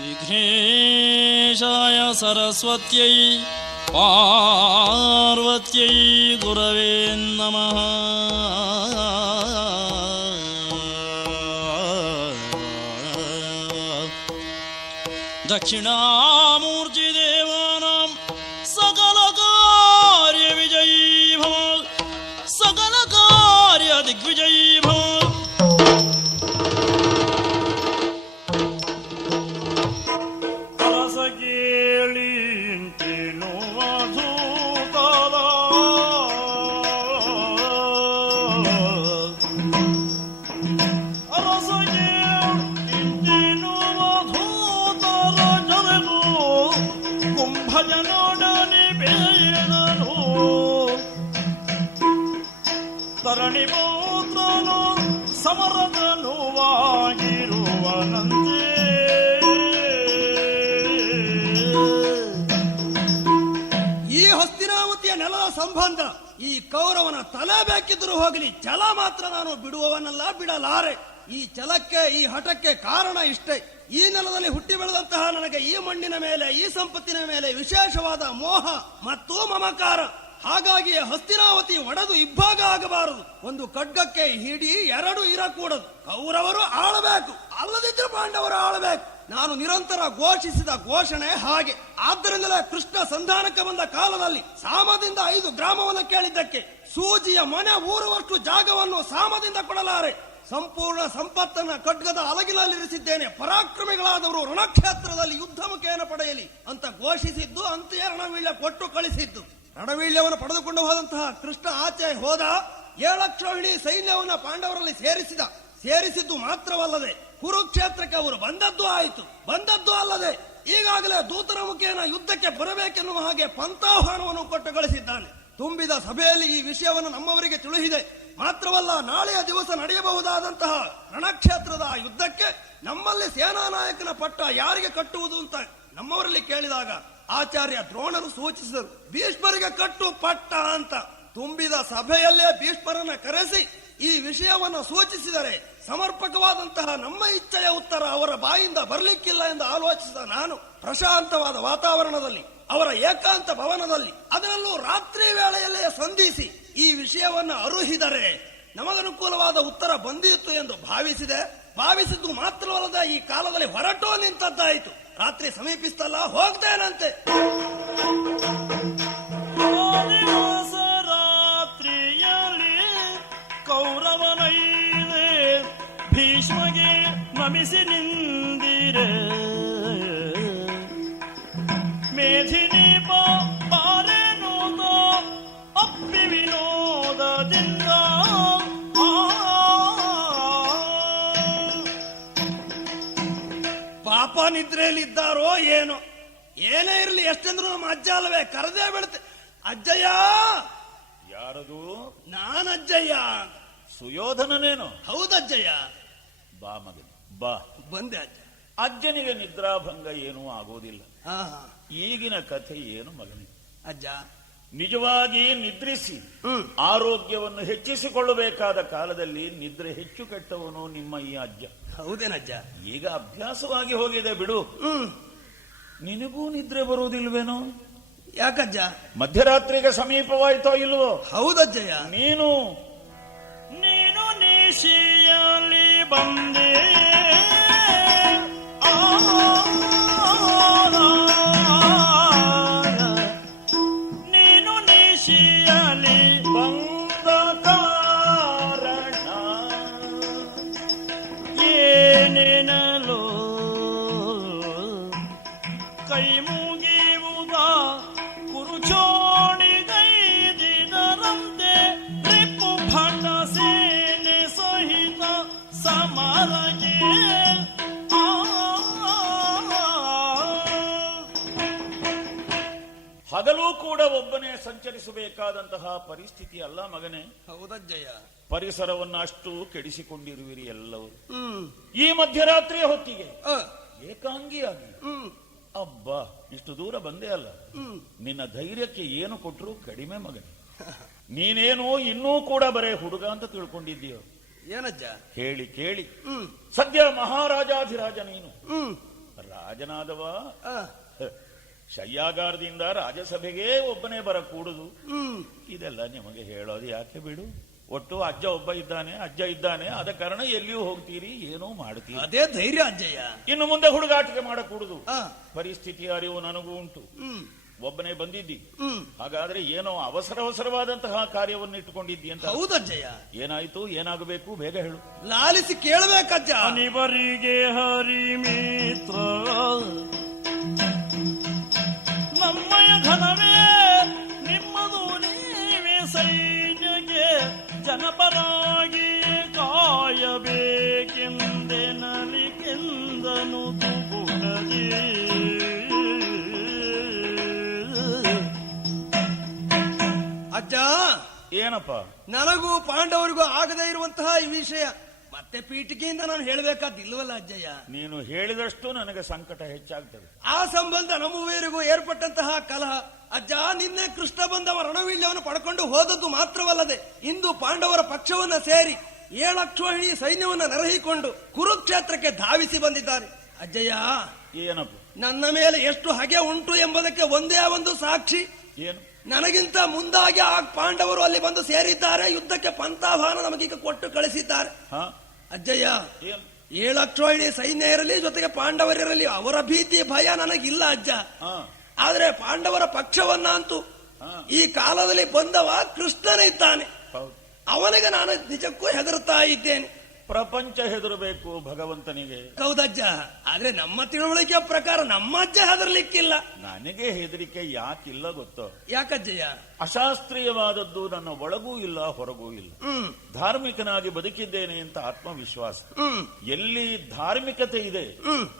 ವಿಘ್ನೇಶಾಯ ಸರಸ್ವತ್ಯೈ ಪಾರ್ವತ್ಯೈ ಗುರವೇ ನಮಃ. ದಕ್ಷಿಣಾಮೂರ್ತಿ ದೇವಾನಾಂ ಸಕಲ ಕಾರ್ಯ ವಿಜಯೀ ಭವ, ಸಕಲ ಕಾರ್ಯ ದಿಗ್ವಿಜಯೀ ಭವ. ತರಣಿ ಪೌತ್ರನು ಸಮರದನುವಾಗಿರುವನಂತೆ ಈ ಹಸ್ತಿನಾವತಿಯ ನೆಲದ ಸಂಬಂಧ ಈ ಕೌರವನ ತಲೆ ಬೇಕಿದ್ರೂ ಹೋಗಲಿ, ಛಲ ಮಾತ್ರ ನಾನು ಬಿಡುವವನಲ್ಲ, ಬಿಡಲಾರೆ. ಈ ಛಲಕ್ಕೆ, ಈ ಹಠಕ್ಕೆ ಕಾರಣ ಇಷ್ಟೇ. ಈ ನೆಲದಲ್ಲಿ ಹುಟ್ಟಿ ಬೆಳೆದಂತಹ ನನಗೆ ಈ ಮಣ್ಣಿನ ಮೇಲೆ, ಈ ಸಂಪತ್ತಿನ ಮೇಲೆ ವಿಶೇಷವಾದ ಮೋಹ ಮತ್ತು ಮಮಕಾರ. ಹಾಗಾಗಿ ಹಸ್ತಿನಾವತಿ ಒಡೆದು ಇಬ್ಬಾಗ ಆಗಬಾರದು. ಒಂದು ಖಡ್ಗಕ್ಕೆ ಹಿಡಿ ಎರಡು ಇರಕೂಡದು. ಕೌರವರು ಆಳಬೇಕು, ಅಲ್ಲದಿದ್ದರೆ ಪಾಂಡವರು ಆಳಬೇಕು. ನಾನು ನಿರಂತರ ಘೋಷಿಸಿದ ಘೋಷಣೆ ಹಾಗೆ. ಆದ್ದರಿಂದಲೇ ಕೃಷ್ಣ ಸಂಧಾನಕ್ಕೆ ಬಂದ ಕಾಲದಲ್ಲಿ ಸಾಮದಿಂದ 5 ಗ್ರಾಮವನ್ನು ಕೇಳಿದ್ದಕ್ಕೆ ಸೂಜಿಯ ಮನೆ ಊರುವಷ್ಟು ಜಾಗವನ್ನು ಸಾಮದಿಂದ ಕೊಡಲಾರೆ. ಸಂಪೂರ್ಣ ಸಂಪತ್ತನ್ನ ಖಡ್ಗದ ಅಲಗಿನಲ್ಲಿರಿಸಿದ್ದೇನೆ. ಪರಾಕ್ರಮಿಗಳಾದವರು ರಣಕ್ಷೇತ್ರದಲ್ಲಿ ಯುದ್ಧ ಮುಖೇನ ಪಡೆಯಲಿ ಅಂತ ಘೋಷಿಸಿದ್ದು, ಅಂತೆಯೇ ರಣವೀಳ್ಯ ಕೊಟ್ಟು ಕಳಿಸಿದ್ದು. ರಣವೀಳ್ಯವನ್ನು ಪಡೆದುಕೊಂಡು ಹೋದಂತಹ ಕೃಷ್ಣ ಆಚೆ ಹೋದ. 7 ಲಕ್ಷ ಇಡೀ ಸೈನ್ಯವನ್ನು ಪಾಂಡವರಲ್ಲಿ ಸೇರಿಸಿದ್ದು ಮಾತ್ರವಲ್ಲದೆ ಕುರುಕ್ಷೇತ್ರಕ್ಕೆ ಅವರು ಬಂದದ್ದು ಆಯಿತು. ಬಂದದ್ದು ಅಲ್ಲದೆ ಈಗಾಗಲೇ ದೂತರ ಮುಖೇನ ಯುದ್ಧಕ್ಕೆ ಬರಬೇಕೆನ್ನುವ ಹಾಗೆ ಪಂಥಾಹ್ವಾನವನ್ನು ಕೊಟ್ಟು ಕಳಿಸಿದ್ದಾನೆ. ತುಂಬಿದ ಸಭೆಯಲ್ಲಿ ಈ ವಿಷಯವನ್ನು ನಮ್ಮವರಿಗೆ ತಿಳಿಸಿದೆ. ಮಾತ್ರವಲ್ಲ, ನಾಳೆಯ ದಿವಸ ನಡೆಯಬಹುದಾದಂತಹ ರಣಕ್ಷೇತ್ರದ ಯುದ್ಧಕ್ಕೆ ನಮ್ಮಲ್ಲಿ ಸೇನಾ ನಾಯಕನ ಪಟ್ಟ ಯಾರಿಗೆ ಕಟ್ಟುವುದು ಅಂತ ನಮ್ಮವರಲ್ಲಿ ಕೇಳಿದಾಗ ಆಚಾರ್ಯ ದ್ರೋಣರು ಸೂಚಿಸಿದರು, ಭೀಷ್ಮರಿಗೆ ಕಟ್ಟು ಪಟ್ಟ ಅಂತ. ತುಂಬಿದ ಸಭೆಯಲ್ಲೇ ಭೀಷ್ಮರನ್ನ ಕರೆಸಿ ಈ ವಿಷಯವನ್ನು ಸೂಚಿಸಿದರೆ ಸಮರ್ಪಕವಾದಂತಹ ನಮ್ಮ ಇಚ್ಛೆಯ ಉತ್ತರ ಅವರ ಬಾಯಿಂದ ಬರಲಿಕ್ಕಿಲ್ಲ ಎಂದು ಆಲೋಚಿಸಿದ ನಾನು ಪ್ರಶಾಂತವಾದ ವಾತಾವರಣದಲ್ಲಿ, ಅವರ ಏಕಾಂತ ಭವನದಲ್ಲಿ, ಅದರಲ್ಲೂ ರಾತ್ರಿ ವೇಳೆಯಲ್ಲೇ ಸಂಧಿಸಿ ಈ ವಿಷಯವನ್ನು ಅರುಹಿದರೆ ನಮಗನುಕೂಲವಾದ ಉತ್ತರ ಬಂದಿತ್ತು ಎಂದು ಭಾವಿಸಿದ್ದು ಮಾತ್ರವಲ್ಲದೆ ಈ ಕಾಲದಲ್ಲಿ ಹೊರಟೋ ನಿಂತದ್ದಾಯಿತು. ರಾತ್ರಿ ಸಮೀಪಿಸ್ತಲ್ಲ, ಹೋಗ್ತೇನಂತೆ. ರಾತ್ರಿಯಲ್ಲಿ ಕೌರವನೈದೆ ಭೀಷ್ಮಗೆ ನಮಿಸಿ ನಿಂದಿರೆ ಮೇಧಿನಿ ಬಾರೆನೋದ ಅಪ್ಪಿ ವಿನೋದದಿಂದ ಪಾಪ ನಿದ್ರೆಯಲ್ಲಿದ್ದಾರೋ ಏನೋ. ಏನೇ ಇರಲಿ, ಎಷ್ಟೆಂದ್ರು ನಮ್ಮ ಅಜ್ಜ ಅಲ್ಲವೇ, ಕರೆದೇ ಬಿಡುತ್ತೆ. ಅಜ್ಜಯ್ಯ. ಯಾರದು? ನಾನಜ್ಜಯ್ಯ. ಸುಯೋಧನನೇನು? ಹೌದಜ್ಜಯ್ಯ. ಬಾ ಮಗನ ಬಾ. ಬಂದೆ ಅಜ್ಜ. ಅಜ್ಜನಿಗೆ ನಿದ್ರಾಭಂಗ ಏನೂ ಆಗೋದಿಲ್ಲ. ಈಗಿನ ಕಥೆ ಏನು ಮಗನಿಗೆ? ಅಜ್ಜ, ನಿಜವಾಗಿ ನಿದ್ರಿಸಿ ಆರೋಗ್ಯವನ್ನು ಹೆಚ್ಚಿಸಿಕೊಳ್ಳಬೇಕಾದ ಕಾಲದಲ್ಲಿ ನಿದ್ರೆ ಹೆಚ್ಚು ಕೆಟ್ಟವನು ನಿಮ್ಮ ಈ ಅಜ್ಜ. ಹೌದೇನಜ್ಜ? ಈಗ ಅಭ್ಯಾಸವಾಗಿ ಹೋಗಿದೆ ಬಿಡು. ನಿನಗೂ ನಿದ್ರೆ ಬರುವುದಿಲ್ವೇನೋ? ಯಾಕಜ್ಜ? ಮಧ್ಯರಾತ್ರಿಗೆ ಸಮೀಪವಾಯ್ತೋ ಇಲ್ವೋ? ಹೌದಜ್ಜಯ್ಯ. ನೀನು ನಿಶಿಯಲ್ಲಿ ಬಂದೆ ಹಗಲೂ ಕೂಡ ಒಬ್ಬನೇ ಸಂಚರಿಸಬೇಕಾದಂತಹ ಪರಿಸ್ಥಿತಿ ಅಲ್ಲ ಮಗನೇ. ಹೌದಜ್ಜಯ್ಯ. ಪರಿಸರವನ್ನು ಅಷ್ಟು ಕೆಡಿಸಿಕೊಂಡಿರುವಿರಿ ಎಲ್ಲವರು. ಈ ಮಧ್ಯರಾತ್ರಿಯ ಹೊತ್ತಿಗೆ ಏಕಾಂಗಿಯಾಗಿ ಅಬ್ಬಾ ಇಷ್ಟು ದೂರ ಬಂದೇ ಅಲ್ಲ. ನಿನ್ನ ಧೈರ್ಯಕ್ಕೆ ಏನು ಕೊಟ್ಟರು ಕಡಿಮೆ ಮಗನೇ. ನೀನೇನು ಇನ್ನೂ ಕೂಡ ಬರೇ ಹುಡುಗ ಅಂತ ತಿಳ್ಕೊಂಡಿದ್ದೀಯೋ? ಏನಜ್ಜ? ಕೇಳಿ ಕೇಳಿ, ಸದ್ಯ ಮಹಾರಾಜಾಧಿರಾಜ ನೀನು. ರಾಜನಾದವ ಆ, ಶಯ್ಯಾಗಾರದಿಂದ ರಾಜಸಭೆಗೆ ಒಬ್ಬನೇ ಬರಕೂಡುದು. ಇದೆಲ್ಲ ನಿಮಗೆ ಹೇಳೋದು ಯಾಕೆ ಬಿಡು. ಒಟ್ಟು ಅಜ್ಜ ಒಬ್ಬ ಇದ್ದಾನೆ, ಅಜ್ಜ ಇದ್ದಾನೆ, ಆದ ಕಾರಣ ಎಲ್ಲಿಯೂ ಹೋಗ್ತೀರಿ, ಏನೋ ಮಾಡ್ತೀರಿ. ಅದೇ ಧೈರ್ಯ ಅಜ್ಜಯ್ಯ. ಇನ್ನು ಮುಂದೆ ಹುಡುಗಾಟಿಕೆ ಮಾಡಕೂಡುದು. ಆ, ಪರಿಸ್ಥಿತಿಯ ಅರಿವು ನನಗೂ ಉಂಟು. ಹ್ಮ್ ಒಬ್ಬನೇ ಬಂದಿದ್ದಿ, ಹ್ಮ್ ಹಾಗಾದ್ರೆ ಏನೋ ಅವಸರವಾದಂತಹ ಕಾರ್ಯವನ್ನು ಇಟ್ಟುಕೊಂಡಿದ್ದಿ ಅಂತ. ಹೌದಜ್ಜಯ್ಯ. ಏನಾಯ್ತು, ಏನಾಗಬೇಕು, ಬೇಗ ಹೇಳು. ಲಾಲಿಸಿ ಕೇಳಬೇಕಜ್ಜ. ಅನಿವರಿಗೆ ಹರಿ ಮಿತ್ರ ನಮ್ಮಯ ಘನವೇ ನಿಮ್ಮದು ನೀವೇ ಸೈನ್ಯಗೆ ಜನಪರಾಗಿ ಕಾಯಬೇಕೆಂದೆ ನಲಿಕೆಂದನು ತುಗುಡದೆ. ಅಜ್ಜ, ಏನಪ್ಪ? ನನಗೂ ಪಾಂಡವರಿಗೂ ಆಗದೇ ಇರುವಂತಹ ಈ ವಿಷಯ ಮತ್ತೆ ಪೀಠಿಕೆಯಿಂದ ನಾನು ಹೇಳಬೇಕಾದಿಲ್ವಲ್ಲ ಅಜ್ಜಯ್ಯ. ನೀನು ಹೇಳಿದಷ್ಟು ನನಗೆ ಸಂಕಟ ಹೆಚ್ಚಾಗ್ತದೆ. ಆ ಸಂಬಂಧ ನಮ್ಮವರಿಗೂ ಏರ್ಪಟ್ಟಂತಹ ಕಲಹ. ಅಜ್ಜ, ನಿನ್ನೆ ಕೃಷ್ಣ ಬಂದವ ರಣವೀಳ್ಯವನ್ನು ಪಡ್ಕೊಂಡು ಹೋದದ್ದು ಮಾತ್ರವಲ್ಲದೆ ಇಂದು ಪಾಂಡವರ ಪಕ್ಷವನ್ನ ಸೇರಿ 7 ಅಕ್ಷೋಹಿಣಿ ಸೈನ್ಯವನ್ನ ನೆರಹಿಕೊಂಡು ಕುರುಕ್ಷೇತ್ರಕ್ಕೆ ಧಾವಿಸಿ ಬಂದಿದ್ದಾರೆ. ಅಜ್ಜಯ್ಯ, ಏನಪ್ಪ? ನನ್ನ ಮೇಲೆ ಎಷ್ಟು ಹಗೆ ಉಂಟು ಎಂಬುದಕ್ಕೆ ಒಂದೇ ಒಂದು ಸಾಕ್ಷಿ. ಏನು? ನನಗಿಂತ ಮುಂದಾಗಿ ಆ ಪಾಂಡವರು ಅಲ್ಲಿ ಬಂದು ಸೇರಿದ್ದಾರೆ. ಯುದ್ಧಕ್ಕೆ ಪಂಥಾಭಾನ ನಮಗೀಗ ಕೊಟ್ಟು ಕಳಿಸಿದ್ದಾರೆ. ಹಾ? ಅಜ್ಜಯ್ಯ, ಏನು? 7 ಅಕ್ಷೋಹಿಣಿ ಸೈನ್ಯ ಇರಲಿ, ಜೊತೆಗೆ ಪಾಂಡವರಿರಲಿ, ಅವರ ಭೀತಿ ಭಯ ನನಗಿಲ್ಲ ಅಜ್ಜ. ಹಾ? ಆದ್ರೆ ಪಾಂಡವರ ಪಕ್ಷವನ್ನ ಅಂತೂ ಹಾ. ಈ ಕಾಲದಲ್ಲಿ ಬಂದವ ಕೃಷ್ಣನೇ ಇದ್ದಾನೆ. ಹೌದು. ಅವನಿಗೆ ನಾನು ನಿಜಕ್ಕೂ ಹೆದರ್ತಾ ಇದ್ದೇನೆ. ಪ್ರಪಂಚ ಹೆದರಬೇಕು ಭಗವಂತನಿಗೆ. ಹೌದಜ್ಜ, ಆದ್ರೆ ನಮ್ಮ ತಿಳುವಳಿಕೆ ಪ್ರಕಾರ ನಮ್ಮ ಅಜ್ಜ ಹೆದರ್ಲಿಕ್ಕಿಲ್ಲ. ನನಗೆ ಹೆದರಿಕೆ ಯಾಕಿಲ್ಲ ಗೊತ್ತೋ? ಯಾಕಜ್ಜಯ್ಯ? ಅಶಾಸ್ತ್ರೀಯವಾದದ್ದು ನನ್ನ ಒಳಗೂ ಇಲ್ಲ, ಹೊರಗೂ ಇಲ್ಲ. ಹ್ಮ್ ಧಾರ್ಮಿಕನಾಗಿ ಬದುಕಿದ್ದೇನೆ ಅಂತ ಆತ್ಮವಿಶ್ವಾಸ. ಹ್ಮ್ ಎಲ್ಲಿ ಧಾರ್ಮಿಕತೆ ಇದೆ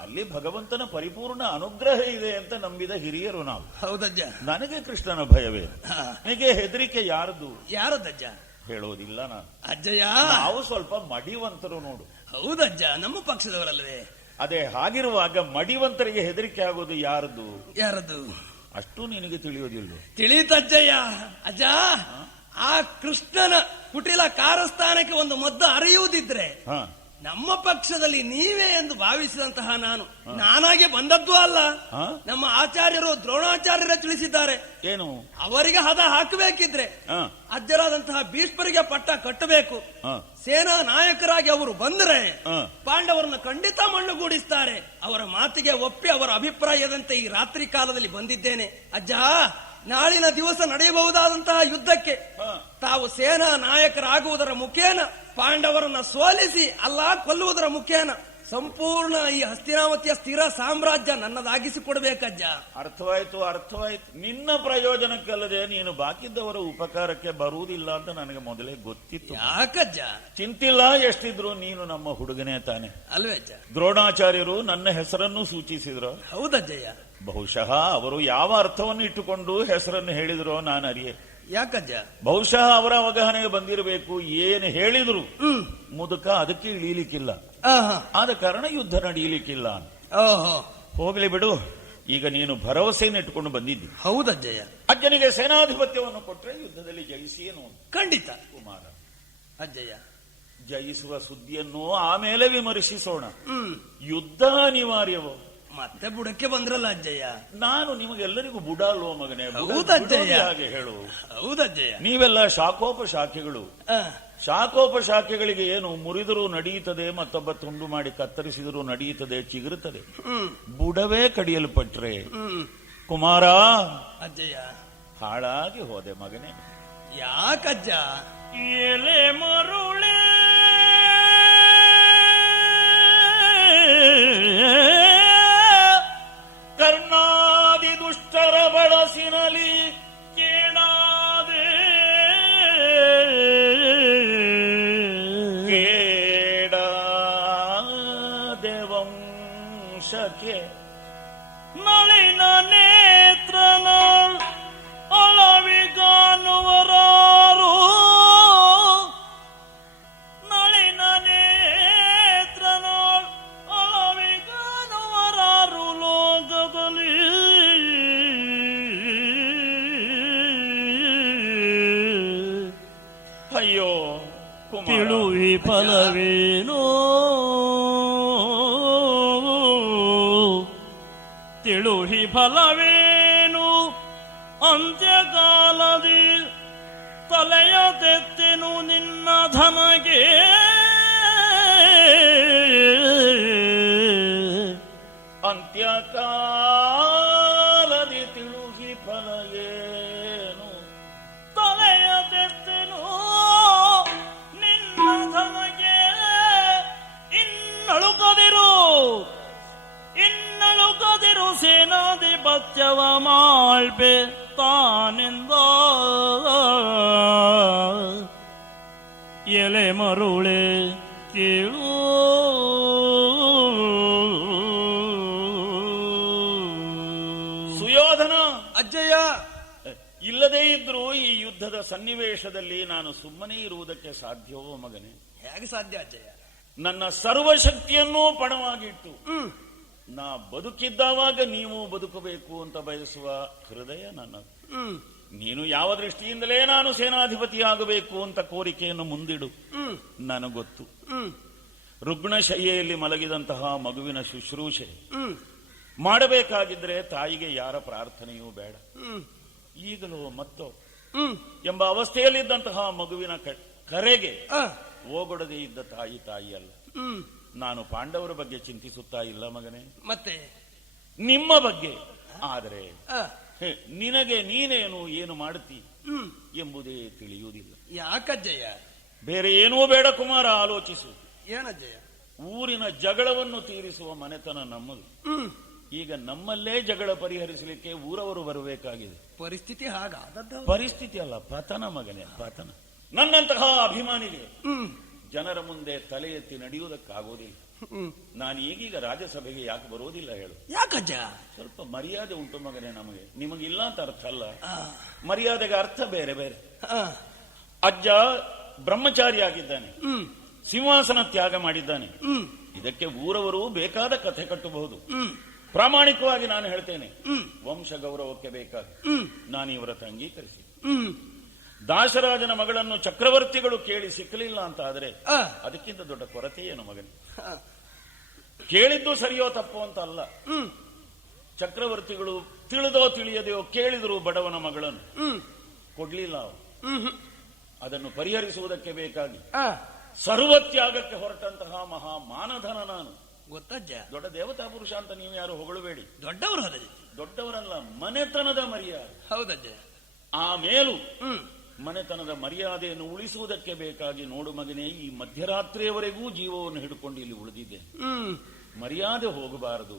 ಅಲ್ಲಿ ಭಗವಂತನ ಪರಿಪೂರ್ಣ ಅನುಗ್ರಹ ಇದೆ ಅಂತ ನಂಬಿದ ಹಿರಿಯರು ನಾವು. ಹೌದಜ್ಜ. ನನಗೆ ಕೃಷ್ಣನ ಭಯವೇ. ಹಾ. ನನಗೆ ಹೆದರಿಕೆ ಯಾರದು ಯಾರದಜ್ಜ? ಹೇಳೋದಿಲ್ಲ ನಾನು. ಅಜ್ಜಯ್ಯ, ನಾವು ಸ್ವಲ್ಪ ಮಡಿವಂತರು ನೋಡು. ಹೌದಜ್ಜ, ನಮ್ಮ ಪಕ್ಷದವರಲ್ವೇ? ಅದೇ ಹಾಗಿರುವಾಗ ಮಡಿವಂತರಿಗೆ ಹೆದರಿಕೆ ಆಗೋದು ಯಾರದು? ಯಾರದು? ಅಷ್ಟು ನಿನಗೆ ತಿಳಿಯೋದಿಲ್ಲ. ತಿಳಿತಜ್ಜಯ್ಯ. ಅಜ್ಜ, ಆ ಕೃಷ್ಣನ ಕುಟಿಲ ಕಾರಸ್ಥಾನಕ್ಕೆ ಒಂದು ಮದ್ದು ಅರಿಯುವುದಿದ್ರೆ ಹಾ, ನಮ್ಮ ಪಕ್ಷದಲ್ಲಿ ನೀವೇ ಎಂದು ಭಾವಿಸಿದಂತಹ ನಾನಾಗೆ ಬಂದದ್ದು ಅಲ್ಲ. ಹಾ? ನಮ್ಮ ಆಚಾರ್ಯರು ದ್ರೋಣಾಚಾರ್ಯರೇ ತಿಳಿಸಿದ್ದಾರೆ. ಏನು? ಅವರಿಗೆ ಹದ ಹಾಕಬೇಕಿದ್ರೆ ಹಾ, ಅಜ್ಜರಾದಂತಹ ಭೀಷ್ಮರಿಗೆ ಪಟ್ಟ ಕಟ್ಟಬೇಕು. ಹಾ, ಸೇನಾ ನಾಯಕರಾಗಿ ಅವರು ಬಂದರೆ ಹಾ. ಪಾಂಡವರನ್ನು ಖಂಡಿತ ಮಣ್ಣುಗೂಡಿಸ್ತಾರೆ. ಅವರ ಮಾತಿಗೆ ಒಪ್ಪಿ ಅವರ ಅಭಿಪ್ರಾಯದಂತೆ ಈ ರಾತ್ರಿ ಕಾಲದಲ್ಲಿ ಬಂದಿದ್ದೇನೆ. ಅಜ್ಜ, ನಾಳಿನ ದಿವಸ ನಡೆಯಬಹುದಾದಂತಹ ಯುದ್ಧಕ್ಕೆ ಹಾ. ತಾವು ಸೇನಾ ನಾಯಕರಾಗುವುದರ ಮುಖೇನ ಪಾಂಡವರನ್ನ ಸೋಲಿಸಿ ಅಲ್ಲ ಕೊಲ್ಲುವುದರ ಮುಖೇನ ಸಂಪೂರ್ಣ ಈ ಹಸ್ತಿನಾವತಿಯ ಸ್ಥಿರ ಸಾಮ್ರಾಜ್ಯ ನನ್ನದಾಗಿಸಿಕೊಡ್ಬೇಕಜ್ಜ. ಅರ್ಥವಾಯ್ತು, ಅರ್ಥವಾಯ್ತು. ನಿನ್ನ ಪ್ರಯೋಜನಕ್ಕಲ್ಲದೆ ನೀನು ಬಾಕಿದ್ದವರ ಉಪಕಾರಕ್ಕೆ ಬರುವುದಿಲ್ಲ ಅಂತ ನನಗೆ ಮೊದಲೇ ಗೊತ್ತಿತ್ತು. ಯಾಕಜ್ಜ? ಚಿಂತಿಲ್ಲ, ಎಷ್ಟಿದ್ರು ನೀನು ನಮ್ಮ ಹುಡುಗನೇ ತಾನೆ. ಅಲ್ವೇಜ್ಜ? ದ್ರೋಣಾಚಾರ್ಯರು ನನ್ನ ಹೆಸರನ್ನು ಸೂಚಿಸಿದ್ರು. ಹೌದಜ್ಜಯ್ಯ. ಬಹುಶಃ ಅವರು ಯಾವ ಅರ್ಥವನ್ನು ಇಟ್ಟುಕೊಂಡು ಹೆಸರನ್ನು ಹೇಳಿದ್ರೋ ನಾನು ಅರಿಯೆ. ಯಾಕಜ್ಜ? ಬಹುಶಃ ಅವರ ಅವಗಾಹನೆಗೆ ಬಂದಿರಬೇಕು. ಏನು ಹೇಳಿದ್ರು ಮುದುಕ ಅದಕ್ಕೆ ಇಳೀಲಿಕ್ಕಿಲ್ಲ, ಆದ ಕಾರಣ ಯುದ್ಧ ನಡೆಯಲಿಕ್ಕಿಲ್ಲ. ಓಹೋ, ಹೋಗ್ಲಿ ಬಿಡು. ಈಗ ನೀನು ಭರವಸೆಯನ್ನು ಇಟ್ಟುಕೊಂಡು ಬಂದಿದ್ದಿ. ಹೌದಜ್ಜಯ್ಯ. ಅಜ್ಜನಿಗೆ ಸೇನಾಧಿಪತ್ಯವನ್ನು ಕೊಟ್ಟರೆ ಯುದ್ಧದಲ್ಲಿ ಜಯಿಸಿ ಏನು? ಖಂಡಿತ ಕುಮಾರ, ಅಜ್ಜಯ್ಯ. ಜಯಿಸುವ ಸುದ್ದಿಯನ್ನು ಆಮೇಲೆ ವಿಮರ್ಶಿಸೋಣ. ಯುದ್ಧ ಅನಿವಾರ್ಯವೋ? ಮತ್ತೆ ಬುಡಕ್ಕೆ ಬಂದ್ರಲ್ಲ ಅಜ್ಜಯ್ಯ. ನಾನು ನಿಮಗೆಲ್ಲರಿಗೂ ಬುಡ ಅಲ್ವೋ ಮಗನೇ? ಹೌದಜ್ಜಯ್ಯ. ಹಾಗೆ ಹೇಳು. ಹೌದಜ್ಜಯ್ಯ. ನೀವೆಲ್ಲ ಶಾಖೋಪಶಾಖೆಗಳು. ಶಾಖೋಪಶಾಖೆಗಳಿಗೆ ಏನು ಮುರಿದರೂ ನಡೆಯುತ್ತದೆ, ಮತ್ತೊಬ್ಬ ತುಂಡು ಮಾಡಿ ಕತ್ತರಿಸಿದರೂ ನಡೆಯುತ್ತದೆ, ಚಿಗುರುತ್ತದೆ. ಬುಡವೇ ಕಡಿಯಲ್ಪಟ್ರೆ ಕುಮಾರ ಅಜ್ಜಯ್ಯ, ಹಾಳಾಗಿ ಹೋದೆ ಮಗನೇ. ಯಾಕಜ್ಜ? ಎಲೆ ಮರುಳೆ ಕರ್ಣಾದಿ ದುಷ್ಟರ ಬಳಸಿನಲಿ ಕೇಳಾದೆ ವಂಶಕ್ಕೆ ನಳಿನ ನೇತ್ರನ ಅಳವಿಗಾನುವರಾರು ನಳಿನ ನೇತ್ರನ ಅಳವಿಗಾನುವರಾರು ಲೋಕದಲ್ಲಿ ಅಯ್ಯೋ ತಿಳುವಿ ಫಲವೇನೋ ತಿಳುಹಿ ಫಲವೇನು ಅಂತ್ಯಕಾಲದಿ ತಲೆಯ ತೆತ್ತೆನು ನಿನ್ನ ಧನಗೆ ಅಂತ್ಯಕಾಲದಿ ತಿಳುಹಿ ಫಲ ಏನು ತಲೆಯ ತೆತ್ತೆನು ನಿನ್ನ ಧನಗೆ ಇನ್ನಳುಕದಿರು ಸೇನಾಧಿಪತ್ಯವ ಮಾಳ್ಬೆ ತಾನೆಂದ ಎಲೆ ಮರುಳೆ ಕೇಳು ಸುಯೋಧನ. ಅಜ್ಜಯ್ಯ, ಇಲ್ಲದೇ ಇದ್ರೂ ಈ ಯುದ್ಧದ ಸನ್ನಿವೇಶದಲ್ಲಿ ನಾನು ಸುಮ್ಮನೆ ಇರುವುದಕ್ಕೆ ಸಾಧ್ಯವೋ ಮಗನೇ? ಹೇಗೆ ಸಾಧ್ಯ ಅಜ್ಜಯ್ಯ? ನನ್ನ ಸರ್ವಶಕ್ತಿಯನ್ನೂ ಪಣವಾಗಿಟ್ಟು ನಾ ಬದುಕಿದ್ದಾವಾಗ ನೀವು ಬದುಕಬೇಕು ಅಂತ ಬಯಸುವ ಹೃದಯ ನನ್ನದು. ನೀನು ಯಾವ ದೃಷ್ಟಿಯಿಂದಲೇ ನಾನು ಸೇನಾಧಿಪತಿಯಾಗಬೇಕು ಅಂತ ಕೋರಿಕೆಯನ್ನು ಮುಂದಿಡು, ನನಗೊತ್ತು. ರುಗ್ಣಶಯ್ಯೆಯಲ್ಲಿ ಮಲಗಿದಂತಹ ಮಗುವಿನ ಶುಶ್ರೂಷೆ ಮಾಡಬೇಕಾಗಿದ್ರೆ ತಾಯಿಗೆ ಯಾರ ಪ್ರಾರ್ಥನೆಯೂ ಬೇಡ. ಈಗಲೂ ಮತ್ತೋ ಎಂಬ ಅವಸ್ಥೆಯಲ್ಲಿದ್ದಂತಹ ಮಗುವಿನ ಕರೆಗೆ ಓಗೊಡದೆ ಇದ್ದ ತಾಯಿ ಅಲ್ಲ. ನಾನು ಪಾಂಡವರ ಬಗ್ಗೆ ಚಿಂತಿಸುತ್ತಾ ಇಲ್ಲ ಮಗನೇ, ಮತ್ತೆ ನಿಮ್ಮ ಬಗ್ಗೆ. ಆದರೆ ನಿನಗೆ ನೀನೇನು ಏನು ಮಾಡುತ್ತಿ ಎಂಬುದೇ ತಿಳಿಯುವುದಿಲ್ಲ. ಯಾಕಜ್ಜಯ್ಯ? ಬೇರೆ ಏನೂ ಬೇಡ ಕುಮಾರ, ಆಲೋಚಿಸು. ಏನಜ್ಜಯ್ಯ? ಊರಿನ ಜಗಳವನ್ನು ತೀರಿಸುವ ಮನೆತನ ನಮ್ಮದು. ಈಗ ನಮ್ಮಲ್ಲೇ ಜಗಳ ಪರಿಹರಿಸಲಿಕ್ಕೆ ಊರವರು ಬರಬೇಕಾಗಿದೆ. ಪರಿಸ್ಥಿತಿ ಹಾಗಾದದ್ದು. ಪರಿಸ್ಥಿತಿ ಅಲ್ಲ, ಪತನ ಮಗನೇ, ಪತನ. ನನ್ನಂತಹ ಅಭಿಮಾನಿಗೆ ಜನರ ಮುಂದೆ ತಲೆ ಎತ್ತಿ ನಡೆಯುವುದಕ್ಕಾಗೋದಿಲ್ಲ. ನಾನು ಈಗೀಗ ರಾಜ್ಯಸಭೆಗೆ ಯಾಕೆ ಬರೋದಿಲ್ಲ ಹೇಳು? ಯಾಕಜ್ಜ? ಸ್ವಲ್ಪ ಮರ್ಯಾದೆ ಉಂಟು ಮಗನೇ ನಮಗೆ. ನಿಮಗಿಲ್ಲ ಅಂತ ಅರ್ಥ ಅಲ್ಲ, ಮರ್ಯಾದೆಗೆ ಅರ್ಥ ಬೇರೆ ಬೇರೆ. ಅಜ್ಜ ಬ್ರಹ್ಮಚಾರಿಯಾಗಿದ್ದಾನೆ, ಸಿಂಹಾಸನ ತ್ಯಾಗ ಮಾಡಿದ್ದಾನೆ. ಇದಕ್ಕೆ ಊರವರು ಬೇಕಾದ ಕಥೆ ಕಟ್ಟಬಹುದು. ಪ್ರಾಮಾಣಿಕವಾಗಿ ನಾನು ಹೇಳ್ತೇನೆ, ವಂಶ ಗೌರವಕ್ಕೆ ಬೇಕಾಗಿ ನಾನು ಇವರ ಅಂಗೀಕರಿಸಿ. ದಾಸರಾಜನ ಮಗಳನ್ನು ಚಕ್ರವರ್ತಿಗಳು ಕೇಳಿ ಸಿಕ್ಕಲಿಲ್ಲ ಅಂತ ಆದರೆ ಅದಕ್ಕಿಂತ ದೊಡ್ಡ ಕೊರತೆ ಏನು ಮಗನೇ? ಕೇಳಿದ್ದು ಸರಿಯೋ ತಪ್ಪೋ ಅಂತ ಅಲ್ಲ. ಚಕ್ರವರ್ತಿಗಳು ತಿಳಿದೋ ತಿಳಿಯದೆಯೋ ಕೇಳಿದ್ರು ಬಡವನ ಮಗಳನ್ನು, ಕೊಡ್ಲಿಲ್ಲ ಅವರು. ಅದನ್ನು ಪರಿಹರಿಸುವುದಕ್ಕೆ ಬೇಕಾಗಿ ಸರ್ವತ್ಯಾಗಕ್ಕೆ ಹೊರಟಂತಹ ಮಹಾ ಮಾನಧನ ನಾನು. ಗೊತ್ತಜ್ಜ? ದೊಡ್ಡ ದೇವತಾ ಪುರುಷ ಅಂತ ನೀವು ಯಾರು ಹೊಗಳಬೇಡಿ. ದೊಡ್ಡವರು ದೊಡ್ಡವರಲ್ಲ, ಮನೆತನದ ಮರ್ಯಾದೆ. ಹೌದಜ್ಜ. ಆ ಮೇಲೂ ಮನೆತನದ ಮರ್ಯಾದೆಯನ್ನು ಉಳಿಸುವುದಕ್ಕೆ ಬೇಕಾಗಿ ನೋಡು ಮಗನೇ, ಈ ಮಧ್ಯರಾತ್ರಿಯವರೆಗೂ ಜೀವವನ್ನು ಹಿಡ್ಕೊಂಡು ಇಲ್ಲಿ ಉಳಿದಿದ್ದೆ. ಮರ್ಯಾದೆ ಹೋಗಬಾರದು,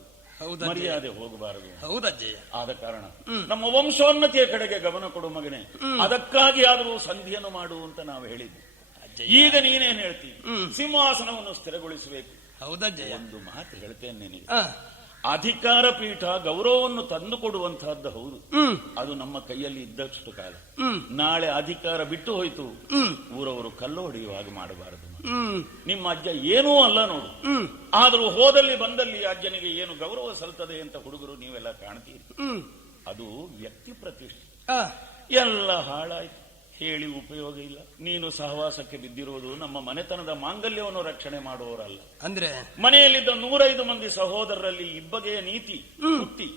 ಮರ್ಯಾದೆ ಹೋಗಬಾರದು. ಹೌದಜ್ಜಯ್ಯ. ಆದ ಕಾರಣ ನಮ್ಮ ವಂಶೋನ್ನತಿಯ ಕಡೆಗೆ ಗಮನ ಕೊಡು ಮಗನೇ. ಅದಕ್ಕಾಗಿ ಆದರೂ ಸಂಧಿಯನ್ನು ಮಾಡು ಅಂತ ನಾವು ಹೇಳಿದ್ವಿ. ಈಗ ನೀನೇನ್ ಹೇಳ್ತೀವಿ? ಸಿಂಹಾಸನವನ್ನು ಸ್ಥಿರಗೊಳಿಸಬೇಕು. ಹೌದಜ್ಜಯ್ಯ. ಒಂದು ಮಾತು ಹೇಳ್ತೇನೆ ನಿನಗೆ, ಅಧಿಕಾರ ಪೀಠ ಗೌರವವನ್ನು ತಂದು ಕೊಡುವಂತಹದ್ದು ಹೌದು. ಅದು ನಮ್ಮ ಕೈಯಲ್ಲಿ ಇದ್ದಷ್ಟು ಕಾಲ. ನಾಳೆ ಅಧಿಕಾರ ಬಿಟ್ಟು ಹೋಯ್ತು, ಊರವರು ಕಲ್ಲು ಹೊಡೆಯುವಾಗ ಮಾಡಬಾರದು. ನಿಮ್ಮ ಅಜ್ಜ ಏನೂ ಅಲ್ಲ ನೋಡು, ಆದರೂ ಹೋದಲ್ಲಿ ಬಂದಲ್ಲಿ ಅಜ್ಜನಿಗೆ ಏನು ಗೌರವ ಸಲ್ತದೆ ಅಂತ ಹುಡುಗರು ನೀವೆಲ್ಲ ಕಾಣ್ತೀರಿ. ಅದು ವ್ಯಕ್ತಿ ಪ್ರತಿಷ್ಠೆ. ಎಲ್ಲ ಹಾಳಾಯ್ತು, ಹೇಳಿ ಉಪಯೋಗ ಇಲ್ಲ. ನೀನು ಸಹವಾಸಕ್ಕೆ ಬಿದ್ದಿರುವುದು ನಮ್ಮ ಮನೆತನದ ಮಾಂಗಲ್ಯವನ್ನು ರಕ್ಷಣೆ ಮಾಡುವವರಲ್ಲ. ಅಂದ್ರೆ ಮನೆಯಲ್ಲಿದ್ದ 105 ಮಂದಿ ಸಹೋದರರಲ್ಲಿ ಇಬ್ಬಗೆಯ ನೀತಿ ಹುಟ್ಟಿ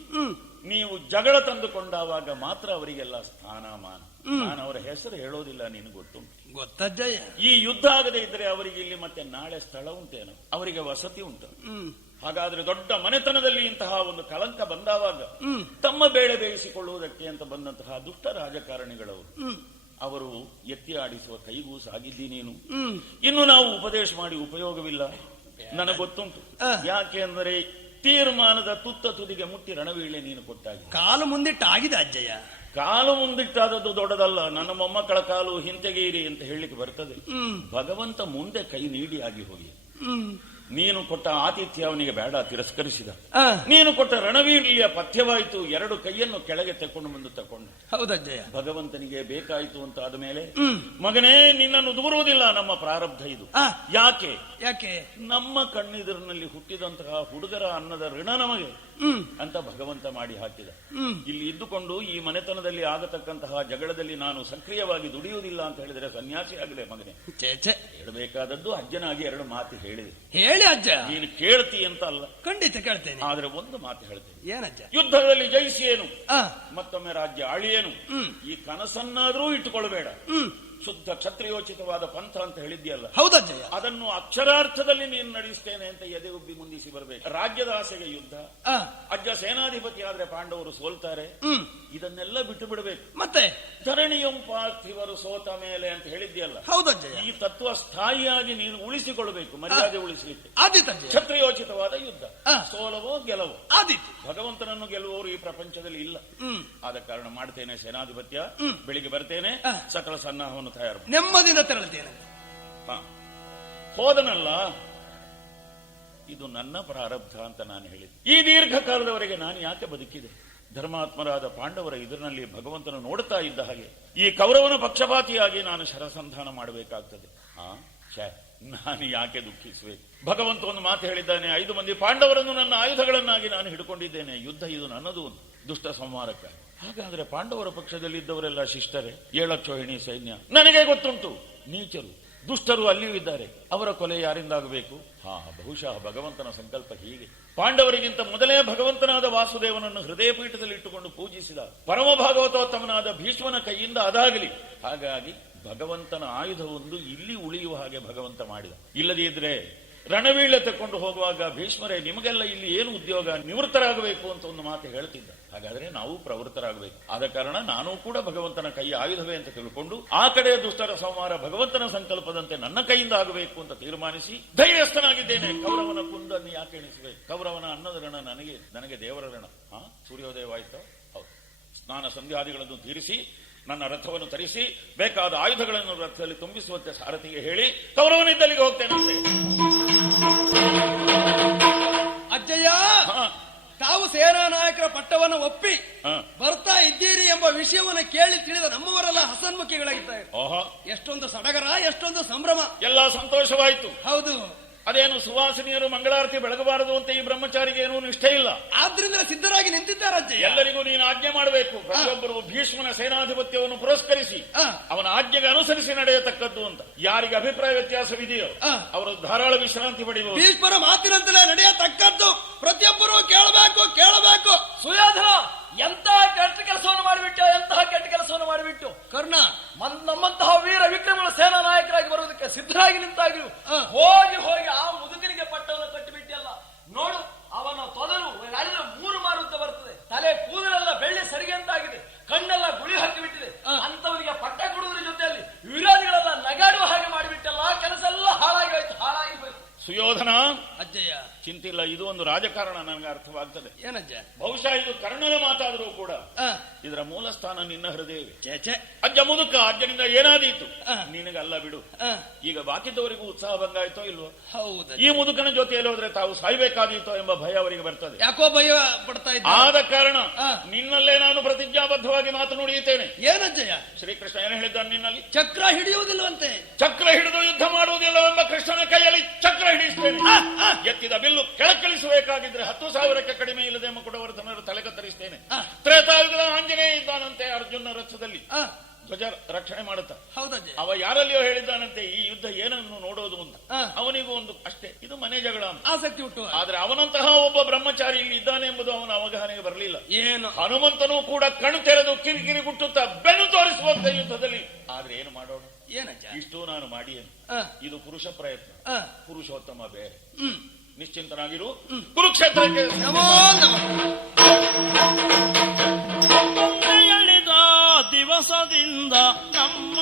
ನೀವು ಜಗಳ ತಂದುಕೊಂಡಾಗ ಮಾತ್ರ ಅವರಿಗೆಲ್ಲ ಸ್ಥಾನಮಾನ. ನಾನು ಅವರ ಹೆಸರು ಹೇಳೋದಿಲ್ಲ, ನಿನಗೆ ಗೊತ್ತುಂಟು. ಗೊತ್ತಜ್ಜಯ್ಯ. ಈ ಯುದ್ಧ ಆಗದೆ ಇದ್ರೆ ಅವರಿಗೆ ಇಲ್ಲಿ ಮತ್ತೆ ನಾಳೆ ಸ್ಥಳ ಉಂಟೇನೋ, ಅವರಿಗೆ ವಸತಿ ಉಂಟು. ಹಾಗಾದ್ರೆ ದೊಡ್ಡ ಮನೆತನದಲ್ಲಿ ಇಂತಹ ಒಂದು ಕಳಂಕ ಬಂದಾವಾಗ ತಮ್ಮ ಬೇಳೆ ಬೇಯಿಸಿಕೊಳ್ಳುವುದಕ್ಕೆ ಅಂತ ಬಂದಂತಹ ದುಷ್ಟ ರಾಜಕಾರಣಿಗಳವರು, ಅವರು ಎತ್ತಿ ಆಡಿಸುವ ಕೈಗೂ ಸಾಗಿದ್ದಿ ನೀನು. ಇನ್ನು ನಾವು ಉಪದೇಶ ಮಾಡಿ ಉಪಯೋಗವಿಲ್ಲ, ನನಗೆ ಗೊತ್ತುಂಟು. ಯಾಕೆ ಅಂದರೆ ತೀರ್ಮಾನದ ತುತ್ತ ತುದಿಗೆ ಮುಟ್ಟಿ ರಣವೀಳೆ ನೀನು ಕೊಟ್ಟಾಗಿ ಕಾಲು ಮುಂದಿಟ್ಟಾಗಿದೆ ಅಜ್ಜಯ್ಯ. ಕಾಲು ಮುಂದಿಟ್ಟಾದದ್ದು ದೊಡ್ಡದಲ್ಲ, ನನ್ನ ಮೊಮ್ಮಕ್ಕಳ ಕಾಲು ಹಿಂತೆಗೆಯಿರಿ ಅಂತ ಹೇಳಲಿಕ್ಕೆ ಬರ್ತದೆ. ಭಗವಂತ ಮುಂದೆ ಕೈ ನೀಡಿ ಆಗಿ ಹೋಗಿ ನೀನು ಕೊಟ್ಟ ಆತಿಥ್ಯ ಅವನಿಗೆ ಬೇಡ, ತಿರಸ್ಕರಿಸಿದ. ನೀನು ಕೊಟ್ಟ ರಣವೀರ್ಯ ಪಥ್ಯವಾಯಿತು, 2 ಕೈಯನ್ನು ಕೆಳಗೆ ತಕೊಂಡು ಬಂದು ತಕೊಂಡು. ಹೌದಜ್ಜಯ್ಯ. ಭಗವಂತನಿಗೆ ಬೇಕಾಯಿತು ಅಂತ ಆದ ಮೇಲೆ ಮಗನೇ ನಿನ್ನನ್ನು ದೂರುವುದಿಲ್ಲ, ನಮ್ಮ ಪ್ರಾರಬ್ಧ ಇದು. ಯಾಕೆ ಯಾಕೆ? ನಮ್ಮ ಕಣ್ಣೆದುರಿನಲ್ಲಿ ಹುಟ್ಟಿದಂತಹ ಹುಡುಗರ ಅನ್ನದ ಋಣ ನಮಗೆ ಅಂತ ಭಗವಂತ ಮಾಡಿ ಹಾಕಿದ. ಇಲ್ಲಿ ಇದ್ದುಕೊಂಡು ಈ ಮನೆತನದಲ್ಲಿ ಆಗತಕ್ಕಂತಹ ಜಗಳದಲ್ಲಿ ನಾನು ಸಕ್ರಿಯವಾಗಿ ದುಡಿಯುವುದಿಲ್ಲ ಅಂತ ಹೇಳಿದರೆ ಸನ್ಯಾಸಿ ಆಗಲೇ ಮಗನೇ. ಚೇಚೆ. ಹೇಳಬೇಕಾದದ್ದು ಅಜ್ಜನಾಗಿ 2 ಮಾತು ಹೇಳಿದೆ. ಹೇಳಿ ಹೇಳಿ ಅಜ್ಜ. ನೀನು ಕೇಳ್ತಿ ಅಂತ ಅಲ್ಲ, ಖಂಡಿತ ಕೇಳ್ತೇನೆ. ಆದ್ರೆ ಒಂದು ಮಾತು ಹೇಳ್ತೇನೆ. ಏನಜ್ಜ? ಯುದ್ಧದಲ್ಲಿ ಜಯಿಸಿಯೇನು, ಆ, ಮತ್ತೊಮ್ಮೆ ರಾಜ್ಯ ಆಳಿಯೇನು, ಈ ಕನಸನ್ನಾದ್ರೂ ಇಟ್ಟುಕೊಳ್ಬೇಡ. ಶುದ್ಧ ಕ್ಷತ್ರಿಯೋಚಿತವಾದ ಪಂಥ ಅಂತ ಹೇಳಿದ್ಯಲ್ಲ, ಹೌದಜ್ಜಯ್ಯ. ಅದನ್ನು ಅಕ್ಷರಾರ್ಥದಲ್ಲಿ ನೀನು ನಡೆಸ್ತೇನೆ ಅಂತ ಎದೆ ಉಬ್ಬಿ ಮುಂದಿಸಿ ಬರಬೇಕು. ರಾಜ್ಯದ ಆಸೆಗೆ ಯುದ್ಧ, ಆ, ಅಜ್ಜ ಸೇನಾಧಿಪತಿ ಆದ್ರೆ ಪಾಂಡವರು ಸೋಲ್ತಾರೆ, ಇದನ್ನೆಲ್ಲ ಬಿಟ್ಟು ಬಿಡಬೇಕು. ಮತ್ತೆ ಧರಣಿಯಂ ಪಾರ್ಥಿವರು ಸೋತ ಮೇಲೆ ಅಂತ ಹೇಳಿದ್ಯಲ್ಲ, ಹೌದಜ್ಜಯ್ಯ. ಈ ತತ್ವ ಸ್ಥಾಯಿಯಾಗಿ ನೀನು ಉಳಿಸಿಕೊಳ್ಬೇಕು, ಮರ್ಯಾದೆ ಉಳಿಸಲಿಕ್ಕೆ. ಆದಿತಜ್ಜ. ಕ್ಷತ್ರಿಯೋಚಿತವಾದ ಯುದ್ಧ, ಆ. ಸೋಲವೋ ಗೆಲವೋ. ಆದಿತ್ತು. ಭಗವಂತನನ್ನು ಗೆಲ್ಲುವವರು ಈ ಪ್ರಪಂಚದಲ್ಲಿ ಇಲ್ಲ. ಆದ ಕಾರಣ ಮಾಡ್ತೇನೆ ಸೇನಾಧಿಪತ್ಯ, ಬೆಳಿಗ್ಗೆ ಬರ್ತೇನೆ, ಸಕಲ ಸನ್ನಾಹವನ್ನು ತಯಾರು ಮಾಡಿ ನೆಮ್ಮದಿಯಿಂದ ತೆರಳುತ್ತೇನೆ. ಹೋದನಲ್ಲ, ಇದು ನನ್ನ ಪ್ರಾರಬ್ಧ ಅಂತ ನಾನು ಹೇಳಿದೆ. ಈ ದೀರ್ಘಕಾಲದವರೆಗೆ ನಾನು ಯಾಕೆ ಬದುಕಿದೆ? ಧರ್ಮಾತ್ಮರಾದ ಪಾಂಡವರ ಇದರಲ್ಲಿ ಭಗವಂತನ ನೋಡ್ತಾ ಇದ್ದ ಹಾಗೆ ಈ ಕೌರವನ ಪಕ್ಷಪಾತಿಯಾಗಿ ನಾನು ಶರಸಂಧಾನ ಮಾಡಬೇಕಾಗ್ತದೆ. ನಾನು ಯಾಕೆ ದುಃಖಿಸಬೇಕು? ಭಗವಂತ ಒಂದು ಮಾತು ಹೇಳಿದ್ದಾನೆ, 5 ಮಂದಿ ಪಾಂಡವರನ್ನು ನನ್ನ ಆಯುಧಗಳನ್ನಾಗಿ ನಾನು ಹಿಡ್ಕೊಂಡಿದ್ದೇನೆ, ಯುದ್ಧ ಇದು ನನ್ನದು, ದುಷ್ಟ ಸಂಹಾರಕ್ಕಾಗಿ. ಹಾಗಾದ್ರೆ ಪಾಂಡವರ ಪಕ್ಷದಲ್ಲಿದ್ದವರೆಲ್ಲ ಶಿಷ್ಟರೇ, 7 ಲಕ್ಷ ಹೆಣಿ ಸೈನ್ಯ. ನನಗೆ ಗೊತ್ತುಂಟು, ನೀಚರು ದುಷ್ಟರು ಅಲ್ಲಿಯೂ ಇದ್ದಾರೆ. ಅವರ ಕೊಲೆ ಯಾರಿಂದಾಗಬೇಕು? ಬಹುಶಃ ಭಗವಂತನ ಸಂಕಲ್ಪ ಹೀಗೆ. ಪಾಂಡವರಿಗಿಂತ ಮೊದಲೇ ಭಗವಂತನಾದ ವಾಸುದೇವನನ್ನು ಹೃದಯ ಪೀಠದಲ್ಲಿ ಇಟ್ಟುಕೊಂಡು ಪೂಜಿಸಿದ ಪರಮ ಭಾಗವತೋತ್ತಮನಾದ ಭೀಷ್ಮನ ಕೈಯಿಂದ ಅದಾಗಲಿ. ಹಾಗಾಗಿ ಭಗವಂತನ ಆಯುಧವೊಂದು ಇಲ್ಲಿ ಉಳಿಯುವ ಹಾಗೆ ಭಗವಂತ ಮಾಡಿದ. ಇಲ್ಲದೇ ಇದ್ರೆ ರಣವೀಳ್ಯ ತಕೊಂಡು ಹೋಗುವಾಗ ಭೀಷ್ಮರೇ, ನಿಮಗೆಲ್ಲ ಇಲ್ಲಿ ಏನು ಉದ್ಯೋಗ, ನಿವೃತ್ತರಾಗಬೇಕು ಅಂತ ಒಂದು ಮಾತು ಹೇಳ್ತಿದ್ದ. ಹಾಗಾದ್ರೆ ನಾವು ಪ್ರವೃತ್ತರಾಗಬೇಕು. ಆದ ಕಾರಣ ನಾನು ಕೂಡ ಭಗವಂತನ ಕೈ ಆಯುಧವೇ ಅಂತ ತಿಳ್ಕೊಂಡು ಆ ಕಡೆ ದುಷ್ಟರ ಸಂಹಾರ ಭಗವಂತನ ಸಂಕಲ್ಪದಂತೆ ನನ್ನ ಕೈಯಿಂದ ಆಗಬೇಕು ಅಂತ ತೀರ್ಮಾನಿಸಿ ಧೈರ್ಯಸ್ಥನಾಗಿದ್ದೇನೆ. ಕೌರವನ ಕುಂದನ್ನು ಯಾಕೆ ಎಣಿಸಬೇಕು? ಕೌರವನ ಅನ್ನದ ಋಣ ನನಗೆ ದೇವರ ಋಣ. ಸೂರ್ಯೋದಯವಾಯಿತು. ಹೌದು. ಸ್ನಾನ ಸಂಧ್ಯಾದಿಗಳನ್ನು ತೀರಿಸಿ ನನ್ನ ರಥವನ್ನು ತರಿಸಿ ಬೇಕಾದ ಆಯುಧಗಳನ್ನು ರಥದಲ್ಲಿ ತುಂಬಿಸುವಂತೆ ಸಾರಥಿಗೆ ಹೇಳಿ ಕೌರವನಿದ್ದಲ್ಲಿಗೆ ಹೋಗ್ತೇನಂತೆ. ಅಜ್ಜಯ್ಯ, ತಾವು ಸೇನಾ ನಾಯಕರ ಪಟ್ಟವನ್ನು ಒಪ್ಪಿ ಬರ್ತಾ ಇದ್ದೀರಿ ಎಂಬ ವಿಷಯವನ್ನು ಕೇಳಿ ತಿಳಿದ ನಮ್ಮವರೆಲ್ಲ ಹಸನ್ಮುಖಿಗಳಾಗಿದ್ದಾರೆ. ಎಷ್ಟೊಂದು ಸಡಗರ, ಎಷ್ಟೊಂದು ಸಂಭ್ರಮ, ಎಲ್ಲ ಸಂತೋಷವಾಯಿತು. ಹೌದು. ಅದೇನು ಸುವಾಸಿನಿಯರು ಮಂಗಳಾರತಿ ಬೆಳಗಬಾರದು ಅಂತ ಈ ಬ್ರಹ್ಮಚಾರಿಗೆ ಏನೂ ನಿಷ್ಠೆ ಇಲ್ಲ. ಆದ್ರಿಂದ ಸಿದ್ಧರಾಗಿ ನಿಂತಿದ್ದಾರೆ. ಎಲ್ಲರಿಗೂ ನೀನು ಆಜ್ಞೆ ಮಾಡಬೇಕು. ಪ್ರತಿಯೊಬ್ಬರು ಭೀಷ್ಮನ ಸೇನಾಧಿಪತ್ಯವನ್ನು ಪುರಸ್ಕರಿಸಿ ಅವನ ಆಜ್ಞೆಗೆ ಅನುಸರಿಸಿ ನಡೆಯತಕ್ಕದ್ದು ಅಂತ. ಯಾರಿಗೆ ಅಭಿಪ್ರಾಯ ವ್ಯತ್ಯಾಸವಿದೆಯೋ ಅವರು ಧಾರಾಳ ವಿಶ್ರಾಂತಿ ಪಡೆಯಬಹುದು. ಭೀಷ್ಮರ ಮಾತಿನಂತಲೇ ನಡೆಯತಕ್ಕದ್ದು ಪ್ರತಿಯೊಬ್ಬರು ಕೇಳಬೇಕು. ಸುಯೋಧನ, ಎಂತಹ ಕೆಟ್ಟ ಕೆಲಸವನ್ನು ಮಾಡಿಬಿಟ್ಟು, ಎಂತಹ ಕೆಟ್ಟ ಕೆಲಸವನ್ನು ಮಾಡಿಬಿಟ್ಟು ಕರ್ಣ ನಮ್ಮಂತಹ ವೀರ ವಿಕ್ರಮಗಳ ಸೇನಾ ನಾಯಕರಾಗಿ ಬರುವುದಕ್ಕೆ ಸಿದ್ಧರಾಗಿ ನಿಂತಾಗಿರು. ಹೋಗಿ ಆ ಮುದುಕನಿಗೆ ಪಟ್ಟವನ್ನು ಕಟ್ಟಿಬಿಟ್ಟಿಯಲ್ಲ. ನೋಡು, ಅವನ ತೊದಲು 3 ಮಾರುತ್ತ ಬರ್ತದೆ. ತಲೆ ಕೂದಲೆಲ್ಲ ಬೆಳ್ಳಿ ಸರಿಗೆ ಅಂತಾಗಿದೆ, ಕಣ್ಣೆಲ್ಲ ಗುಳಿ ಹಾಕಿಬಿಟ್ಟಿದೆ. ಅಂತವನಿಗೆ ಪಟ್ಟ ಕೊಡುವುದರ ಜೊತೆಯಲ್ಲಿ ವಿರೋಧಿಗಳೆಲ್ಲ ನಗಾಡುವ ಹಾಗೆ ಮಾಡಿಬಿಟ್ಟಲ್ಲ. ಕೆಲಸ ಎಲ್ಲ ಹಾಳಾಗಿ ಹೋಯ್ತು. ಸುಯೋಧನ, ಅಜ್ಜಯ್ಯ, ಚಿಂತಿಲ್ಲ, ಇದು ಒಂದು ರಾಜಕಾರಣ ನನಗೆ ಅರ್ಥವಾಗ್ತದೆ. ಏನಜ್ಜ? ಬಹುಶಃ ಇದು ಕರ್ಣನ ಮಾತಾದರೂ ಕೂಡ ಇದರ ಮೂಲ ಸ್ಥಾನ ನಿನ್ನ ಹೃದಯವೇ. ಅಜ್ಜ ಮುದುಕ, ಅಜ್ಜನಿಂದ ಏನಾದೀತು ನಿನಗಲ್ಲ ಬಿಡು. ಈಗ ಬಾಕಿದ್ದವರಿಗೂ ಉತ್ಸಾಹ ಭಂಗ ಆಯ್ತೋ ಇಲ್ವೋ? ಹೌದು. ಈ ಮುದುಕನ ಜೊತೆಯಲ್ಲಿ ಹೋದ್ರೆ ತಾವು ಸಾಯ್ಬೇಕಾದೀತೋ ಎಂಬ ಭಯ ಅವರಿಗೆ ಬರ್ತದೆ. ಯಾಕೋ ಭಯ ಪಡ್ತಾ ಇದ್ದ. ಆದ ಕಾರಣ ನಿನ್ನಲ್ಲೇ ನಾನು ಪ್ರತಿಜ್ಞಾಬದ್ಧವಾಗಿ ಮಾತು ನುಡಿಯುತ್ತೇನೆ. ಏನಜ್ಜಯ್ಯ? ಶ್ರೀಕೃಷ್ಣ ಏನು ಹೇಳಿದ್ದಾನೆ ನಿನ್ನಲ್ಲಿ? ಚಕ್ರ ಹಿಡಿಯುವುದಿಲ್ಲವಂತೆ. ಚಕ್ರ ಹಿಡಿದು ಯುದ್ಧ ಮಾಡುವುದಿಲ್ಲವೆಂಬ ಕೃಷ್ಣನ ಕೈಯಲ್ಲಿ ಚಕ್ರ ಹಿಡಿಸ್ತೇನೆ. ಎತ್ತಿದ ಬಿಲ್ಲು ಕೆಳಕ್ಕಿಳಿಸಬೇಕಾಗಿದ್ರೆ 10,000ಕ್ಕೆ ಕಡಿಮೆ ಇಲ್ಲದೆ ಮಕುಟವರ್ಧನರು ತಲೆ ಕತ್ತರಿಸ್ತೇನೆ. ತ್ರೇತಾಯುಗದ ಆಂಜನೇಯ ಇದ್ದಾನಂತೆ ಅರ್ಜುನ ರಥದಲ್ಲಿ ಧ್ವಜ ರಕ್ಷಣೆ ಮಾಡುತ್ತಾ. ಅವ ಯಾರಲ್ಲಿಯೋ ಹೇಳಿದ್ದಾನಂತೆ ಈ ಯುದ್ಧ ಏನನ್ನು ನೋಡೋದು ಅಂತ. ಅವನಿಗೂ ಒಂದು ಅಷ್ಟೇ, ಇದು ಮನೆ ಜಗಳ ಆಸಕ್ತಿ ಹುಟ್ಟು. ಆದ್ರೆ ಅವನಂತಹ ಒಬ್ಬ ಬ್ರಹ್ಮಚಾರಿ ಇಲ್ಲಿ ಇದ್ದಾನೆ ಎಂಬುದು ಅವನ ಅವಗಾಹನೆಗೆ ಬರಲಿಲ್ಲ. ಏನು? ಹನುಮಂತನೂ ಕೂಡ ಕಣ್ಣು ತೆರೆದು ಕಿರಿಕಿರಿ ಗುಟ್ಟುತ್ತಾ ಬೆನ್ನು ತೋರಿಸುವಂತ ಯುದ್ಧದಲ್ಲಿ. ಆದ್ರೆ ಏನು ಮಾಡೋಣ? ಇಷ್ಟು ನಾನು ಮಾಡಿಯೇನು? ಇದು ಪುರುಷ ಪ್ರಯತ್ನ, ಪುರುಷೋತ್ತಮ ಬೇರೆ. ನಿಶ್ಚಿಂತನಾಗಿರು. ಕುರುಕ್ಷೇತ್ರಕ್ಕೆ ಎಳೆದ ದಿವಸದಿಂದ ನಮ್ಮ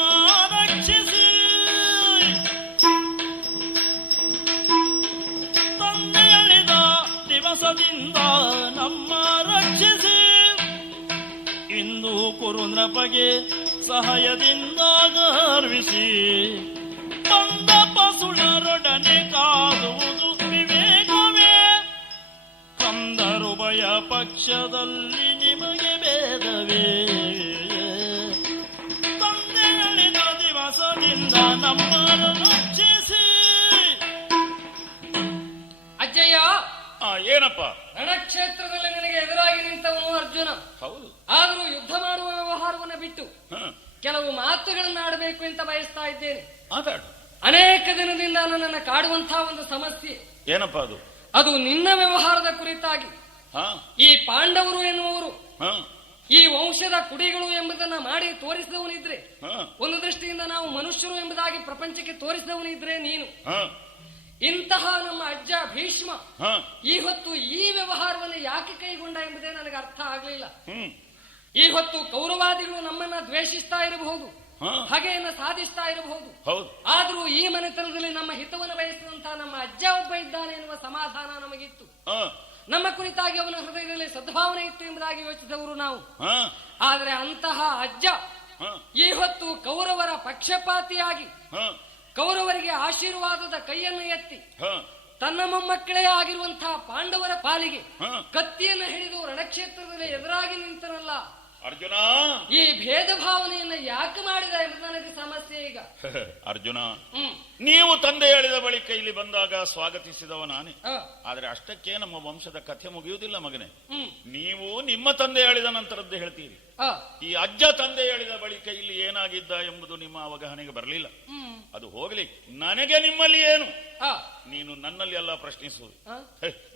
ರಕ್ಷಿಸಿ, ತಂದೆ ಎಳೆದ ದಿವಸದಿಂದ ನಮ್ಮ ರಕ್ಷಿಸಿ, ಇಂದು ಕುರು ನೃಪಗೆ ಸಹಾಯದಿಂದ ಗರ್ವಿಸಿ, ಬಂದ ಪಸುಳರೊಡನೆ ಕಾದುವುದು ವಿವೇಕವೇ, ಕಂದರುಭಯ ಪಕ್ಷದಲ್ಲಿ ನಿಮಗೆ ಭೇದವೇ, ತಂದೆಯಳಿದ ದಿವಸದಿಂದ ನಮ್ಮನ್ನು ರಕ್ಷಿಸಿ. ಅಜ್ಜಯ್ಯ, ಏನಪ್ಪ? ರಣಕ್ಷೇತ್ರದಲ್ಲಿ ನನಗೆ ಎದುರಾಗಿ ನಿಂತವನು ಅರ್ಜುನ. ಹೌದು. ಆದರೂ ಯುದ್ಧ ಮಾಡುವ ವ್ಯವಹಾರವನ್ನು ಬಿಟ್ಟು ಕೆಲವು ಮಾತುಗಳನ್ನು ಆಡಬೇಕು ಅಂತ ಬಯಸ್ತಾ ಇದ್ದೇನೆ. ಮಾತಾಡು. ಅನೇಕ ದಿನದಿಂದ ನನ್ನನ್ನು ಕಾಡುವಂತಹ ಒಂದು ಸಮಸ್ಯೆ. ಏನಪ್ಪ ಅದು? ಅದು ನಿನ್ನ ವ್ಯವಹಾರದ ಕುರಿತಾಗಿ. ಹಾ ಈ ಪಾಂಡವರು ಎನ್ನುವರು ಹಾ ಈ ವಂಶದ ಕುಡಿಗಳು ಎಂಬುದನ್ನ ಮಾಡಿ ತೋರಿಸಿದವನಿದ್ರೆ, ಹಾ ಒಂದು ದೃಷ್ಟಿಯಿಂದ ನಾವು ಮನುಷ್ಯರು ಎಂಬುದಾಗಿ ಪ್ರಪಂಚಕ್ಕೆ ತೋರಿಸಿದವನಿದ್ರೆ ನೀನು. ಹಾ ಇಂತಹ ನಮ್ಮ ಅಜ್ಜ ಭೀಷ್ಮ ಹಾ ಈ ಹೊತ್ತು ಈ ವ್ಯವಹಾರವನ್ನು ಯಾಕೆ ಕೈಗೊಂಡ ಎಂಬುದೇ ನನಗೆ ಅರ್ಥ ಆಗಲಿಲ್ಲ. ಹ್ಮ್ ಈ ಹೊತ್ತು ಕೌರವಾದಿಗಳು ನಮ್ಮನ್ನ ದ್ವೇಷಿಸ್ತಾ ಇರಬಹುದು, ಹಾ ಹಾಗೆಯನ್ನ ಸಾಧಿಸ್ತಾ ಇರಬಹುದು. ಹೌದು. ಆದ್ರೂ ಈ ಮನೆತನದಲ್ಲಿ ನಮ್ಮ ಹಿತವನ್ನು ಬಯಸಿದಂತಹ ನಮ್ಮ ಅಜ್ಜ ಒಬ್ಬ ಇದ್ದಾನೆ ಎನ್ನುವ ಸಮಾಧಾನ ನಮಗಿತ್ತು. ಹಾ ನಮ್ಮ ಕುರಿತಾಗಿ ಅವನ ಹೃದಯದಲ್ಲಿ ಸದ್ಭಾವನೆ ಇತ್ತು ಎಂಬುದಾಗಿ ಯೋಚಿಸಿದವರು ನಾವು. ಹಾ ಆದರೆ ಅಂತಹ ಅಜ್ಜ ಹಾ ಈ ಹೊತ್ತು ಕೌರವರ ಪಕ್ಷಪಾತಿಯಾಗಿ ಹಾ ಕೌರವರಿಗೆ ಆಶೀರ್ವಾದದ ಕೈಯನ್ನು ಎತ್ತಿ ಹಾ ತನ್ನ ಮೊಮ್ಮಕ್ಕಳೇ ಆಗಿರುವಂತಹ ಪಾಂಡವರ ಪಾಲಿಗೆ ಹಾ. ಕತ್ತಿಯನ್ನು ಹಿಡಿದು ರಣಕ್ಷೇತ್ರದಲ್ಲಿ ಎದುರಾಗಿ ನಿಂತರಲ್ಲ, ಅರ್ಜುನ, ಈ ಭೇದ ಭಾವನೆಯನ್ನ ಯಾಕೆ ಮಾಡಿದ ಎಂಬುದು ನನಗೆ ಸಮಸ್ಯೆ ಈಗ. ಅರ್ಜುನ, ಹ್ಮ್ ನೀವು ತಂದೆ ಹೇಳಿದ ಬಳಿಕ ಇಲ್ಲಿ ಬಂದಾಗ ಸ್ವಾಗತಿಸಿದವ ನಾನೇ. ಆ, ಆದ್ರೆ ಅಷ್ಟಕ್ಕೆ ನಮ್ಮ ವಂಶದ ಕಥೆ ಮುಗಿಯುವುದಿಲ್ಲ ಮಗನೇ. ಹ್ಮ್ ನೀವು ನಿಮ್ಮ ತಂದೆ ಹೇಳಿದ ನಂತರದ್ದೇ ಹೇಳ್ತೀರಿ. ಆ, ಈ ಅಜ್ಜ ತಂದೆ ಹೇಳಿದ ಬಳಿಕ ಇಲ್ಲಿ ಏನಾಗಿದ್ದ ಎಂಬುದು ನಿಮ್ಮ ಅವಗಾಹನೆಗೆ ಬರಲಿಲ್ಲ. ಹ್ಮ್ ಅದು ಹೋಗಲಿ, ನನಗೆ ನಿಮ್ಮಲ್ಲಿ ಏನು? ಆ, ನೀನು ನನ್ನಲ್ಲಿ ಎಲ್ಲ ಪ್ರಶ್ನಿಸುವುದು. ಆ,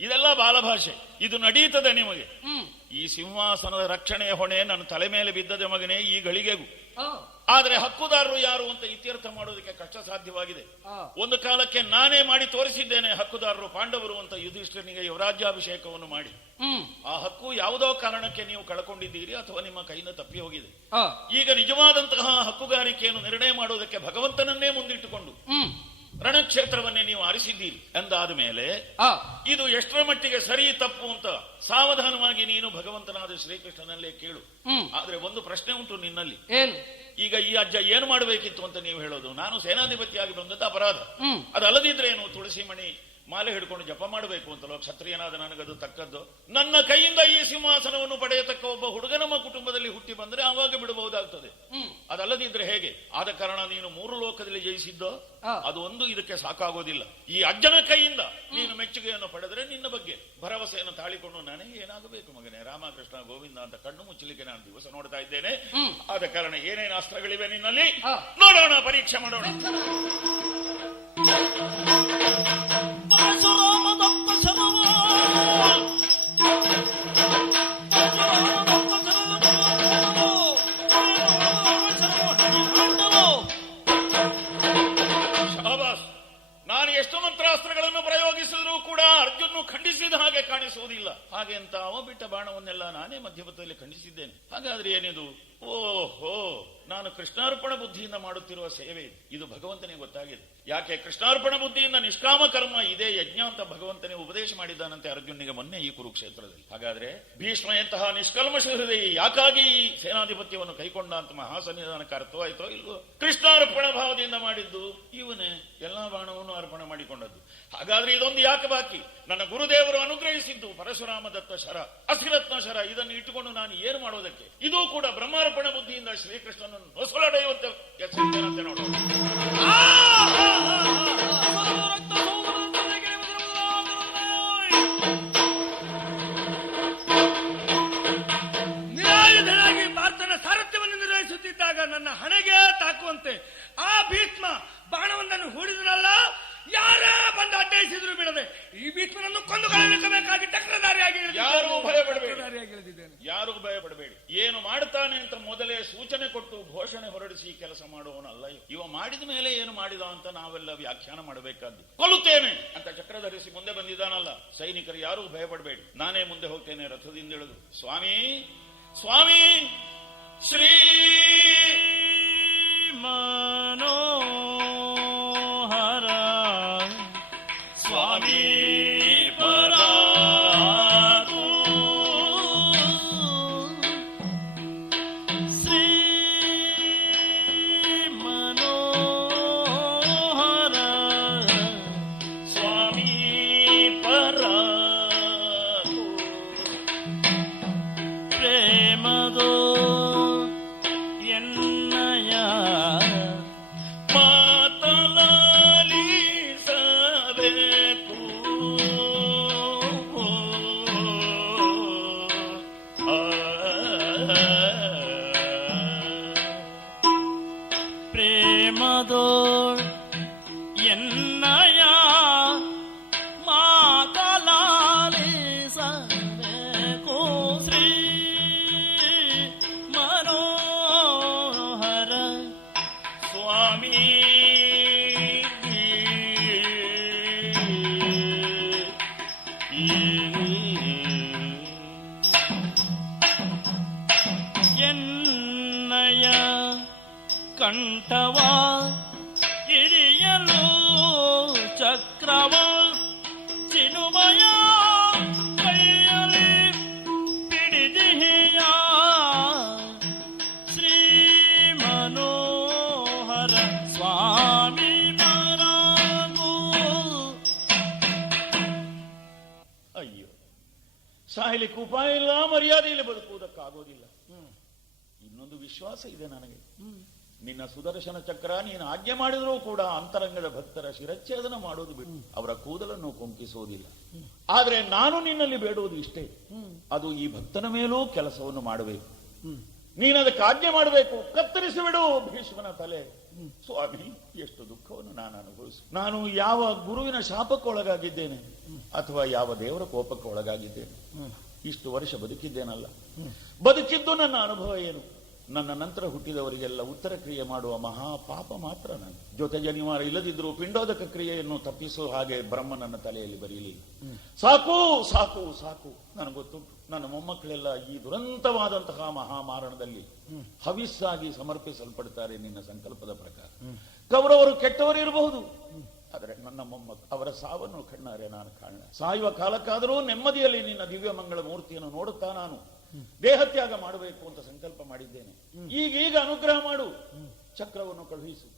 ಇದೆಲ್ಲ ಬಾಲಭಾಷೆ, ಇದು ನಡೀತದೆ ನಿಮಗೆ. ಹ್ಮ್ ಈ ಸಿಂಹಾಸನದ ರಕ್ಷಣೆಯ ಹೊಣೆ ನನ್ನ ತಲೆ ಮೇಲೆ ಬಿದ್ದದೆ ಮಗನೇ ಈ ಗಳಿಗೆಗೂ. ಆ, ಆದ್ರೆ ಹಕ್ಕುದಾರರು ಯಾರು ಅಂತ ಇತ್ಯರ್ಥ ಮಾಡೋದಕ್ಕೆ ಕಷ್ಟ ಸಾಧ್ಯವಾಗಿದೆ. ಆ, ಒಂದು ಕಾಲಕ್ಕೆ ನಾನೇ ಮಾಡಿ ತೋರಿಸಿದ್ದೇನೆ ಹಕ್ಕುದಾರರು ಪಾಂಡವರು ಅಂತ ಯುಧಿಷ್ಠಿರನಿಗೆ ಯುವರಾಜ್ಯಾಭಿಷೇಕವನ್ನು ಮಾಡಿ. ಹ್ಮ್ ಆ ಹಕ್ಕು ಯಾವುದೋ ಕಾರಣಕ್ಕೆ ನೀವು ಕಳ್ಕೊಂಡಿದ್ದೀರಿ ಅಥವಾ ನಿಮ್ಮ ಕೈಯಿಂದ ತಪ್ಪಿ ಹೋಗಿದೆ. ಆ, ಈಗ ನಿಜವಾದಂತಹ ಹಕ್ಕುಗಾರಿಕೆಯನ್ನು ನಿರ್ಣಯ ಮಾಡುವುದಕ್ಕೆ ಭಗವಂತನನ್ನೇ ಮುಂದಿಟ್ಟುಕೊಂಡು ಹ್ಮ್ ರಣಕ್ಷೇತ್ರವನ್ನೇ ನೀವು ಆರಿಸಿದ್ದೀರಿ ಎಂದಾದ ಮೇಲೆ ಆ, ಇದು ಎಷ್ಟರ ಮಟ್ಟಿಗೆ ಸರಿ ತಪ್ಪು ಅಂತ ಸಾವಧಾನವಾಗಿ ನೀನು ಭಗವಂತನಾದ ಶ್ರೀಕೃಷ್ಣನಲ್ಲೇ ಕೇಳು. ಹ್ಮ್ ಆದ್ರೆ ಒಂದು ಪ್ರಶ್ನೆ ಉಂಟು ನಿನ್ನಲ್ಲಿ. ಏನು? ಈಗ ಈ ಅಜ್ಜ ಏನು ಮಾಡಬೇಕಿತ್ತು ಅಂತ ನೀವು ಹೇಳೋದು? ನಾನು ಸೇನಾಧಿಪತಿಯಾಗಿ ಬಂದದ್ದು ಅಪರಾಧ. ಹ್ಮ್ ಅದಲ್ಲದಿದ್ರೆ ಏನು ತುಳಸಿ ಮಣಿ ಮಾಲೆ ಹಿಡ್ಕೊಂಡು ಜಪ ಮಾಡಬೇಕು ಅಂತಲೋ? ಕ್ಷತ್ರಿಯನಾದ ನನಗದು ತಕ್ಕದ್ದು. ನನ್ನ ಕೈಯಿಂದ ಈ ಸಿಂಹಾಸನವನ್ನು ಪಡೆಯತಕ್ಕ ಒಬ್ಬ ಹುಡುಗ ನಮ್ಮ ಕುಟುಂಬದಲ್ಲಿ ಹುಟ್ಟಿ ಬಂದ್ರೆ ಆವಾಗ ಬಿಡಬಹುದಾಗ್ತದೆ. ಹ್ಮ್ ಅದಲ್ಲದಿದ್ರೆ ಹೇಗೆ? ಆದ ಕಾರಣ ನೀನು 3 ಲೋಕದಲ್ಲಿ ಜಯಿಸಿದ್ದೋ ಆ. ಅದು ಒಂದು ಇದಕ್ಕೆ ಸಾಕಾಗೋದಿಲ್ಲ. ಈ ಅಜ್ಜನ ಕೈಯಿಂದ ನೀನು ಮೆಚ್ಚುಗೆಯನ್ನು ಪಡೆದರೆ ನಿನ್ನ ಬಗ್ಗೆ ಭರವಸೆಯನ್ನು ತಾಳಿಕೊಂಡು ನನಗೆ ಏನಾಗಬೇಕು ಮಗನೇ, ರಾಮಕೃಷ್ಣ ಗೋವಿಂದ ಅಂತ ಕಣ್ಣು ಮುಚ್ಚಲಿಕ್ಕೆ ನಾನು ದಿವಸ ನೋಡ್ತಾ ಇದ್ದೇನೆ. ಆದ ಕಾರಣ ಏನೇನು ಅಸ್ತ್ರಗಳಿವೆ ನಿನ್ನಲ್ಲಿ ಆ. ನೋಡೋಣ, ಪರೀಕ್ಷೆ ಮಾಡೋಣ. ಪರಶುರಾಮ ದತ್ತ ಶರವ ಶಾಬಾಸ್. ನಾನು ಎಷ್ಟು ಮಂತ್ರಾಸ್ತ್ರಗಳನ್ನು ಪ್ರಯೋಗಿಸಿದರೂ ಕೂಡ ಅರ್ಜುನ್ ಖಂಡಿಸಿದ ಹಾಗೆ ಕಾಣಿಸುವುದಿಲ್ಲ. ಹಾಗೆ ಅಂತ ಅವ ಬಿಟ್ಟ ಬಾಣವನ್ನೆಲ್ಲ ನಾನೇ ಮಧ್ಯಪಥದಲ್ಲಿ ಖಂಡಿಸಿದ್ದೇನೆ. ಹಾಗಾದ್ರೆ ಏನಿದು? ಓಹೋ, ನಾನು ಕೃಷ್ಣಾರ್ಪಣ ಬುದ್ಧಿಯಿಂದ ಮಾಡುತ್ತಿರುವ ಸೇವೆ ಇದು ಭಗವಂತನಿಗೆ ಗೊತ್ತಾಗಿದೆ. ಯಾಕೆ? ಕೃಷ್ಣಾರ್ಪಣ ಬುದ್ಧಿಯಿಂದ ನಿಷ್ಕಾಮ ಕರ್ಮ ಇದೇ ಯಜ್ಞ ಅಂತ ಭಗವಂತನೇ ಉಪದೇಶ ಮಾಡಿದ್ದಾನಂತೆ ಅರ್ಜುನಿಗೆ ಮೊನ್ನೆ ಈ ಕುರುಕ್ಷೇತ್ರದಲ್ಲಿ. ಹಾಗಾದ್ರೆ ಭೀಷ್ಮ ಎಂತಹ ನಿಷ್ಕಲ್ಮಶ ಹೃದಯ ಯಾಕಾಗಿ ಈ ಸೇನಾಧಿಪತ್ಯವನ್ನು ಕೈಕೊಂಡ ಅಂತ ಮಹಾಸನ್ನಿಧಾನಕ್ಕೆ ಅರ್ಥವಾಯಿತೋ ಇಲ್ವೋ? ಕೃಷ್ಣಾರ್ಪಣ ಭಾವದಿಂದ ಮಾಡಿದ್ದು ಇವನೇ ಎಲ್ಲಾ ಬಾಣವನ್ನು ಅರ್ಪಣೆ ಮಾಡಿಕೊಂಡದ್ದು. ಹಾಗಾದ್ರೆ ಇದೊಂದು ಯಾಕೆ ಬಾಕಿ? ನನ್ನ ಗುರುದೇವರು ಅನುಗ್ರಹಿಸಿದ್ದು ಪರಶುರಾಮ ದತ್ತ ಶರ, ಅಸಿರತ್ನ ಶರ. ಇದನ್ನು ಇಟ್ಟುಕೊಂಡು ನಾನು ಏನು ಮಾಡೋದಕ್ಕೆ? ಇದು ಕೂಡ ಬ್ರಹ್ಮಾರ್ಪಣ ಬುದ್ಧಿಯಿಂದ ಶ್ರೀಕೃಷ್ಣನನ್ನು ನೊಸಲಡೆಯುವಂತೆ ಎಚ್ಚರಿದ್ದೇನಂತೆ ನೋಡೋಣ. ನಿರಾಯುಧನಾಗಿ ಭಾರತದ ಸಾರಥ್ಯವನ್ನು ನಿರ್ವಹಿಸುತ್ತಿದ್ದಾಗ ನನ್ನ ಹಣೆಗೆ ತಾಕುವಂತೆ ಆ ಭೀಷ್ಮ ಬಾಣವೊಂದನ್ನು ಹೂಡಿದನಲ್ಲ, ಯಾರೇ ಬಂದು ಅಡ್ಡಯಿಸಿದ್ರು ಬಿಡದೆ ಈ ಭೀಷ್ಮನನ್ನು ಕೊಂದು ಕಳೆಯಬೇಕಾಗಿ ಚಕ್ರಧಾರಿಯಾಗಿ ಯಾರೂ ಭಯಪಡಬೇಡಿ, ಇಳಿದಿದ್ದೇನೆ. ಯಾರೂ ಭಯಪಡಬೇಡಿ. ಏನು ಮಾಡ್ತಾನೆ ಅಂತ ಮೊದಲೇ ಸೂಚನೆ ಕೊಟ್ಟು ಘೋಷಣೆ ಹೊರಡಿಸಿ ಕೆಲಸ ಮಾಡುವವನಲ್ಲ ಇವ. ಮಾಡಿದ ಮೇಲೆ ಏನು ಮಾಡಿದ ಅಂತ ನಾವೆಲ್ಲ ವ್ಯಾಖ್ಯಾನ ಮಾಡಬೇಕಾದ್ದು. ಕೊಲ್ಲುತ್ತೇನೆ ಅಂತ ಚಕ್ರ ಧರಿಸಿ ಮುಂದೆ ಬಂದಿದ್ದಾನಲ್ಲ, ಸೈನಿಕರು ಯಾರೂ ಭಯಪಡಬೇಡಿ. ನಾನೇ ಮುಂದೆ ಹೋಗ್ತೇನೆ ರಥದಿಂದ ಇಳಿದು. ಸ್ವಾಮಿ ಸ್ವಾಮಿ ಶ್ರೀ ಮನೋಹರ ಸ್ವಾಮಿ ಪರಾತು ಶ್ರೀ ಮನೋಹರ ಸ್ವಾಮಿ ಪರಾತು ಪ್ರೇಮದೋ ಎನ್ನಯ ಮಾತಲಾಲಿಸಬೇಕು. ಪ್ರೇಮದೋ ಎನ್ನಯ ಮಾ ಕಂಠವ ಇರಿಯಲು ಚಕ್ರವ ಚಿನುಮಯ ಕೈಯಲ್ಲಿ ಪಿಡಿದಿಹಿಯ ಶ್ರೀ ಮನೋಹರ ಸ್ವಾಮಿ ಮರಾಗು. ಅಯ್ಯೋ, ಸಾಯಲಿಕ್ಕೆ ಉಪಾಯ ಇಲ್ಲ, ಮರ್ಯಾದೆಯಲ್ಲಿ ಬದುಕುವುದಕ್ಕಾಗೋದಿಲ್ಲ. ಇನ್ನೊಂದು ವಿಶ್ವಾಸ ಇದೆ ನನಗೆ, ನಿನ್ನ ಸುದರ್ಶನ ಚಕ್ರ ನೀನು ಆಜ್ಞೆ ಮಾಡಿದರೂ ಕೂಡ ಅಂತರಂಗದ ಭಕ್ತರ ಶಿರಚ್ಛೇದನ ಮಾಡೋದು ಬಿಟ್ಟು ಅವರ ಕೂದಲನ್ನು ಕೊಂಕಿಸುವುದಿಲ್ಲ. ಆದ್ರೆ ನಾನು ನಿನ್ನಲ್ಲಿ ಬೇಡುವುದು ಇಷ್ಟೇ, ಅದು ಈ ಭಕ್ತನ ಮೇಲೂ ಕೆಲಸವನ್ನು ಮಾಡಬೇಕು. ನೀನದಕ್ಕೆ ಆಜ್ಞೆ ಮಾಡಬೇಕು, ಕತ್ತರಿಸಿ ಬಿಡು ಭೀಷ್ಮನ ತಲೆ. ಸ್ವಾಮಿ, ಎಷ್ಟು ದುಃಖವನ್ನು ನಾನು ನಾನು ಯಾವ ಗುರುವಿನ ಶಾಪಕ್ಕೆ ಒಳಗಾಗಿದ್ದೇನೆ ಅಥವಾ ಯಾವ ದೇವರ ಕೋಪಕ್ಕೆ ಒಳಗಾಗಿದ್ದೇನೆ? ಇಷ್ಟು ವರ್ಷ ಬದುಕಿದ್ದೇನಲ್ಲ, ಬದುಕಿದ್ದು ನನ್ನ ಅನುಭವ ಏನು? ನನ್ನ ನಂತರ ಹುಟ್ಟಿದವರಿಗೆಲ್ಲ ಉತ್ತರ ಕ್ರಿಯೆ ಮಾಡುವ ಮಹಾ ಪಾಪ ಮಾತ್ರ ನಾನು. ಜೊತೆ ಜನಿವಾರ ಇಲ್ಲದಿದ್ದರೂ ಪಿಂಡೋದಕ ಕ್ರಿಯೆಯನ್ನು ತಪ್ಪಿಸುವ ಹಾಗೆ ಬ್ರಹ್ಮ ನನ್ನ ತಲೆಯಲ್ಲಿ ಬರೀಲಿಲ್ಲ. ಸಾಕು ಸಾಕು ಸಾಕು, ನನಗೊತ್ತುಂಟು ನನ್ನ ಮೊಮ್ಮಕ್ಕಳೆಲ್ಲ ಈ ದುರಂತವಾದಂತಹ ಮಹಾಮಾರಣದಲ್ಲಿ ಹವಿಸ್ಸಾಗಿ ಸಮರ್ಪಿಸಲ್ಪಡ್ತಾರೆ ನಿನ್ನ ಸಂಕಲ್ಪದ ಪ್ರಕಾರ. ಕೌರವರು ಕೆಟ್ಟವರು ಇರಬಹುದು, ಆದರೆ ನನ್ನ ಮೊಮ್ಮಕ್ಕಳು ಅವರ ಸಾವನ್ನು ಕಣ್ಣಾರೆ ನಾನು ಕಾಣ. ಸಾಯುವ ಕಾಲಕ್ಕಾದರೂ ನೆಮ್ಮದಿಯಲ್ಲಿ ನಿನ್ನ ದಿವ್ಯ ಮಂಗಳ ಮೂರ್ತಿಯನ್ನು ನೋಡುತ್ತಾ ನಾನು ದೇಹತ್ಯಾಗ ಮಾಡಬೇಕು ಅಂತ ಸಂಕಲ್ಪ ಮಾಡಿದ್ದೇನೆ. ಈಗೀಗ ಅನುಗ್ರಹ ಮಾಡು, ಚಕ್ರವನ್ನು ಕಳುಹಿಸು,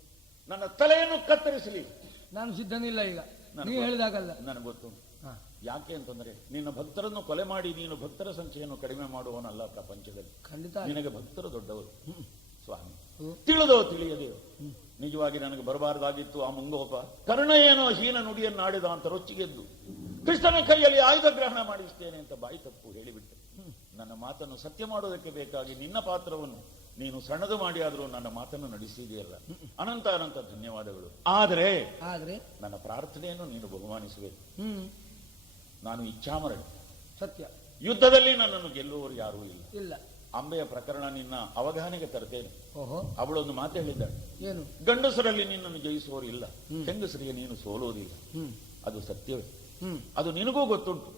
ನನ್ನ ತಲೆಯನ್ನು ಕತ್ತರಿಸಲಿ. ನಾನು ಸಿದ್ಧನಿಲ್ಲ ಈಗ, ನೀವು ಹೇಳಿದಾಗಲ್ಲ. ನನಗೆ ಗೊತ್ತು ಯಾಕೆ ಅಂತಂದ್ರೆ, ನಿನ್ನ ಭಕ್ತರನ್ನು ಕೊಲೆ ಮಾಡಿ ನೀನು ಭಕ್ತರ ಸಂಖ್ಯೆಯನ್ನು ಕಡಿಮೆ ಮಾಡುವವನಲ್ಲ ಪ್ರಪಂಚದಲ್ಲಿ. ಖಂಡಿತ ನಿನಗೆ ಭಕ್ತರು ದೊಡ್ಡವರು ಸ್ವಾಮಿ. ತಿಳಿದೋ ತಿಳಿಯದೆಯೋ, ನಿಜವಾಗಿ ನನಗೆ ಬರಬಾರದಾಗಿತ್ತು ಆ ಮುಂಗೋಪ. ಕರ್ಣ ಏನೋ ಹೀನ ನುಡಿಯನ್ನಾಡಿದ ಅಂತ ರೊಚ್ಚಿಗೆದ್ದು ಕೃಷ್ಣನ ಕೈಯಲ್ಲಿ ಆಯುಧ ಗ್ರಹಣ ಮಾಡಿಸ್ತೇನೆ ಅಂತ ಬಾಯಿ ತಪ್ಪು ಹೇಳಿಬಿಟ್ಟೆ. ನನ್ನ ಮಾತನ್ನು ಸತ್ಯ ಮಾಡೋದಕ್ಕೆ ಬೇಕಾಗಿ ನಿನ್ನ ಪಾತ್ರವನ್ನು ನೀನು ಸಣ್ಣದು ಮಾಡಿ ಆದರೂ ನನ್ನ ಮಾತನ್ನು ನಡೆಸಿದೆಯಲ್ಲ, ಅನಂತ ಅನಂತ ಧನ್ಯವಾದಗಳು. ಆದರೆ ನನ್ನ ಪ್ರಾರ್ಥನೆಯನ್ನು ನೀನು ಬಹುಮಾನಿಸಬೇಕು. ನಾನು ಇಚ್ಛಾಮರಣಿ, ಸತ್ಯ. ಯುದ್ಧದಲ್ಲಿ ನನ್ನನ್ನು ಗೆಲ್ಲುವವರು ಯಾರೂ ಇಲ್ಲ. ಅಂಬೆಯ ಪ್ರಕರಣ ನಿನ್ನ ಅವಗಾಹನೆಗೆ ತರ್ತೇನೆ. ಅವಳೊಂದು ಮಾತು ಹೇಳಿದ್ದಾಳೆ, ಏನು? ಗಂಡಸರಲ್ಲಿ ನಿನ್ನನ್ನು ಜಯಿಸುವವರು ಇಲ್ಲ, ಹೆಂಗಸರಿಗೆ ನೀನು ಸೋಲುವುದಿಲ್ಲ. ಅದು ಸತ್ಯವೇ, ಅದು ನಿನಗೂ ಗೊತ್ತುಂಟು.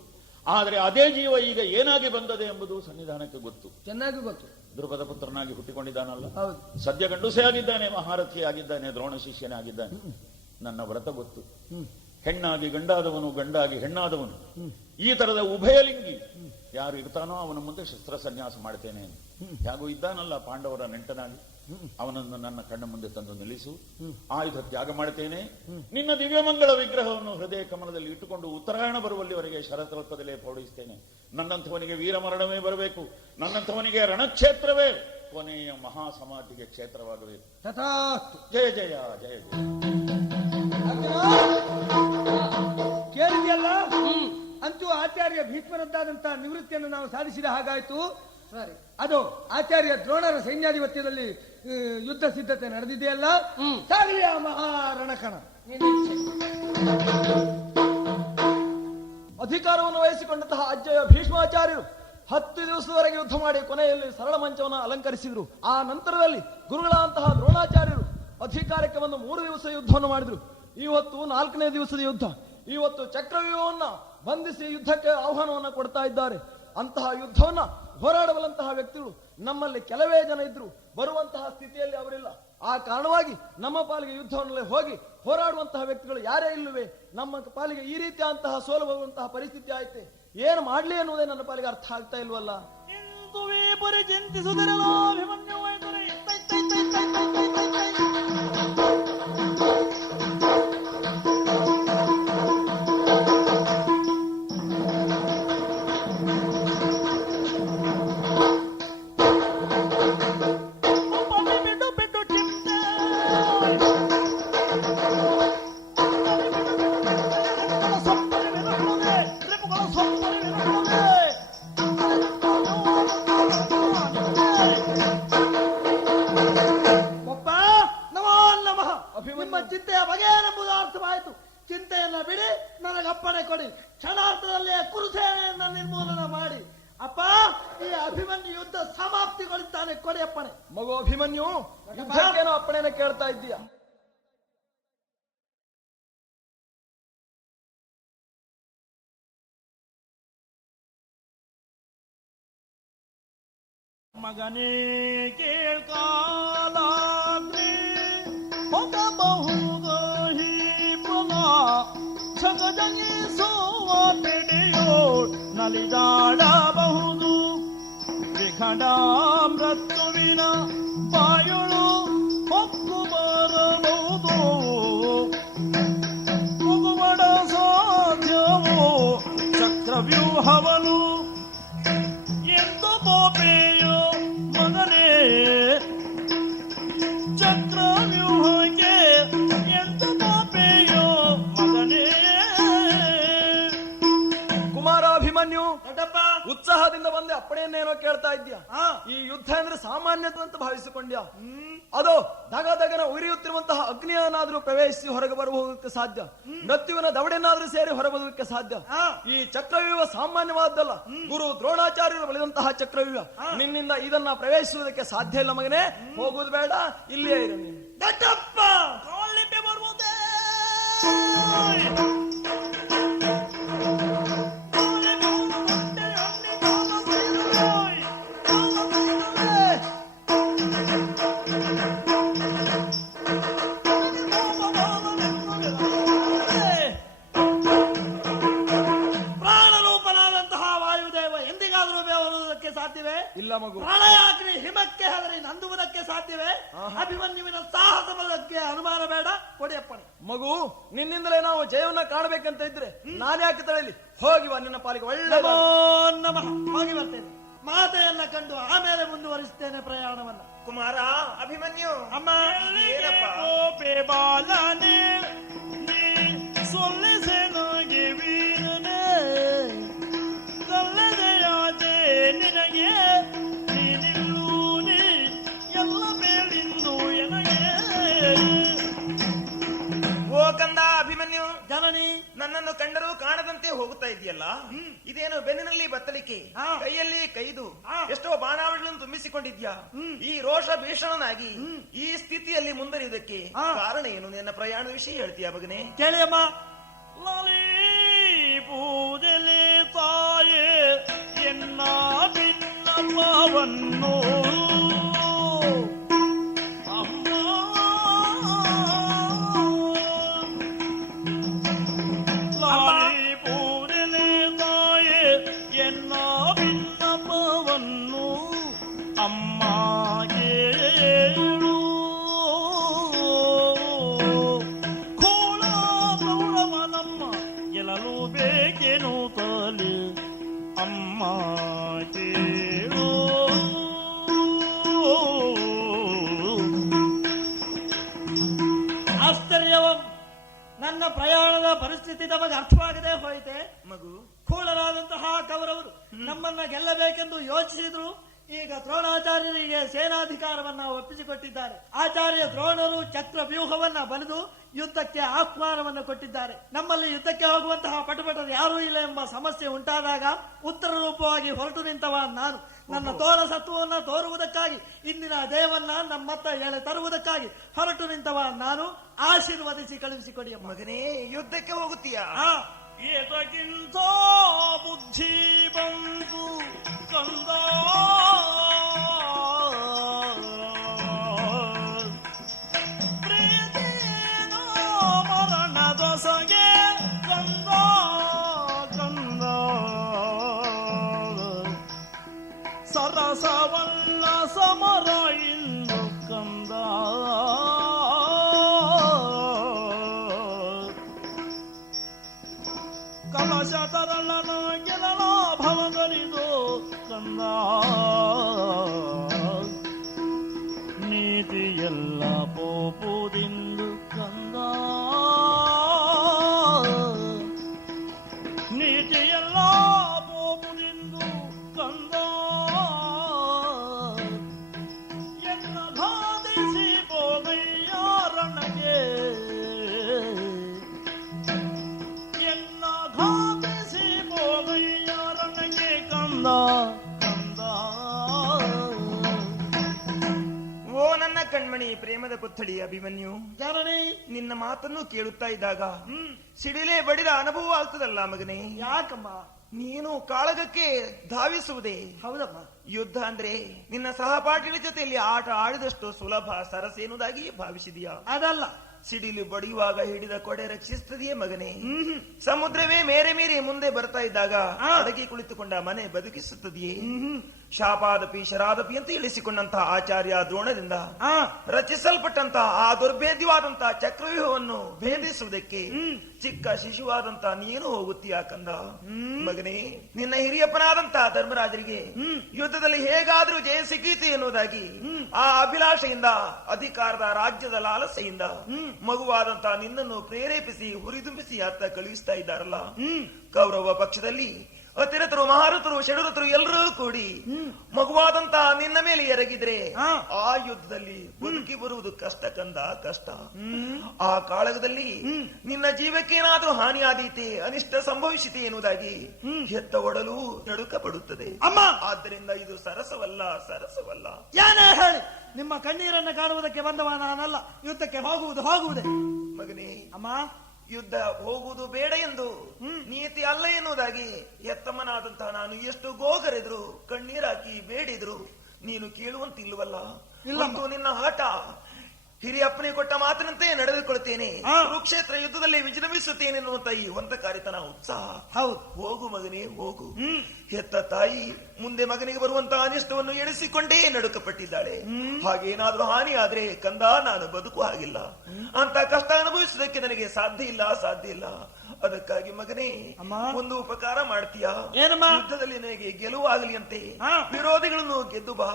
ಆದರೆ ಅದೇ ಜೀವ ಈಗ ಏನಾಗಿ ಬಂದದೆ ಎಂಬುದು ಸನ್ನಿಧಾನಕ್ಕೆ ಗೊತ್ತು, ಚೆನ್ನಾಗಿ ಗೊತ್ತು. ಧ್ರುಪದ ಪುತ್ರನಾಗಿ ಹುಟ್ಟಿಕೊಂಡಿದ್ದಾನಲ್ಲ, ಸದ್ಯ ಗಂಡುಸೇ ಆಗಿದ್ದಾನೆ, ಮಹಾರಥಿ ಆಗಿದ್ದಾನೆ, ದ್ರೋಣ ಶಿಷ್ಯನೇ ಆಗಿದ್ದಾನೆ. ನನ್ನ ವ್ರತ ಗೊತ್ತು, ಹೆಣ್ಣಾಗಿ ಗಂಡಾದವನು, ಗಂಡಾಗಿ ಹೆಣ್ಣಾದವನು, ಈ ತರದ ಉಭಯಲಿಂಗಿ ಯಾರು ಇರ್ತಾನೋ ಅವನ ಮುಂದೆ ಶಸ್ತ್ರ ಸನ್ಯಾಸ ಮಾಡ್ತೇನೆ. ಹೇಗೂ ಇದ್ದಾನಲ್ಲ ಪಾಂಡವರ ನೆಂಟನಾಗಿ, ಅವನನ್ನು ನನ್ನ ಕಣ್ಣ ಮುಂದೆ ತಂದು ನಿಲ್ಲಿಸು, ಆಯುಧ ತ್ಯಾಗ ಮಾಡ್ತೇನೆ. ನಿನ್ನ ದಿವ್ಯಮಂಗಳ ವಿಗ್ರಹವನ್ನು ಹೃದಯ ಕಮಲದಲ್ಲಿ ಇಟ್ಟುಕೊಂಡು ಉತ್ತರಾಯಣ ಬರುವಲ್ಲಿವರೆಗೆ ಶರತಲ್ಪದಲ್ಲೇ ಪೌಡಿಸ್ತೇನೆ. ನನ್ನಂಥವನಿಗೆ ವೀರಮರಣವೇ ಬರಬೇಕು, ನನ್ನಂಥವನಿಗೆ ರಣಕ್ಷೇತ್ರವೇ ಕೊನೆಯ ಮಹಾ ಸಮಾಧಿಗೆ ಕ್ಷೇತ್ರವಾಗಬೇಕು. ಜಯ ಜಯ ಜಯ ಜಯ. ಕೇಳಿದೆಯಲ್ಲ, ಅಂತೂ ಆಚಾರ್ಯ ಭೀಷ್ಮರದ್ದಾದಂತಹ ನಿವೃತ್ತಿಯನ್ನು ನಾವು ಸಾಧಿಸಿದ ಹಾಗಾಯ್ತು. ಸರಿ, ಅದು ಆಚಾರ್ಯ ದ್ರೋಣರ ಸೈನ್ಯಾಧಿಪತ್ಯದಲ್ಲಿ ಯುದ್ಧ ಸಿದ್ಧತೆ ನಡೆದಿದೆಯಲ್ಲ, ಸಾಗಲಿ ಆ ಮಹಾರಣಕಣ. ಅಧಿಕಾರವನ್ನು ವಹಿಸಿಕೊಂಡಂತಹ ಅಜ್ಜಯ ಭೀಷ್ಮಾಚಾರ್ಯರು 10 ದಿವಸದವರೆಗೆ ಯುದ್ಧ ಮಾಡಿ ಕೊನೆಯಲ್ಲಿ ಸರಳ ಮಂಚವನ್ನು ಅಲಂಕರಿಸಿದ್ರು. ಆ ನಂತರದಲ್ಲಿ ಗುರುಗಳಂತಹ ದ್ರೋಣಾಚಾರ್ಯರು ಅಧಿಕಾರಕ್ಕೆ ಬಂದು 3 ದಿವಸ ಯುದ್ಧವನ್ನು ಮಾಡಿದ್ರು. ಇವತ್ತು 4ನೇ ದಿವಸದ ಯುದ್ಧ. ಇವತ್ತು ಚಕ್ರವ್ಯೂಹವನ್ನ ಬಂಧಿಸಿ ಯುದ್ಧಕ್ಕೆ ಆಹ್ವಾನವನ್ನು ಕೊಡ್ತಾ ಇದ್ದಾರೆ. ಅಂತಹ ಯುದ್ಧವನ್ನ ಹೋರಾಡಬಲ್ಲಂತಹ ವ್ಯಕ್ತಿಗಳು ನಮ್ಮಲ್ಲಿ ಕೆಲವೇ ಜನ ಇದ್ರು, ಬರುವಂತಹ ಸ್ಥಿತಿಯಲ್ಲಿ ಅವರಿಲ್ಲ. ಆ ಕಾರಣವಾಗಿ ನಮ್ಮ ಪಾಲಿಗೆ ಯುದ್ಧವನ್ನೇ ಹೋಗಿ ಹೋರಾಡುವಂತಹ ವ್ಯಕ್ತಿಗಳು ಯಾರೇ ಇಲ್ಲವೇ. ನಮ್ಮ ಪಾಲಿಗೆ ಈ ರೀತಿಯಂತಹ ಸೋಲು ಬರುವಂತಹ ಪರಿಸ್ಥಿತಿ ಆಯ್ತೆ, ಏನು ಮಾಡ್ಲಿ ಅನ್ನುವುದೇ ನನ್ನ ಪಾಲಿಗೆ ಅರ್ಥ ಆಗ್ತಾ ಇಲ್ವಲ್ಲ. ಚಿಂತೆಯ ಬಗೆಯೆಂಬುದು ಅರ್ಥವಾಯಿತು. ಚಿಂತೆಯನ್ನ ಬಿಡಿ, ನನಗೆ ಅಪ್ಪಣೆ ಕೊಡಿ. ಕ್ಷಣಾರ್ಥದಲ್ಲೇ ಕುರುಸೇನೆಯನ್ನ ನಿರ್ಮೂಲನ ಮಾಡಿ ಅಪ್ಪ ಈ ಅಭಿಮನ್ಯು ಯುದ್ಧ ಸಮಾಪ್ತಿಗೊಳಿಸ್ತಾನೆ, ಕೊಡಿ ಅಪ್ಪಣೆ. ಮಗು ಅಭಿಮನ್ಯು, ಯುದ್ಧಕ್ಕೇನೋ ಅಪ್ಪಣೆನ ಕೇಳ್ತಾ ಇದ್ದೀಯ? ಮಗನೇ ಕೇಳ್ಕಾಲಾಗ್ರಿ ನಡಗಿಸುವ ಪಿಡಿಯೋ ನಲಿದಾಡಬಹುದು ವಿಖಂಡ ಮೃತ್ಯುವಿನ ಬಾಯುಳು ಹೊಕ್ಕು ಬರಬಹುದು ಮುಗುವಡ ಸಾಧ್ಯವೋ ಚಕ್ರವ್ಯೂಹವನು ಎಂದು ಬೋಪೆಯೋ ಮಗನೇ ಚಕ್ರವ್ಯೂಹಕ್ಕೆ ಎಂದು ಬೋಪೆಯೋ ಮಗನೇ. ಕುಮಾರಾಭಿಮನ್ಯು ಉತ್ಸಾಹದಿಂದ ಬಂದೆ ಅಪ್ಪಣೆಯನ್ನೇನೋ ಕೇಳ್ತಾ ಇದ್ಯಾ? ಈ ಯುದ್ಧ ಅಂದ್ರೆ ಸಾಮಾನ್ಯದು ಅಂತ ಭಾವಿಸಿಕೊಂಡ್ಯಾ? ಅದು ದಗದಗನ ಉರಿಯುತ್ತಿರುವಂತಹ ಅಗ್ನಿಯನ್ನಾದ್ರೂ ಪ್ರವೇಶಿಸಿ ಹೊರಗೆ ಬರಬಹುದಕ್ಕೆ ಸಾಧ್ಯ, ಮೃತ್ಯುವಿನ ದವಡೆಯನ್ನಾದ್ರೂ ಸೇರಿ ಹೊರಬರುವುದಕ್ಕೆ ಸಾಧ್ಯ. ಈ ಚಕ್ರವ್ಯೂಹ ಸಾಮಾನ್ಯವಾದ್ದಲ್ಲ, ಗುರು ದ್ರೋಣಾಚಾರ್ಯರು ಬಳಿದಂತಹ ಚಕ್ರವ್ಯೂಹ. ನಿನ್ನಿಂದ ಇದನ್ನ ಪ್ರವೇಶಿಸುವುದಕ್ಕೆ ಸಾಧ್ಯ ಇಲ್ಲ ಮಗನೇ, ಹೋಗುವುದು ಬೇಡ, ಇಲ್ಲಿಯೇ ಇರು ನೀನು. ದಟ್ಟಪ್ಪ ಕಾಲಿಗೆ ಬರುವುದೇ ಇಲ್ಲ ಮಗು. ಪ್ರಳಯಾಗ್ನಿ ಹಿಮಕ್ಕೆ ಹೆದರಿ ನಂದುವುದಕ್ಕೆ ಸಾಧ್ಯವೇ? ಅಭಿಮನ್ಯುವಿನ ಸಾಹಸ ಬಲಕ್ಕೆ ಅನುಮಾನ ಬೇಡ, ಕೊಡಿಯಪ್ಪಣೆ. ಮಗು, ನಿನ್ನಿಂದಲೇ ನಾವು ಜಯವನ್ನ ಕಾಣಬೇಕಂತ ಇದ್ರೆ ನಾನು ಯಾಕೆ ತಡೆಯಲಿ? ಹೋಗಿವ, ನಿನ್ನ ಪಾಲಿಗೆ ಒಳ್ಳೆ ನಮಃ. ಹೋಗಿ ಬರ್ತೇನೆ, ಮಾತೆಯನ್ನ ಕಂಡು ಆಮೇಲೆ ಮುಂದುವರಿಸ್ತೇನೆ ಪ್ರಯಾಣವನ್ನ. ಕುಮಾರ ಅಭಿಮನ್ಯು, ಅಮ್ಮ ಗೋಪೆ ಬಾಲನೆ ಸೊಲ್ಲೆಸೆನಗೆ ವೀರನೆ ಕಲ್ಲದೆಯಾದೆ ನಿನಗೆ ನೀನಿಲ್ಲೂನಿ ಎಲ್ಲ ಮೇಲಿಂದು ಎನಗೆ. ಓ ಕಂದ ಅಭಿಮನ್ಯು, ಜನನಿ ನನ್ನನ್ನು ಕಂಡರೂ ಕಾಣದಂತೆ ಹೋಗುತ್ತಾ ಇದೆಯಲ್ಲ, ಇದೇನು ಬೆನ್ನಿನಲ್ಲಿ ಬತ್ತಲಿಕೆ, ಕೈಯಲ್ಲಿ ಕೈದು ಎಷ್ಟೋ ಬಾಣಾವಳಿಗಳನ್ನು ತುಂಬಿಸಿಕೊಂಡಿದ್ಯಾ? ಈ ರೋಷ ಭೀಷಣನಾಗಿ ಈ ಸ್ಥಿತಿಯಲ್ಲಿ ಮುಂದರಿಯುವುದಕ್ಕೆ ಕಾರಣ ಏನು? ನಿನ್ನ ಪ್ರಯಾಣ ವಿಷಯ ಹೇಳ್ತೀಯ ಮಗನೇ? ಕೇಳಿಯಮ್ಮ. ಲಾಲಿ ಪೂಜೆಲೆ ತಾಯೇ ಎನ್ನ ಭಿನ್ನಮ್ಮವನ್ನು ಅಮ್ಮ ಲಾಲಿ ಪೂಜೆಲೆ ತಾಯೇ ಎನ್ನ ಭಿನ್ನಮ್ಮವನ್ನು ಅಮ್ಮ ಕೇಳು. ಕೋಳ ಗೌರವನಮ್ಮ ಗೆಲ್ಲಲು ಬೇಕೇನು ತಲೆ ಅಮ್ಮ ಕೇಳು. ಆಶ್ಚರ್ಯವಂ, ನನ್ನ ಪ್ರಯಾಣದ ಪರಿಸ್ಥಿತಿ ತಮಗೆ ಅರ್ಥವಾಗದೆ ಹೋಯಿತೆ. ಮಗು, ಕೂಳರಾದಂತಹ ಕೌರವರು ನಮ್ಮನ್ನ ಗೆಲ್ಲಬೇಕೆಂದು ಯೋಚಿಸಿದ್ರು. ಈಗ ದ್ರೋಣಾಚಾರ್ಯರಿಗೆ ಸೇನಾಧಿಕಾರವನ್ನ ಒಪ್ಪಿಸಿಕೊಟ್ಟಿದ್ದಾರೆ. ಆಚಾರ್ಯ ದ್ರೋಣರು ಚಕ್ರ ವ್ಯೂಹವನ್ನ ಬರೆದು ಯುದ್ಧಕ್ಕೆ ಆಹ್ವಾನವನ್ನು ಕೊಟ್ಟಿದ್ದಾರೆ. ನಮ್ಮಲ್ಲಿ ಯುದ್ಧಕ್ಕೆ ಹೋಗುವಂತಹ ಪಟುಪಟರು ಯಾರೂ ಇಲ್ಲ ಎಂಬ ಸಮಸ್ಯೆ ಉಂಟಾದಾಗ ಉತ್ತರ ರೂಪವಾಗಿ ಹೊರಟು ನಿಂತವ ನಾನು. ನನ್ನ ತೋರ ಸತ್ವವನ್ನ ತೋರುವುದಕ್ಕಾಗಿ, ಇಂದಿನ ದೇವನ್ನ ನಮ್ಮತ್ತ ಎಳೆ ತರುವುದಕ್ಕಾಗಿ ಹೊರಟು ನಿಂತವ ನಾನು. ಆಶೀರ್ವದಿಸಿ ಕಳುಹಿಸಿಕೊಡಿ ಮಗನೇ, ಯುದ್ಧಕ್ಕೆ ಹೋಗುತ್ತೀಯಾ? ಏತಕ್ಕಿಂತ ಬುದ್ಧಿ ಬಂದು ಕಂದ ಪ್ರೀತಿನ ಮರಣದ ಸಗೆ ಕಂದ ಕಂದ ಸರಸವಲ್ಲ ಸಮರ ಇಂದು ಕಂದ. ಕಲಶ ತರಳನ ಗೆಲನ ಭವಗರಿದು ಕಂದ. ನೀತಿಯೆಲ್ಲ ಪೋಪುದಿಂದು ಕಂದ. ನೀತಿಯೆಲ್ಲ ಪೋಪುದಿಂದು ಕಂದ. ಎನ್ನ ಘಾತಿಸಿ ಬೋಗಯ್ಯಾರನಗೆ ಕಂದ ಕಂದ. ಓ ನನ್ನ ಕಣ್ಮಣಿ, ಪ್ರೇಮದ ಪುತ್ಥಳಿ ಅಭಿಮನ್ಯು, ಜನನಿ ನಿನ್ನ ಮಾತನ್ನು ಕೇಳುತ್ತಾ ಇದ್ದಾಗ ಸಿಡಿಲೇ ಬಡಿದ ಅನುಭವ ಆಗ್ತದಲ್ಲ ಮಗನೇ. ಯಾಕಮ್ಮ? ನೀನು ಕಾಳಗಕ್ಕೆ ಧಾವಿಸುವುದೇ? ಹೌದಮ್ಮ. ಯುದ್ಧ ಅಂದ್ರೆ ನಿನ್ನ ಸಹಪಾಠಿಗಳ ಜೊತೆಯಲ್ಲಿ ಆಟ ಆಡಿದಷ್ಟು ಸುಲಭ ಸರಸ ಎನ್ನುವುದಾಗಿ ಭಾವಿಸಿದೀಯಾ? ಅದಲ್ಲ, ಸಿಡಿಲು ಬಡಿಯುವಾಗ ಹಿಡಿದ ಕೊಡೆ ರಕ್ಷಿಸ್ತದೆಯೇ ಮಗನೇ? ಸಮುದ್ರವೇ ಮೇರೆ ಮೀರಿ ಮುಂದೆ ಬರ್ತಾ ಇದ್ದಾಗ ಅಡಗಿ ಕುಳಿತುಕೊಂಡ ಮನೆ ಬದುಕಿಸುತ್ತದೆಯೇ? ಶಾಪಾದಪಿ ಶರಾದಪಿ ಅಂತ ಇಳಿಸಿಕೊಂಡಂತಹ ಆಚಾರ್ಯ ದ್ರೋಣದಿಂದ ರಚಿಸಲ್ಪಟ್ಟಂತಹ ಆ ದುರ್ಭೇದ್ಯವಾದಂತಹ ಚಕ್ರವ್ಯೂಹವನ್ನು ಭೇದಿಸುವುದಕ್ಕೆ ಚಿಕ್ಕ ಶಿಶುವಾದಂತಹ ನೀನು ಹೋಗುತ್ತೀಯ ಕಂದ. ಮಗನೇ, ನಿನ್ನ ಹಿರಿಯಪ್ಪನಾದಂತಹ ಧರ್ಮರಾಜರಿಗೆ ಯುದ್ಧದಲ್ಲಿ ಹೇಗಾದ್ರೂ ಜಯ ಸಿಕ್ಕೀತು ಎನ್ನುವುದಾಗಿ ಆ ಅಭಿಲಾಷೆಯಿಂದ, ಅಧಿಕಾರದ ರಾಜ್ಯದ ಲಾಲಸೆಯಿಂದ ಮಗುವಾದಂತಹ ನಿನ್ನನ್ನು ಪ್ರೇರೇಪಿಸಿ ಹುರಿದುಂಬಿಸಿ ಅತ್ತ ಕಳುಹಿಸ್ತಾ ಇದ್ದಾರಲ್ಲ. ಕೌರವ ಪಕ್ಷದಲ್ಲಿ ಅತಿರಥರು, ಮಹಾರಥರು, ಷಡರಥರು ಎಲ್ಲರೂ ಕೂಡಿ ಮಗುವಾದಂತಹ ನಿನ್ನ ಮೇಲೆ ಎರಗಿದ್ರೆ ಆ ಯುದ್ಧದಲ್ಲಿ ಬದುಕಿ ಬರುವುದು ಕಷ್ಟ ಕಂದ, ಕಷ್ಟ. ಆ ಕಾಳಗದಲ್ಲಿ ನಿನ್ನ ಜೀವಕ್ಕೇನಾದ್ರೂ ಹಾನಿಯಾದೀತೆ, ಅನಿಷ್ಟ ಸಂಭವಿಸಿತೆ ಎನ್ನುವುದಾಗಿ ಹೆತ್ತ ಒಡಲು ನಡುಕ ಪಡುತ್ತದೆ. ಅಮ್ಮ, ಆದ್ದರಿಂದ ಇದು ಸರಸವಲ್ಲ, ಸರಸವಲ್ಲ. ಏನೇ ಹೇಳಿ, ನಿಮ್ಮ ಕಣ್ಣೀರನ್ನು ಕಾಣುವುದಕ್ಕೆ ಬಂದವ ನಾನಲ್ಲ. ಯುದ್ಧಕ್ಕೆ ಹೋಗುವುದೇ ಮಗನೇ. ಅಮ್ಮ, ಯುದ್ಧ ಹೋಗುವುದು ಬೇಡ ಎಂದು ನೀತಿ ಅಲ್ಲ ಎನ್ನುವುದಾಗಿ ಎತ್ತಮ್ಮನಾದಂತಹ ನಾನು ಎಷ್ಟು ಗೋಗರೆದ್ರು, ಕಣ್ಣೀರಾಕಿ ಬೇಡಿದ್ರು ನೀನು ಕೇಳುವಂತಿಲ್ವಲ್ಲ. ಮತ್ತು ನಿನ್ನ ಆಟ ಹಿರಿಯಪ್ಪನೇ ಕೊಟ್ಟ ಮಾತಿನಂತೆ ನಡೆದುಕೊಳ್ತೇನೆ, ಕುರುಕ್ಷೇತ್ರ ಯುದ್ಧದಲ್ಲಿ ವಿಜೃಂಭಿಸುತ್ತೇನೆ ಎನ್ನುವಂತ ಈ ಹೊಂದಕಾರಿತನ ಉತ್ಸಾಹ. ಹೌದು, ಹೋಗು ಮಗನೇ, ಹೋಗು. ಹೆತ್ತ ತಾಯಿ ಮುಂದೆ ಮಗನಿಗೆ ಬರುವಂತಹ ಅನಿಷ್ಟವನ್ನು ಎಣಿಸಿಕೊಂಡೇ ನಡುಕಪಟ್ಟಿದ್ದಾಳೆ. ಹಾಗೇನಾದ್ರೂ ಹಾನಿ ಆದ್ರೆ ಕಂದ, ನಾನು ಬದುಕು ಹಾಗಿಲ್ಲ. ಅಂತ ಕಷ್ಟ ಅನುಭವಿಸುವುದಕ್ಕೆ ನನಗೆ ಸಾಧ್ಯ ಇಲ್ಲ, ಸಾಧ್ಯ ಇಲ್ಲ. ಅದಕ್ಕಾಗಿ ಮಗನೇ, ಒಂದು ಉಪಕಾರ ಮಾಡ್ತೀಯಾ? ಯುದ್ಧದಲ್ಲಿ ನನಗೆ ಗೆಲುವಾಗಲಿ ಅಂತೆ ವಿರೋಧಿಗಳನ್ನು ಗೆದ್ದು ಬಾ.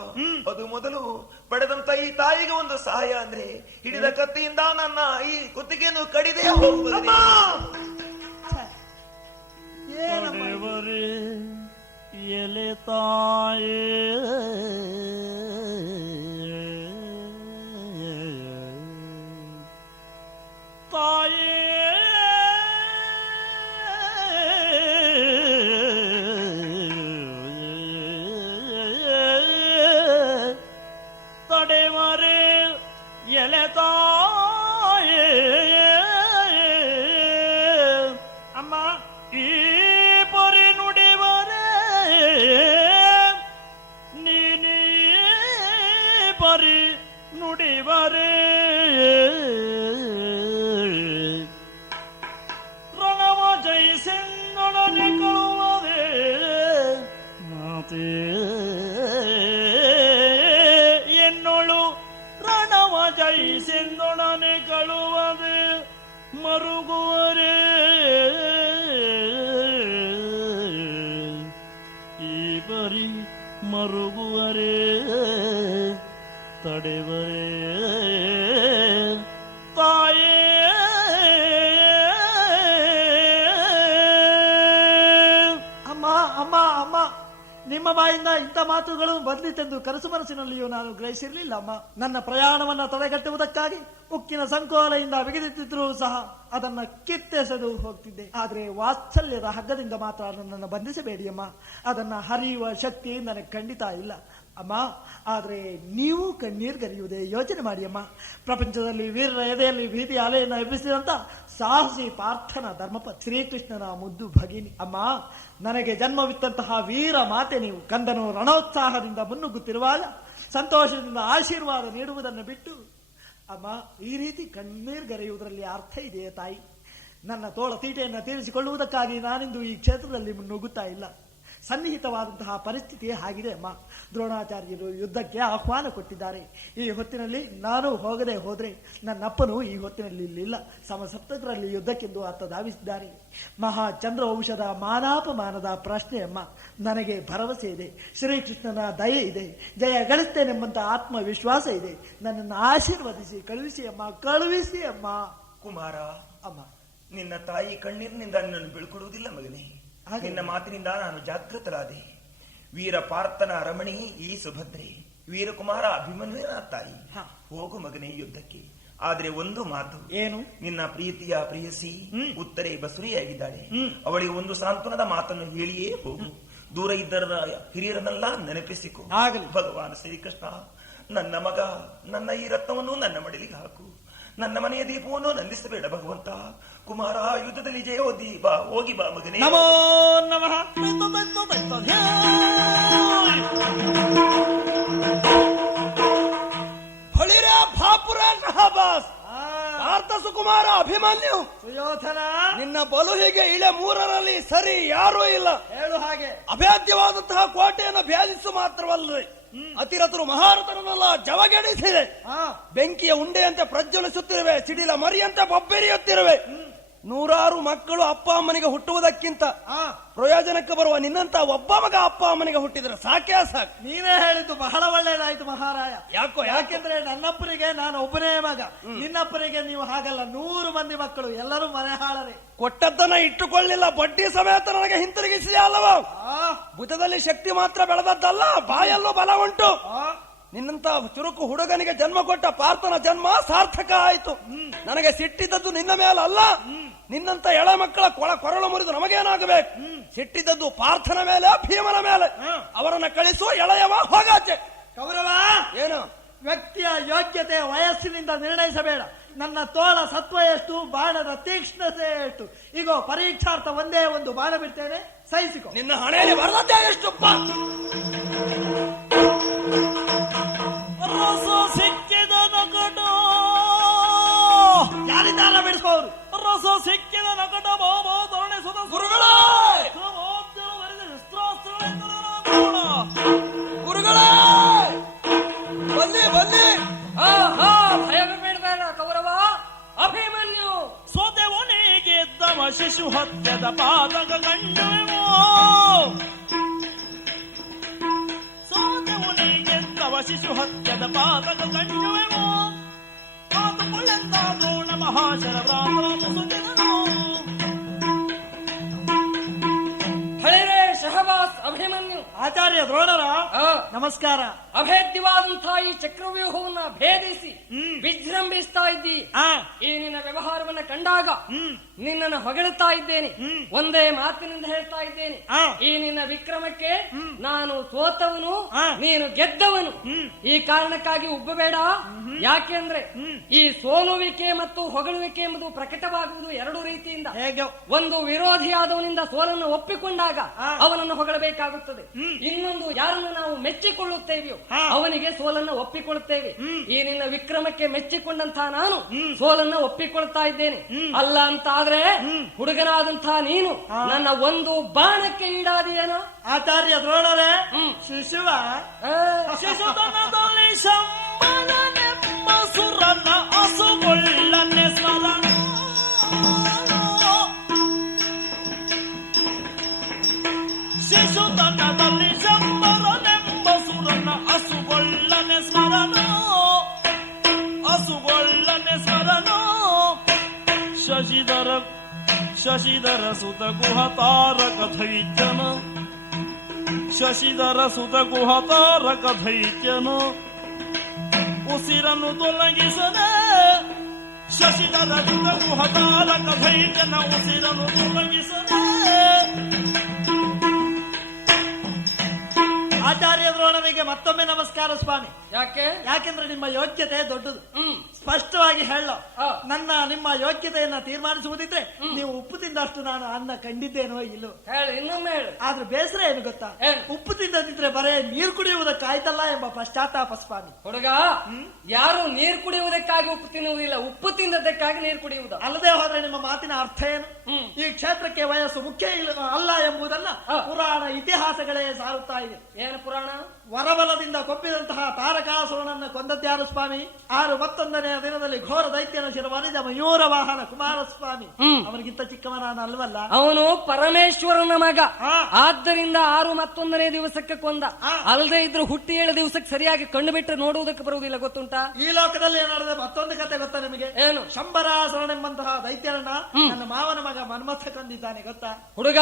ಅದು ಮೊದಲು ಪಡೆದಂತ ಈ ತಾಯಿಗೆ ಒಂದು ಸಹಾಯ ಅಂದ್ರೆ ಹಿಡಿದ ಕತ್ತಿಯಿಂದ ನನ್ನ ಈ ಕುತ್ತಿಗೆಯನ್ನು ಕಡಿದೇ ಹೋಗುವುದು. ಎಲೆ ತಾಯೇ, ತಾಯೇ, ತಡೆಮರೆ ಎಲೆ ತಾಯೇ. ಅಮ್ಮ, ಈ ಪರಿ ನುಡಿವರೆ, ನೀನೇ ಪರಿ ನುಡಿವರೆ, ರಣವ ಜಯಿಸೆನ್ನೊಡನೆ ಕಳುವದೆ ಮಾತೇ ಎನ್ನೊಳು. ರಣವ ಜಯಿಸೆನ್ನೊಡನೆ ಕಳುವದೆ ಮರುಗುವರೆ, ಈ ಬರಿ ಮರುಗುವರೆ, ತಡೆವರೆ ತಾಯೇ. ಅಮ್ಮ, ಅಮ್ಮ, ಅಮ್ಮ, ನಿಮ್ಮ ಬಾಯಿಂದ ಇಂಥ ಮಾತುಗಳು ಬಂದಿತೆಂದು ಕನಸು ಮನಸ್ಸಿನಲ್ಲಿಯೂ ನಾನು ಗ್ರಹಿಸಿರಲಿಲ್ಲ. ಅಮ್ಮ, ನನ್ನ ಪ್ರಯಾಣವನ್ನ ತಡೆಗಟ್ಟುವುದಕ್ಕಾಗಿ ಉಕ್ಕಿನ ಸಂಕೋಲೆಯಿಂದ ಬಿಗಿದಿದ್ದರೂ ಸಹ ಅದನ್ನ ಕಿತ್ತೆಸೆದು ಹೋಗ್ತಿದ್ದೆ. ಆದ್ರೆ ವಾತ್ಸಲ್ಯದ ಹಗ್ಗದಿಂದ ಮಾತ್ರ ನನ್ನನ್ನು ಬಂಧಿಸಬೇಡಿ ಅಮ್ಮ. ಅದನ್ನ ಹರಿಯುವ ಶಕ್ತಿ ನನಗೆ ಖಂಡಿತ ಇಲ್ಲ ಅಮ್ಮ. ಆದ್ರೆ ನೀವು ಕಣ್ಣೀರ್ಗರಿಯುವುದೇ ಯೋಚನೆ ಮಾಡಿ ಅಮ್ಮ. ಪ್ರಪಂಚದಲ್ಲಿ ವೀರರ ಎದೆಯಲ್ಲಿ ಭೀತಿ ಅಲೆಯನ್ನು ಎಬ್ಬಿಸಿದಂತ ಸಾಹಸಿ ಪಾರ್ಥನ ಧರ್ಮಪತ್ ಶ್ರೀಕೃಷ್ಣನ ಮುದ್ದು ಭಗಿನಿ ಅಮ್ಮ. ನನಗೆ ಜನ್ಮವಿತ್ತಂತಹ ವೀರ ಮಾತೆ ನೀವು. ಕಂದನು ರಣೋತ್ಸಾಹದಿಂದ ಮುನ್ನುಗ್ಗುತ್ತಿರುವಾಗ ಸಂತೋಷದಿಂದ ಆಶೀರ್ವಾದ ನೀಡುವುದನ್ನು ಬಿಟ್ಟು ಅಮ್ಮ ಈ ರೀತಿ ಕಣ್ಣೀರ್ಗರೆಯುವುದರಲ್ಲಿ ಅರ್ಥ ಇದೆಯೇ ತಾಯಿ? ನನ್ನ ತೋಳ ತೀಟೆಯನ್ನು ತೀರಿಸಿಕೊಳ್ಳುವುದಕ್ಕಾಗಿ ನಾನಿಂದು ಈ ಕ್ಷೇತ್ರದಲ್ಲಿ ಮುನ್ನುಗ್ಗುತ್ತಾ ಇಲ್ಲ. ಸನ್ನಿಹಿತವಾದಂತಹ ಪರಿಸ್ಥಿತಿ ಆಗಿದೆ ಅಮ್ಮ. ದ್ರೋಣಾಚಾರ್ಯರು ಯುದ್ಧಕ್ಕೆ ಆಹ್ವಾನ ಕೊಟ್ಟಿದ್ದಾರೆ. ಈ ಹೊತ್ತಿನಲ್ಲಿ ನಾನು ಹೋಗದೆ ಹೋದ್ರೆ ನನ್ನಪ್ಪನು ಈ ಹೊತ್ತಿನಲ್ಲಿ ಇಲ್ಲಿಲ್ಲ. ಸಮಸಪ್ತಕರಲ್ಲಿ ಯುದ್ಧಕ್ಕೆಂದು ಆತ ಧಾವಿಸಿದ್ದಾರೆ. ಮಹಾಚಂದ್ರ ವಂಶದ ಮಾನಾಪಮಾನದ ಪ್ರಶ್ನೆ ಅಮ್ಮ. ನನಗೆ ಭರವಸೆ ಇದೆ, ಶ್ರೀಕೃಷ್ಣನ ದಯೆ ಇದೆ, ಜಯ ಗಳಿಸ್ತೇನೆಂಬಂತ ಆತ್ಮವಿಶ್ವಾಸ ಇದೆ. ನನ್ನನ್ನು ಆಶೀರ್ವದಿಸಿ ಕಳುಹಿಸಿ ಅಮ್ಮ, ಕಳುಹಿಸಿ ಅಮ್ಮ. ಕುಮಾರ, ಅಮ್ಮ, ನಿನ್ನ ತಾಯಿ ಕಣ್ಣೀರಿನಿಂದ ನಿನ್ನನ್ನು ಬೀಳ್ಕೊಡುವುದಿಲ್ಲ ಮಗನೇ. ನಿನ್ನ ಮಾತಿನಿಂದ ನಾನು ಜಾಗೃತರಾದೆ. ವೀರ ಪಾರ್ಥನ ರಮಣಿ ಈ ಸುಭದ್ರೆ, ವೀರಕುಮಾರ ಅಭಿಮನ್ಯುವಿನ ತಾಯಿ. ಹೋಗು ಮಗನೇ ಯುದ್ಧಕ್ಕೆ. ಆದ್ರೆ ಒಂದು ಮಾತು. ಏನು? ನಿನ್ನ ಪ್ರೀತಿಯ ಪ್ರಿಯಸಿ ಉತ್ತರೆ ಬಸುರಿಯಾಗಿದ್ದಾಳೆ. ಅವಳಿಗೆ ಒಂದು ಸಾಂತ್ವನದ ಮಾತನ್ನು ಹೇಳಿಯೇ ಹೋಗು. ದೂರ ಇದ್ದರ ಹಿರಿಯರನ್ನೆಲ್ಲ ನೆನಪಿಸಿಕೊ. ಭಗವಾನ್ ಶ್ರೀಕೃಷ್ಣ, ನನ್ನ ಮಗ, ನನ್ನ ಈ ರತ್ನವನ್ನು ನನ್ನ ಮಡಿಲಿಗೆ ಹಾಕು. ನನ್ನ ಮನೆಯ ದೀಪವನ್ನು ನಂದಿಸಬೇಡ ಭಗವಂತ. ಕುಮಾರ, ಯುದ್ಧದಲ್ಲಿ ಜಯ ಓದಿ ಬಾ, ಹೋಗಿ ಬಾ ಮಗನೇ. ನಮೋ ನಮಃ. ಹೊಳಿರೆ ಭಾಪುರ ಶಹಬಾಸ್, ಭಾರತ ರಾಜಕುಮಾರ ಅಭಿಮನ್ಯು, ಸುಯೋಧನ, ನಿನ್ನ ಬಲುಹಿಗೆ ಇಳೆ ಮೂರರಲ್ಲಿ ಸರಿ ಯಾರೂ ಇಲ್ಲ. ಹೇಳು ಹಾಗೆ. ಅಭೇದ್ಯವಾದಂತಹ ಕೋಟೆಯನ್ನು ಭೇದಿಸು ಮಾತ್ರವಲ್ಲದೆ ಅತಿರಥರು ಮಹಾರಥರನ್ನೆಲ್ಲ ಜವಗೆಡಿಸಿದೆ. ಬೆಂಕಿಯ ಉಂಡೆಯಂತೆ ಪ್ರಜ್ವಲಿಸುತ್ತಿರುವೆ, ಸಿಡಿಲ ಮರಿಯಂತೆ ಬೊಬ್ಬೆರಿಯುತ್ತಿರುವೆ. ನೂರಾರು ಮಕ್ಕಳು ಅಪ್ಪ ಅಮ್ಮನಿಗೆ ಹುಟ್ಟುವುದಕ್ಕಿಂತ ಪ್ರಯೋಜನಕ್ಕೆ ಬರುವ ನಿನ್ನಂತ ಒಬ್ಬ ಮಗ ಅಪ್ಪ ಅಮ್ಮನಿಗೆ ಹುಟ್ಟಿದ್ರೆ ಸಾಕೇ ಸಾಕು. ನೀವೇ ಹೇಳಿದ್ದು ಬಹಳ ಒಳ್ಳೇದಾಯ್ತು ಮಹಾರಾಯ. ಯಾಕೆಂದ್ರೆ ನನ್ನಪ್ಪನಿಗೆ ನಾನು ಒಬ್ಬನೇ ಮಗ, ನಿನ್ನಪ್ಪನಿಗೆ ನೀವು ಹಾಗಲ್ಲ, 100 ಮಂದಿ ಮಕ್ಕಳು, ಎಲ್ಲರೂ ಮನೆ ಹಾಳರೆ. ಕೊಟ್ಟದ್ದನ್ನ ಇಟ್ಟುಕೊಳ್ಳಿಲ್ಲ, ಬಡ್ಡಿ ಸಮೇತ ನನಗೆ ಹಿಂತಿರುಗಿಸಿದೆ ಅಲ್ಲವಾ? ಭುಜದಲ್ಲಿ ಶಕ್ತಿ ಮಾತ್ರ ಬೆಳೆದದ್ದಲ್ಲ, ಬಾಯಲ್ಲೂ ಬಲ ಉಂಟು. ನಿನ್ನಂತ ಚುರುಕು ಹುಡುಗನಿಗೆ ಜನ್ಮ ಕೊಟ್ಟ ಪಾರ್ಥನ ಜನ್ಮ ಸಾರ್ಥಕ ಆಯ್ತು. ನನಗೆ ಸಿಟ್ಟಿದ್ದದ್ದು ನಿನ್ನ ಮೇಲೆ ಅಲ್ಲ, ನಿನ್ನಂತ ಎಳೆ ಮಕ್ಕಳ ಕೊರಳು ಮುರಿದು ನಮಗೇನಾಗಬೇಕು? ಸಿಟ್ಟಿದ್ದದ್ದು ಪಾರ್ಥನ ಮೇಲೆ, ಭೀಮನ ಮೇಲೆ. ಅವರನ್ನ ಕಳಿಸುವ ಎಳೆಯವ ಹೋಗಾಚೆ. ಕೌರವ, ಏನು? ವ್ಯಕ್ತಿಯ ಯೋಗ್ಯತೆ ವಯಸ್ಸಿನಿಂದ ನಿರ್ಣಯಿಸಬೇಡ. ನನ್ನ ತೋಳ ಸತ್ವ ಎಷ್ಟು, ಬಾಣದ ತೀಕ್ಷ್ಣತೆ ಎಷ್ಟು. ಈಗ ಪರೀಕ್ಷಾರ್ಥ ಒಂದೇ ಒಂದು ಬಾಣ ಬಿಡ್ತೇನೆ, ಸಹಿಸಿಕೊ. ನಿನ್ನ ಹಣೆಯಲ್ಲಿ ಬರದದ್ದೇ ಎಷ್ಟು? ಸಿಕ್ಕಿದ ನಕಟ ಯಾರಿದ್ದಾರ ಬಿಡಿಸೋರು? ರಸ ಸಿಕ್ಕಿದ ನಕಟ ಬಾಬಾ ತರುಣಿಸುತ್ತ ಗುರುಗಳೇ, ಗುರುಗಳೇ, ಬನ್ನಿ ಬನ್ನಿ. ಭಯಬೇಡ ಕೌರವ. ಅಭಿಮನ್ಯು ಸೋತೆವನೇ ಗೆದ್ದವ ಶಿಶು ಹತ್ಯದ ಪಾದಕ ಗಂಡುವೆವೋ, ಸೋತೆವನೇ ಗೆದ್ದವ ಶಿಶು ಹತ್ಯದ ಪಾದಕ ಗಂಡುವೆವೋ, ಆತುಕೊಳ್ಳೆಂದ ದ್ರೋಣ ಮಹಾಶರ ಮುಸುಕಿದನು. ಹಳಿರೇ ಶಹಬಾಸ್ ಅಭಿಮನ್ಯು. ಆಚಾರ್ಯ ದ್ರೋಣರ ನಮಸ್ಕಾರ. ಅಭೇದ್ಯವಾದಂತಹ ಈ ಚಕ್ರವ್ಯೂಹವನ್ನ ಭೇದಿಸಿ ವಿಜೃಂಭಿಸ್ತಾ ಇದ್ದಿ. ಈ ನಿನ್ನ ವ್ಯವಹಾರವನ್ನ ಕಂಡಾಗ ನಿನ್ನನ್ನು ಹೊಗಳುತ್ತಾ ಇದ್ದೇನೆ, ಒಂದೇ ಮಾತಿನಿಂದ ಹೇಳ್ತಾ ಇದ್ದೇನೆ. ಈ ನಿನ್ನ ವಿಕ್ರಮಕ್ಕೆ ನಾನು ಸೋತವನು, ನೀನು ಗೆದ್ದವನು. ಈ ಕಾರಣಕ್ಕಾಗಿ ಉಬ್ಬಬೇಡ. ಯಾಕೆಂದ್ರೆ ಈ ಸೋಲುವಿಕೆ ಮತ್ತು ಹೊಗಳುವಿಕೆ ಎಂಬುದು ಪ್ರಕಟವಾಗುವುದು 2 ರೀತಿಯಿಂದ. ಒಂದು, ವಿರೋಧಿಯಾದವನಿಂದ ಸೋಲನ್ನು ಒಪ್ಪಿಕೊಂಡಾಗ ಅವನನ್ನು ಹೊಗಳಬೇಕಾಗುತ್ತದೆ. ಇನ್ನೊಂದು, ಯಾರನ್ನು ನಾವು ಮೆಚ್ಚಿಕೊಳ್ಳುತ್ತೇವೆಯೋ ಅವನಿಗೆ ಸೋಲನ್ನು ಒಪ್ಪಿಕೊಳ್ಳುತ್ತೇವೆ. ಈ ನಿನ್ನ ವಿಕ್ರಮಕ್ಕೆ ಮೆಚ್ಚಿಕೊಂಡಂತಹ ನಾನು ಸೋಲನ್ನು ಒಪ್ಪಿಕೊಳ್ತಾ ಇದ್ದೇನೆ. ಅಲ್ಲ ಅಂತ ಆದ್ರೆ ಹುಡುಗನಾದಂತಹ ನೀನು ನನ್ನ ಒಂದು ಬಾಣಕ್ಕೆ ಈಡಾದಿಯೇನೋ? ಆಚಾರ್ಯ ದ್ರೋಣರೇ, ಶಿಶುವ ಶಿಶುತನದಲ್ಲಿ ಶಂಬರನೆಂಬ ಸುರನ ಅಸುಗೊಳ್ಳನೆ ಸ್ಮರಣ, ಶಿಶುತನದಲ್ಲಿ ಶಂಬರನೆಂಬ ಸುರನ ಅಸುಗೊಳ್ಳನೆ ಸ್ಮರಣ, ಅಸುಗೊಳ್ಳನೆ ಸ್ಮರಣ. ಶಶಿಧರ ಸುತ ಗುಹತಾರಕ ದೈತ್ಯನ, ಶಶಿಧರ ಸುತ ಗುಹತಾರಕ ದೈತ್ಯನ ಉಸಿರನ್ನು ತೊಲಗಿಸದೆ, ಶಶಿಧರ ಸುತ ಗುಹತಾರಕ ದೈತ್ಯನ ಉಸಿರನ್ನು ತೊಲಗಿಸದೆ. ಆಚಾರ್ಯ ದ್ರೋಣರಿಗೆ ಮತ್ತೊಮ್ಮೆ ನಮಸ್ಕಾರ ಸ್ವಾಮಿ. ಯಾಕೆಂದ್ರೆ ನಿಮ್ಮ ಯೋಗ್ಯತೆ ದೊಡ್ಡದು. ಸ್ಪಷ್ಟವಾಗಿ ಹೇಳ, ನಿಮ್ಮ ಯೋಗ್ಯತೆಯನ್ನ ತೀರ್ಮಾನಿಸುವುದಿದ್ರೆ ನೀವು ಉಪ್ಪು ತಿಂದಷ್ಟು ನಾನು ಅನ್ನ ಕಂಡಿದ್ದೇನೋ ಇಲ್ಲೋ ಹೇಳು, ಇನ್ನೊಮ್ಮೆ ಹೇಳು. ಆದ್ರೆ ಬೇಸರ ಏನು ಗೊತ್ತಾ, ಉಪ್ಪು ತಿನ್ನದಿದ್ರೆ ಬರೇ ನೀರು ಕುಡಿಯುವುದಕ್ಕಾಯ್ತಲ್ಲ ಎಂಬ ಪಶ್ಚಾತ್ತಾಪ ಸ್ವಾಮಿ. ಹುಡುಗ, ಯಾರು ನೀರು ಕುಡಿಯುವುದಕ್ಕಾಗಿ ಉಪ್ಪು ತಿನ್ನುವುದಿಲ್ಲ, ಉಪ್ಪು ತಿನ್ನದಕ್ಕಾಗಿ ನೀರು ಕುಡಿಯುವುದು. ಅಲ್ಲದೆ ಹೋದ್ರೆ ನಿಮ್ಮ ಮಾತಿನ ಅರ್ಥ ಏನು? ಈ ಕ್ಷೇತ್ರಕ್ಕೆ ವಯಸ್ಸು ಮುಖ್ಯ ಅಲ್ಲ ಎಂಬುದನ್ನ ಪುರಾಣ ಇತಿಹಾಸಗಳೇ ಸಾರುತ್ತಾ ಇದೆ. ಏನು ಪುರಾಣ? ವರಬಲದಿಂದ ಕೊಪ್ಪಿದಂತಹ ತಾರಕಾಸುರನನ್ನು ಕೊಂದದ್ಯಾರು ಸ್ವಾಮಿ? 61ನೆಯ ದಿನದಲ್ಲಿ ಘೋರ ದೈತ್ಯನ ಶಿರವರಿದ ಮಯೂರ ವಾಹನ ಕುಮಾರಸ್ವಾಮಿ. ಅವನಿಗಿಂತ ಚಿಕ್ಕವ ನಾನು ಅಲ್ವಲ್ಲ. ಅವನು ಪರಮೇಶ್ವರನ ಮಗ. ಆದ್ದರಿಂದ 61ನೇ ದಿವಸಕ್ಕೆ ಕೊಂದ. ಅಲ್ಲದೆ ಇದ್ರು ಹುಟ್ಟಿ 7 ದಿವಸಕ್ಕೆ ಸರಿಯಾಗಿ ಕಣ್ಣು ಬಿಟ್ಟು ನೋಡುವುದಕ್ಕೆ ಬರುವುದಿಲ್ಲ. ಗೊತ್ತುಂಟಾ? ಈ ಲೋಕದಲ್ಲಿ ಏನಾಡಿದೆ ಮತ್ತೊಂದು ಕತೆ ಗೊತ್ತಾ ನಿಮಗೆ? ಏನು? ಶಂಬರಾಸುರನೆಂಬಂತಹ ದೈತ್ಯನನ್ನ ನನ್ನ ಮಾವನ ಮಗ ಮನ್ಮಥ ಕೊಂದಿದ್ದಾನೆ ಗೊತ್ತಾ? ಹುಡುಗ,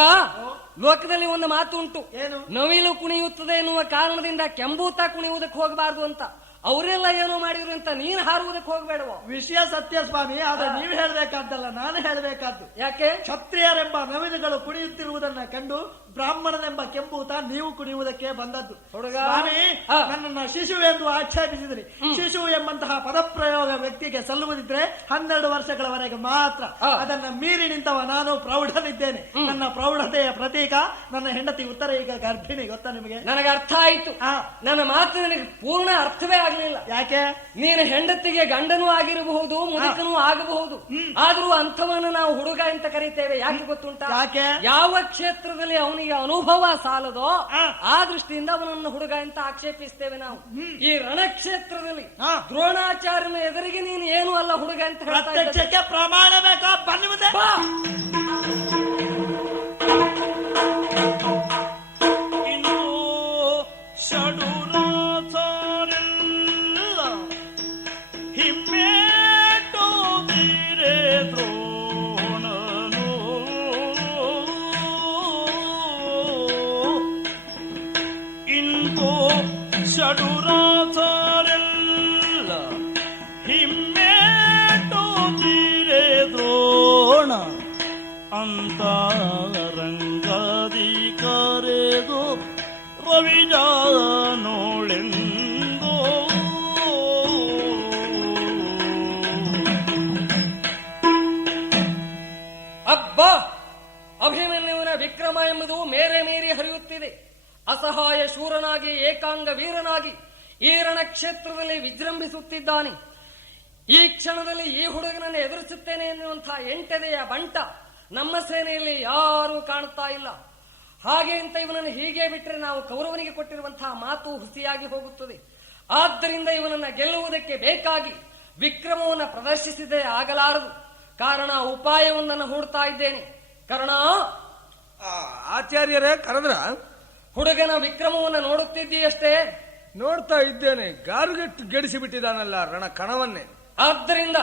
ಲೋಕದಲ್ಲಿ ಒಂದು ಮಾತು ಉಂಟು. ಏನು? ನವಿಲು ಕುಣಿಯುತ್ತದೆ ಎನ್ನುವ ಕಾರಣದಿಂದ ಕೆಂಬೂತ ಕುಣಿಯುವುದಕ್ಕೆ ಹೋಗಬಾರದು ಅಂತ. ಅವರೆಲ್ಲ ಏನೋ ಮಾಡಿದ್ರು ಅಂತ ನೀನು ಹಾರುವುದಕ್ಕೆ ಹೋಗಬೇಡವೋ? ವಿಷಯ ಸತ್ಯ ಸ್ವಾಮಿ, ಆದ್ರೆ ನೀವು ಹೇಳಬೇಕಾದ್ದಲ್ಲ, ನಾನು ಹೇಳಬೇಕಾದ್ದು. ಯಾಕೆ? ಕ್ಷತ್ರಿಯರೆಂಬ ನವಿಲುಗಳು ಕುಣಿಯುತ್ತಿರುವುದನ್ನ ಕಂಡು ಬ್ರಾಹ್ಮಣನೆಂಬ ಕೆಂಪೂತ ನೀವು ಕುಣಿಯುವುದಕ್ಕೆ ಬಂದದ್ದು. ಹುಡುಗ. ಸ್ವಾಮಿ, ಆ. ನನ್ನನ್ನ ಶಿಶು ಎಂದು ಆಕ್ಷೇಪಿಸಿದ್ರಿ. ಶಿಶು ಎಂಬಂತಹ ಪದಪ್ರಯೋಗ ವ್ಯಕ್ತಿಗೆ ಸಲ್ಲುವುದಿದ್ರೆ 12 ವರ್ಷಗಳವರೆಗೆ ಮಾತ್ರ. ಅದನ್ನ ಮೀರಿ ನಿಂತವ ನಾನು ಪ್ರೌಢನಿದ್ದೇನೆ. ನನ್ನ ಪ್ರೌಢತೆಯ ಪ್ರತೀಕ ನನ್ನ ಹೆಂಡತಿ ಉತ್ತರ ಈಗ ಗರ್ಭಿಣಿ, ಗೊತ್ತಾ ನಿಮಗೆ? ನನಗೆ ಅರ್ಥ ಆಯ್ತು. ನನ್ನ ಮಾತು ನನಗೆ ಪೂರ್ಣ ಅರ್ಥವೇ ಆಗ್ಲಿಲ್ಲ. ಯಾಕೆ? ನೀನು ಹೆಂಡತಿಗೆ ಗಂಡನೂ ಆಗಿರಬಹುದು, ಮುದುಕನೂ ಆಗಬಹುದು. ಆದ್ರೂ ಅಂಥವನ್ನ ನಾವು ಹುಡುಗ ಅಂತ ಕರೀತೇವೆ. ಯಾಕೆ ಗೊತ್ತುಂಟಾ? ಯಾಕೆ? ಯಾವ ಕ್ಷೇತ್ರದಲ್ಲಿ ಅವನಿಗೆ ಅನುಭವ ಸಾಲದೋ ಆ ದೃಷ್ಟಿಯಿಂದ ಅವನನ್ನು ಹುಡುಗ ಅಂತ ಆಕ್ಷೇಪಿಸ್ತೇವೆ ನಾವು. ಈ ರಣಕ್ಷೇತ್ರದಲ್ಲಿ ದ್ರೋಣಾಚಾರ್ಯನ ಎದುರಿಗೆ ನೀನು ಏನು ಅಲ್ಲ ಹುಡುಗ ಅಂತ ಹೇಳ್ತಾ ಇದ್ದೆ. ಪ್ರತ್ಯಕ್ಷಕ್ಕೆ ಪ್ರಮಾಣ ಬೇಕಾ? ಬನ್ನಿ ಮುಂದೆ. ಬಾ. ಇನ್ನು ಷಡುರಾಚಾರ್ಯಲ್ಲ ಹಿಮ್ಮೇಟೋದಿರೆ ದ್ರೋಣನು ಇಂದು ಷಡುರಾಚಾರ್ಯಲ್ಲ ಹಿಮ್ಮೇಟೋದಿರೆ ದ್ರೋಣ ಅಂತರಂಗದಿ ಕರೆದು ರವಿಜಾನೋಳೆಂದು ಅಬ್ಬಾ, ಅಭಿಮನ್ಯುವಿನ ವಿಕ್ರಮ ಎಂಬುದು ಮೇರೆ ಮೀರಿ ಹರಿಯುತ್ತಿದೆ. ಅಸಹಾಯ ಶೂರನಾಗಿ ಏಕಾಂಗ ವೀರನಾಗಿ ಈ ರಣಕ್ಷೇತ್ರದಲ್ಲಿ ವಿಜೃಂಭಿಸುತ್ತಿದ್ದಾನೆ. ಈ ಕ್ಷಣದಲ್ಲಿ ಈ ಹುಡುಗನನ್ನು ಎದುರಿಸುತ್ತೇನೆ ಎನ್ನುವಂತಹ 8 ಬಂಟ ನಮ್ಮ ಸೇನೆಯಲ್ಲಿ ಯಾರೂ ಕಾಣುತ್ತಾ ಇಲ್ಲ. ಹಾಗೆ ಅಂತ ಇವನನ್ನು ಹೀಗೆ ಬಿಟ್ಟರೆ ನಾವು ಕೌರವನಿಗೆ ಕೊಟ್ಟಿರುವಂತಹ ಮಾತು ಹುಸಿಯಾಗಿ ಹೋಗುತ್ತದೆ. ಆದ್ದರಿಂದ ಇವನನ್ನ ಗೆಲ್ಲುವುದಕ್ಕೆ ಬೇಕಾಗಿ ವಿಕ್ರಮವನ್ನು ಪ್ರದರ್ಶಿಸಿದೆ ಆಗಲಾರದು. ಕಾರಣ ಉಪಾಯವೊಂದನ್ನು ಹೂಡ್ತಾ ಇದ್ದೇನೆ. ಕರ್ಣ, ಆಚಾರ್ಯರೇ ಕರೆದ್ರ? ಹುಡುಗನ ವಿಕ್ರಮವನ್ನು ನೋಡುತ್ತಿದ್ದೀಯಷ್ಟೇ? ನೋಡ್ತಾ ಇದ್ದೇನೆ. ಗಾರುಗೆಟ್ಟು ಗೆಡಿಸಿ ಬಿಟ್ಟಿದ್ದಾನಲ್ಲ ರಣ ಕಣವನ್ನೇ. ಆದ್ದರಿಂದ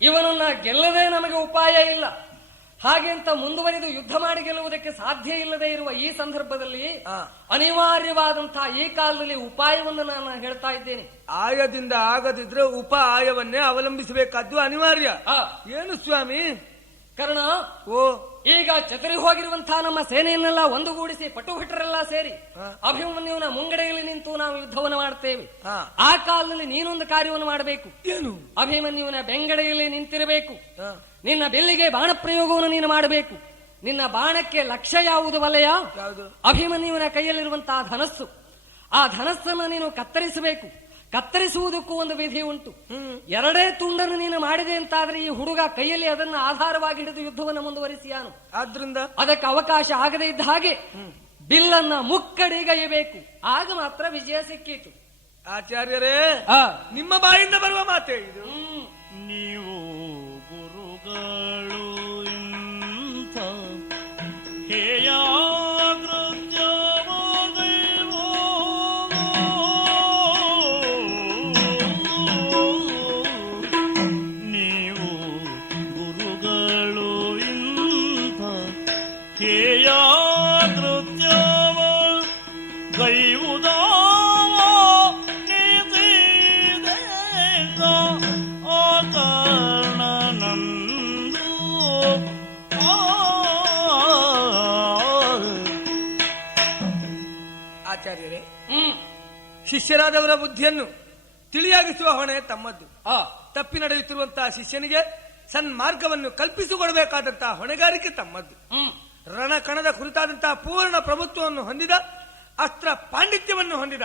ಇವನನ್ನ ಗೆಲ್ಲದೆ ನಮಗೆ ಉಪಾಯ ಇಲ್ಲ. ಹಾಗೆ ಅಂತ ಮುಂದುವರಿದು ಯುದ್ಧ ಮಾಡಿ ಗೆಲ್ಲುವುದಕ್ಕೆ ಸಾಧ್ಯ ಇಲ್ಲದೆ ಇರುವ ಈ ಸಂದರ್ಭದಲ್ಲಿ ಅನಿವಾರ್ಯವಾದಂತಹ ಈ ಕಾಲದಲ್ಲಿ ಉಪಾಯವನ್ನು ನಾನು ಹೇಳ್ತಾ ಇದ್ದೇನೆ. ಆಯದಿಂದ ಆಗದಿದ್ರೆ ಉಪಾಯವನ್ನೇ ಅವಲಂಬಿಸಬೇಕಾದ್ದು ಅನಿವಾರ್ಯ. ಏನು ಸ್ವಾಮಿ? ಕರ್ಣ, ಓ, ಈಗ ಚತುರಿ ಹೋಗಿರುವಂತಹ ನಮ್ಮ ಸೇನೆಯನ್ನೆಲ್ಲ ಒಂದುಗೂಡಿಸಿ ಪಟುಭಟರೆಲ್ಲ ಸೇರಿ ಅಭಿಮನ್ಯುವಿನ ಮುಂಗಡೆಯಲ್ಲಿ ನಿಂತು ನಾವು ಯುದ್ಧವನ್ನು ಮಾಡುತ್ತೇವೆ. ಆ ಕಾಲದಲ್ಲಿ ನೀನೊಂದು ಕಾರ್ಯವನ್ನು ಮಾಡಬೇಕು. ಏನು? ಅಭಿಮನ್ಯುವಿನ ಬೆಂಗಡೆಯಲ್ಲಿ ನಿಂತಿರಬೇಕು. ನಿನ್ನ ಬೆಲ್ಲಿಗೆ ಬಾಣ ಪ್ರಯೋಗವನ್ನು ನೀನು ಮಾಡಬೇಕು. ನಿನ್ನ ಬಾಣಕ್ಕೆ ಲಕ್ಷ್ಯ ಯಾವುದು ವಲಯ? ಅಭಿಮನ್ಯುವಿನ ಕೈಯಲ್ಲಿರುವಂತಹ ಧನಸ್ಸು. ಆ ಧನಸ್ಸನ್ನು ನೀನು ಕತ್ತರಿಸಬೇಕು. ಕತ್ತರಿಸುವುದಕ್ಕೂ ಒಂದು ವಿಧಿ ಉಂಟು. 2 ತುಂಡನ್ನು ನೀನು ಮಾಡಿದೆ ಅಂತಾದ್ರೆ ಈ ಹುಡುಗ ಕೈಯಲ್ಲಿ ಅದನ್ನು ಆಧಾರವಾಗಿ ಹಿಡಿದು ಯುದ್ಧವನ್ನು ಮುಂದುವರಿಸಿಯಾನು. ಆದ್ರಿಂದ ಅದಕ್ಕೆ ಅವಕಾಶ ಆಗದೇ ಇದ್ದ ಹಾಗೆ ಬಿಲ್ಲನ್ನ ಮುಕ್ಕಡಿಗೈಯಬೇಕು. ಆಗ ಮಾತ್ರ ವಿಜಯ ಸಿಕ್ಕೀತು. ಆಚಾರ್ಯರೇ, ನಿಮ್ಮ ಬಾಯಿಂದ ಬರುವ ಮಾತೇ ಇದು. ನೀವು ಗುರುಗಳು ಇಂಥ ನೀವು ಗುರುಗಳು ಇಂಥ ಹೇಯಾಕೃತ್ಯವ ಗೈವುದ ಆಚಾರ್ಯರೇ, ಶಿಷ್ಯರಾದವರ ಬುದ್ಧಿಯನ್ನು ತಿಳಿಯಾಗಿಸುವ ಹೊಣೆ ತಮ್ಮದ್ದು. ತಪ್ಪಿ ನಡೆಯುತ್ತಿರುವಂತಹ ಶಿಷ್ಯನಿಗೆ ಸನ್ಮಾರ್ಗವನ್ನು ಕಲ್ಪಿಸಿಕೊಡಬೇಕಾದಂತಹ ಹೊಣೆಗಾರಿಕೆ ತಮ್ಮದ್ದು. ರಣಕಣದ ಕುರಿತಾದಂತಹ ಪೂರ್ಣ ಪ್ರಭುತ್ವವನ್ನು ಹೊಂದಿದ, ಅಸ್ತ್ರ ಪಾಂಡಿತ್ಯವನ್ನು ಹೊಂದಿದ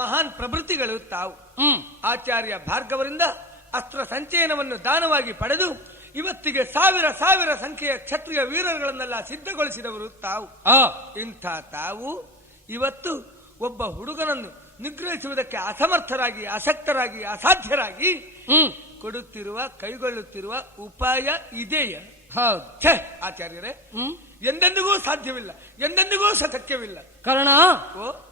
ಮಹಾನ್ ಪ್ರಭೃತಿಗಳು ತಾವು. ಆಚಾರ್ಯ ಭಾರ್ಗವರಿಂದ ಅಸ್ತ್ರ ಸಂಚಯನವನ್ನು ದಾನವಾಗಿ ಪಡೆದು ಇವತ್ತಿಗೆ ಸಾವಿರ ಸಾವಿರ ಸಂಖ್ಯೆಯ ಕ್ಷತ್ರಿಯ ವೀರರುಗಳನ್ನೆಲ್ಲ ಸಿದ್ಧಗೊಳಿಸಿದವರು ತಾವು. ಇಂಥ ತಾವು ಇವತ್ತು ಒಬ್ಬ ಹುಡುಗನನ್ನು ನಿಗ್ರಹಿಸುವುದಕ್ಕೆ ಅಸಮರ್ಥರಾಗಿ, ಅಸಕ್ತರಾಗಿ, ಅಸಾಧ್ಯರಾಗಿ ಕೊಡುತ್ತಿರುವ, ಕೈಗೊಳ್ಳುತ್ತಿರುವ ಉಪಾಯ ಇದೆಯೇ? ಛೇ ಆಚಾರ್ಯರೇ, ಎಂದೆಂದಿಗೂ ಸಾಧ್ಯವಿಲ್ಲ, ಎಂದೆಂದಿಗೂ ಸತ್ಯವಿಲ್ಲ. ಕರ್ಣ,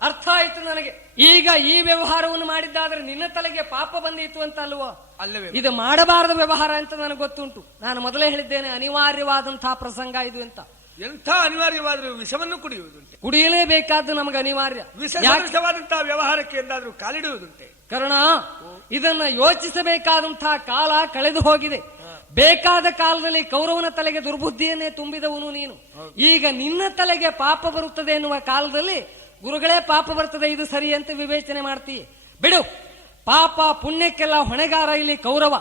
ಅರ್ಥ ಆಯ್ತು ನನಗೆ. ಈಗ ಈ ವ್ಯವಹಾರವನ್ನು ಮಾಡಿದ್ದಾದ್ರೆ ನಿನ್ನ ತಲೆಗೆ ಪಾಪ ಬಂದಿತ್ತು ಅಂತ ಅಲ್ವೋ? ಅಲ್ಲವೇ? ಇದು ಮಾಡಬಾರದ ವ್ಯವಹಾರ ಅಂತ ನನಗೆ ಗೊತ್ತುಂಟು. ನಾನು ಮೊದಲೇ ಹೇಳಿದ್ದೇನೆ ಅನಿವಾರ್ಯವಾದಂತಹ ಪ್ರಸಂಗ ಇದು ಅಂತ. ಎಂಥ ಅನಿವಾರ್ಯವಾದರೂ ವಿಷವನ್ನು ಕುಡಿಯುವುದುಂಟೆ? ಕುಡಿಯಲೇಬೇಕಾದ್ದು ನಮಗೆ ಅನಿವಾರ್ಯ. ವಿಷವಾದಂತಹ ವ್ಯವಹಾರಕ್ಕೆ ಎಂದಾದ್ರೂ ಕಾಲಿಡುವುದುಂಟೆ? ಕರ್ಣ, ಇದನ್ನ ಯೋಚಿಸಬೇಕಾದಂತಹ ಕಾಲ ಕಳೆದು ಹೋಗಿದೆ. ಬೇಕಾದ ಕಾಲದಲ್ಲಿ ಕೌರವನ ತಲೆಗೆ ದುರ್ಬುದ್ಧಿಯನ್ನೇ ತುಂಬಿದವನು ನೀನು. ಈಗ ನಿನ್ನ ತಲೆಗೆ ಪಾಪ ಬರುತ್ತದೆ ಎನ್ನುವ ಕಾಲದಲ್ಲಿ ಗುರುಗಳೇ ಪಾಪ ಬರ್ತದೆ, ಇದು ಸರಿ ಅಂತ ವಿವೇಚನೆ ಮಾಡ್ತೀಯ. ಬಿಡು, ಪಾಪ ಪುಣ್ಯಕ್ಕೆಲ್ಲ ಹೊಣೆಗಾರ ಇಲ್ಲಿ ಕೌರವ.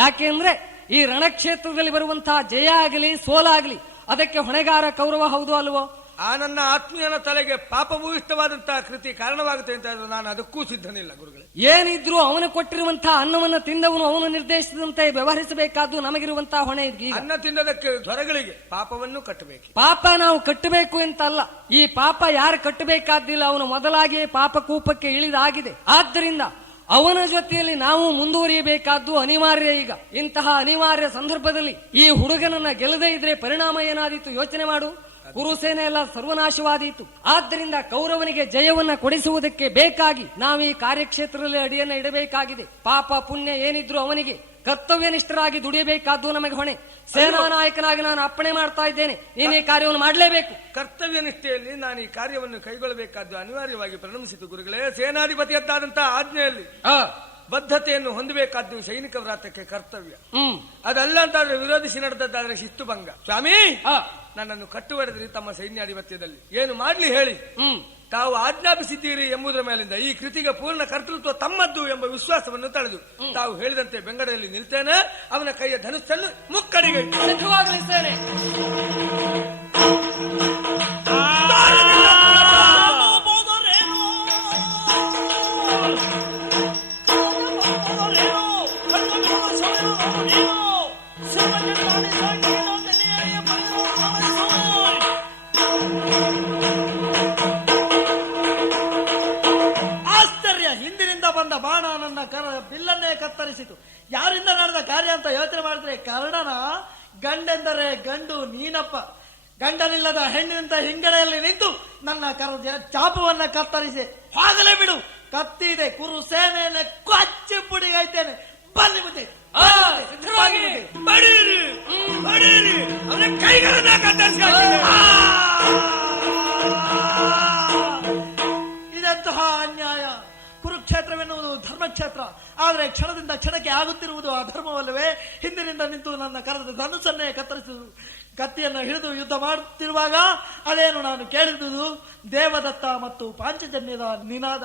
ಯಾಕೆಂದ್ರೆ ಈ ರಣಕ್ಷೇತ್ರದಲ್ಲಿ ಬರುವಂತಹ ಜಯ ಆಗಲಿ ಸೋಲಾಗಲಿ ಅದಕ್ಕೆ ಹೊಣೆಗಾರ ಕೌರವ, ಹೌದು ಅಲ್ವೋ? ಆ ನನ್ನ ಆತ್ಮೀಯನ ತಲೆಗೆ ಪಾಪಭೂಯಿಷ್ಠವಾದಂತಹ ಕೃತಿ ಕಾರಣವಾಗುತ್ತೆ ಅಂತ ಹೇಳಿದ್ರೆ ನಾನು ಅದಕ್ಕೂ ಸಿದ್ಧನಿಲ್ಲ ಗುರುಗಳೇ. ಏನಿದ್ರು ಅವನು ಕೊಟ್ಟಿರುವಂತಹ ಅನ್ನವನ್ನು ತಿಂದವನು ಅವನು ನಿರ್ದೇಶಿಸಿದಂತೆ ವ್ಯವಹರಿಸಬೇಕಾದ್ದು ನಮಗಿರುವಂತಹ ಹೊಣೆ. ಅನ್ನ ತಿನ್ನದಕ್ಕೆ ದೊರೆಗಳಿಗೆ ಪಾಪವನ್ನು ಕಟ್ಟಬೇಕು. ಪಾಪ ನಾವು ಕಟ್ಟಬೇಕು ಅಂತ ಅಲ್ಲ, ಈ ಪಾಪ ಯಾರು ಕಟ್ಟಬೇಕಾದ್ದಿಲ್ಲ, ಅವನು ಮೊದಲಾಗಿಯೇ ಪಾಪ ಕೂಪಕ್ಕೆ ಇಳಿದಾಗಿದೆ. ಆದ್ದರಿಂದ ಅವನ ಜೊತೆಯಲ್ಲಿ ನಾವು ಮುಂದುವರಿಯಬೇಕಾದ್ದು ಅನಿವಾರ್ಯ. ಈಗ ಇಂತಹ ಅನಿವಾರ್ಯ ಸಂದರ್ಭದಲ್ಲಿ ಈ ಹುಡುಗನನ್ನ ಗೆಲ್ಲದೇ ಇದ್ರೆ ಪರಿಣಾಮ ಏನಾದೀತು ಯೋಚನೆ ಮಾಡು. ಕುರುಸೇನೆ ಎಲ್ಲ ಸರ್ವನಾಶವಾದೀತು. ಆದ್ದರಿಂದ ಕೌರವನಿಗೆ ಜಯವನ್ನ ಕೊಡಿಸುವುದಕ್ಕೆ ಬೇಕಾಗಿ ನಾವು ಈ ಕಾರ್ಯಕ್ಷೇತ್ರದಲ್ಲಿ ಅಡಿಯನ್ನ ಇಡಬೇಕಾಗಿದೆ. ಪಾಪ ಪುಣ್ಯ ಏನಿದ್ರು ಅವನಿಗೆ ಕರ್ತವ್ಯನಿಷ್ಠರಾಗಿ ದುಡಿಯಬೇಕಾದ್ದು ನಮಗೆ ಹೊಣೆ. ಸೇನಾ ನಾಯಕನಾಗಿ ನಾನು ಅಪ್ಪಣೆ ಮಾಡ್ತಾ ಇದ್ದೇನೆ, ನೀನು ಈ ಕಾರ್ಯವನ್ನು ಮಾಡಲೇಬೇಕು. ಕರ್ತವ್ಯ ನಿಷ್ಠೆಯಲ್ಲಿ ನಾನು ಈ ಕಾರ್ಯವನ್ನು ಕೈಗೊಳ್ಳಬೇಕಾದ್ದು ಅನಿವಾರ್ಯವಾಗಿ ಪರಿಣಮಿಸಿತು ಗುರುಗಳೇ. ಸೇನಾಧಿಪತಿಯದ್ದಾದಂತಹ ಆಜ್ಞೆಯಲ್ಲಿ ಬದ್ಧತೆಯನ್ನು ಹೊಂದಬೇಕಾದ್ದು ಸೈನಿಕ ವ್ರಾತಕ್ಕೆ ಕರ್ತವ್ಯ. ಅದಲ್ಲ ಅಂತಾದ್ರೆ ವಿರೋಧಿಸಿ ನಡೆದದ್ದಾದ್ರೆ ಶಿಸ್ತು ಭಂಗ. ಸ್ವಾಮಿ, ನನ್ನನ್ನು ಕಟ್ಟುವರೆದ್ರಿ ತಮ್ಮ ಸೈನ್ಯಾಧಿಪತ್ಯದಲ್ಲಿ ಏನು ಮಾಡ್ಲಿ ಹೇಳಿ. ತಾವು ಆಜ್ಞಾಪಿಸಿದ್ದೀರಿ ಎಂಬುದರ ಮೇಲಿಂದ ಈ ಕೃತಿಗೆ ಪೂರ್ಣ ಕರ್ತೃತ್ವ ತಮ್ಮದ್ದು ಎಂಬ ವಿಶ್ವಾಸವನ್ನು ತಳೆದು ತಾವು ಹೇಳಿದಂತೆ ಬೆಂಗಡದಲ್ಲಿ ನಿಲ್ತೇನೆ. ಅವನ ಕೈಯ ಧನುಸ್ಸನ್ನು ಮುಕ್ಕಡಿಗೆ ಸಿದ್ಧವಾಗಲಿದ್ದೇನೆ. ಬಾಣ ನನ್ನ ಬಿಲ್ಲನ್ನೇ ಕತ್ತರಿಸಿತು. ಯಾರಿಂದ ನಡೆದ ಕಾರ್ಯ ಅಂತ ಯೋಚನೆ ಮಾಡಿದ್ರೆ ಕರ್ಣನ ಗಂಡೆಂದರೆ ಗಂಡು ನೀನಪ್ಪ. ಗಂಡನಿಲ್ಲದ ಹೆಣ್ಣಿನಿಂದ ಹಿಂಗಡೆಯಲ್ಲಿ ನಿಂತು ನನ್ನ ಚಾಪವನ್ನ ಕತ್ತರಿಸಿ ಹೋಗಲೇ ಬಿಡು. ಕತ್ತಿ ಇದೆ, ಕುರು ಸೇನೆಯನ್ನೇ ಕೊಚ್ಚಿ ಪುಡಿಗೈತೇನೆ. ಬನ್ನಿ ಬುದ್ಧಿ ಕೈಗಳನ್ನ ಕತ್ತರಿಸಿ ಇದೆಂತಹ ಅನ್ಯಾಯ. ಕುರುಕ್ಷೇತ್ರವೆನ್ನುವುದು ಧರ್ಮಕ್ಷೇತ್ರ, ಆದರೆ ಕ್ಷಣದಿಂದ ಕ್ಷಣಕ್ಕೆ ಆಗುತ್ತಿರುವುದು ಅಧರ್ಮವಲ್ಲವೇ? ಹಿಂದಿನಿಂದ ನಿಂತು ನನ್ನ ಕರೆದ ಧನುಸ್ಸನ್ನೇ ಕತ್ತರಿಸುವುದು, ಕತ್ತಿಯನ್ನು ಹಿಡಿದು ಯುದ್ಧ ಮಾಡುತ್ತಿರುವಾಗ ಅದೇನು ನಾನು ಕೇಳಿದುದು ದೇವದತ್ತ ಮತ್ತು ಪಾಂಚಜನ್ಯದ ನಿನಾದ.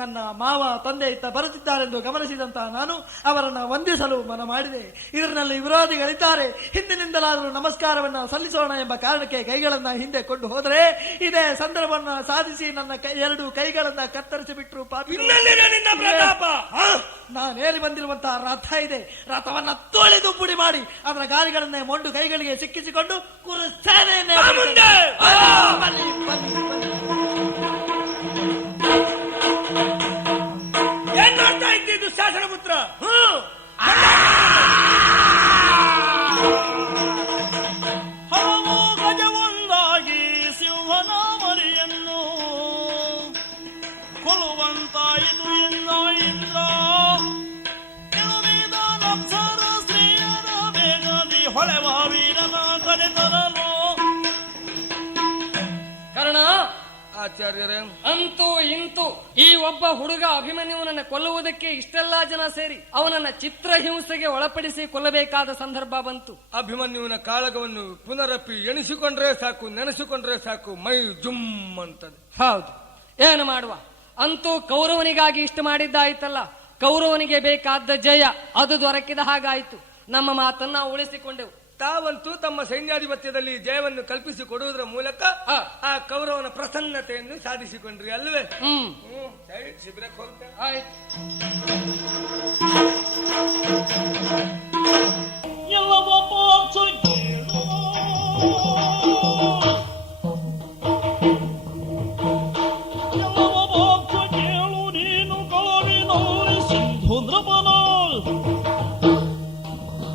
ನನ್ನ ಮಾವ ತಂದೆ ಇತ್ತ ಬರುತ್ತಿದ್ದಾರೆಂದು ಗಮನಿಸಿದಂತಹ ನಾನು ಅವರನ್ನು ವಂದಿಸಲು ಮನ ಮಾಡಿದೆ. ಇದರಲ್ಲಿ ವಿರೋಧಿಗಳಿದ್ದಾರೆ, ಹಿಂದಿನಿಂದಲಾದರೂ ನಮಸ್ಕಾರವನ್ನು ಸಲ್ಲಿಸೋಣ ಎಂಬ ಕಾರಣಕ್ಕೆ ಕೈಗಳನ್ನ ಹಿಂದೆ ಕೊಂಡು ಹೋದರೆ ಇದೇ ಸಂದರ್ಭವನ್ನು ಸಾಧಿಸಿ ನನ್ನ ಎರಡು ಕೈಗಳನ್ನ ಕತ್ತರಿಸಿ ಬಿಟ್ಟರು. ನಾನೇರಿ ಬಂದಿರುವಂತಹ ರಥ ಇದೆ, ರಥವನ್ನ ತೊಳೆದು ಪುಡಿ ಮಾಡಿ ಅದರ ಗಾಲಿಗಳನ್ನೇ ಮೊಂಡು ಕೈಗಳಿಗೆ ಸಿಕ್ಕಿಸಿಕೊಂಡು ಕುರುಸೇನೆಯನ್ನೇ ಏನ್ ಮಾಡ್ತಾ ಇದ್ದಿದ್ದು ಶಾಸನ ಪುತ್ರ? ಹಲವು ಗಜವೊಂದಾಗಿ ಸಿಂಹನ ಮರಿಯನ್ನು ಕೊಲ್ಲುವಂತಾಯಿತು ಎಂದ ಇಂದ್ರ. ಇಳುವಿದ ನಕ್ಷರ ಸ್ತ್ರೀಯರ ಬೇಗದಿ ಹೊಳೆವ ವೀರನ ಕರೆತರಲು. ಕರ್ಣ, ಆಚಾರ್ಯರೇ, ಅಂತೂ ಇಂತೂ ಈ ಒಬ್ಬ ಹುಡುಗ ಅಭಿಮನ್ಯುವನನ್ನ ಕೊಲ್ಲುವುದಕ್ಕೆ ಇಷ್ಟೆಲ್ಲಾ ಜನ ಸೇರಿ ಅವನನ್ನ ಚಿತ್ರಹಿಂಸೆಗೆ ಒಳಪಡಿಸಿ ಕೊಲ್ಲಬೇಕಾದ ಸಂದರ್ಭ ಬಂತು. ಅಭಿಮನ್ಯುವಿನ ಕಾಳಗವನ್ನು ಪುನರಪಿ ಎಣಿಸಿಕೊಂಡ್ರೆ ಸಾಕು, ನೆನೆಸಿಕೊಂಡ್ರೆ ಸಾಕು, ಮೈ ಜುಮ್ ಅಂತದೆ. ಹೌದು, ಏನು ಮಾಡುವ? ಅಂತೂ ಕೌರವನಿಗಾಗಿ ಇಷ್ಟು ಮಾಡಿದ್ದಾಯ್ತಲ್ಲ. ಕೌರವನಿಗೆ ಬೇಕಾದ ಜಯ ಅದು ದೊರಕಿದ ಹಾಗಾಯ್ತು. ನಮ್ಮ ಮಾತನ್ನ ನಾವು ಉಳಿಸಿಕೊಂಡೆವು. ತಾವಂತೂ ತಮ್ಮ ಸೈನ್ಯಾಧಿಪತ್ಯದಲ್ಲಿ ಜಯವನ್ನು ಕಲ್ಪಿಸಿ ಕೊಡುವುದರ ಮೂಲಕ ಆ ಕೌರವನ ಪ್ರಸನ್ನತೆಯನ್ನು ಸಾಧಿಸಿಕೊಂಡ್ರಿ ಅಲ್ವೇ? ಶಿಬಿರಕ್ಕೆ ಹೋಗ್ತೇವೆ. ನೀನು ಕಳವಿನೋರಿ ಸಿಂಧುದ್ರಪನ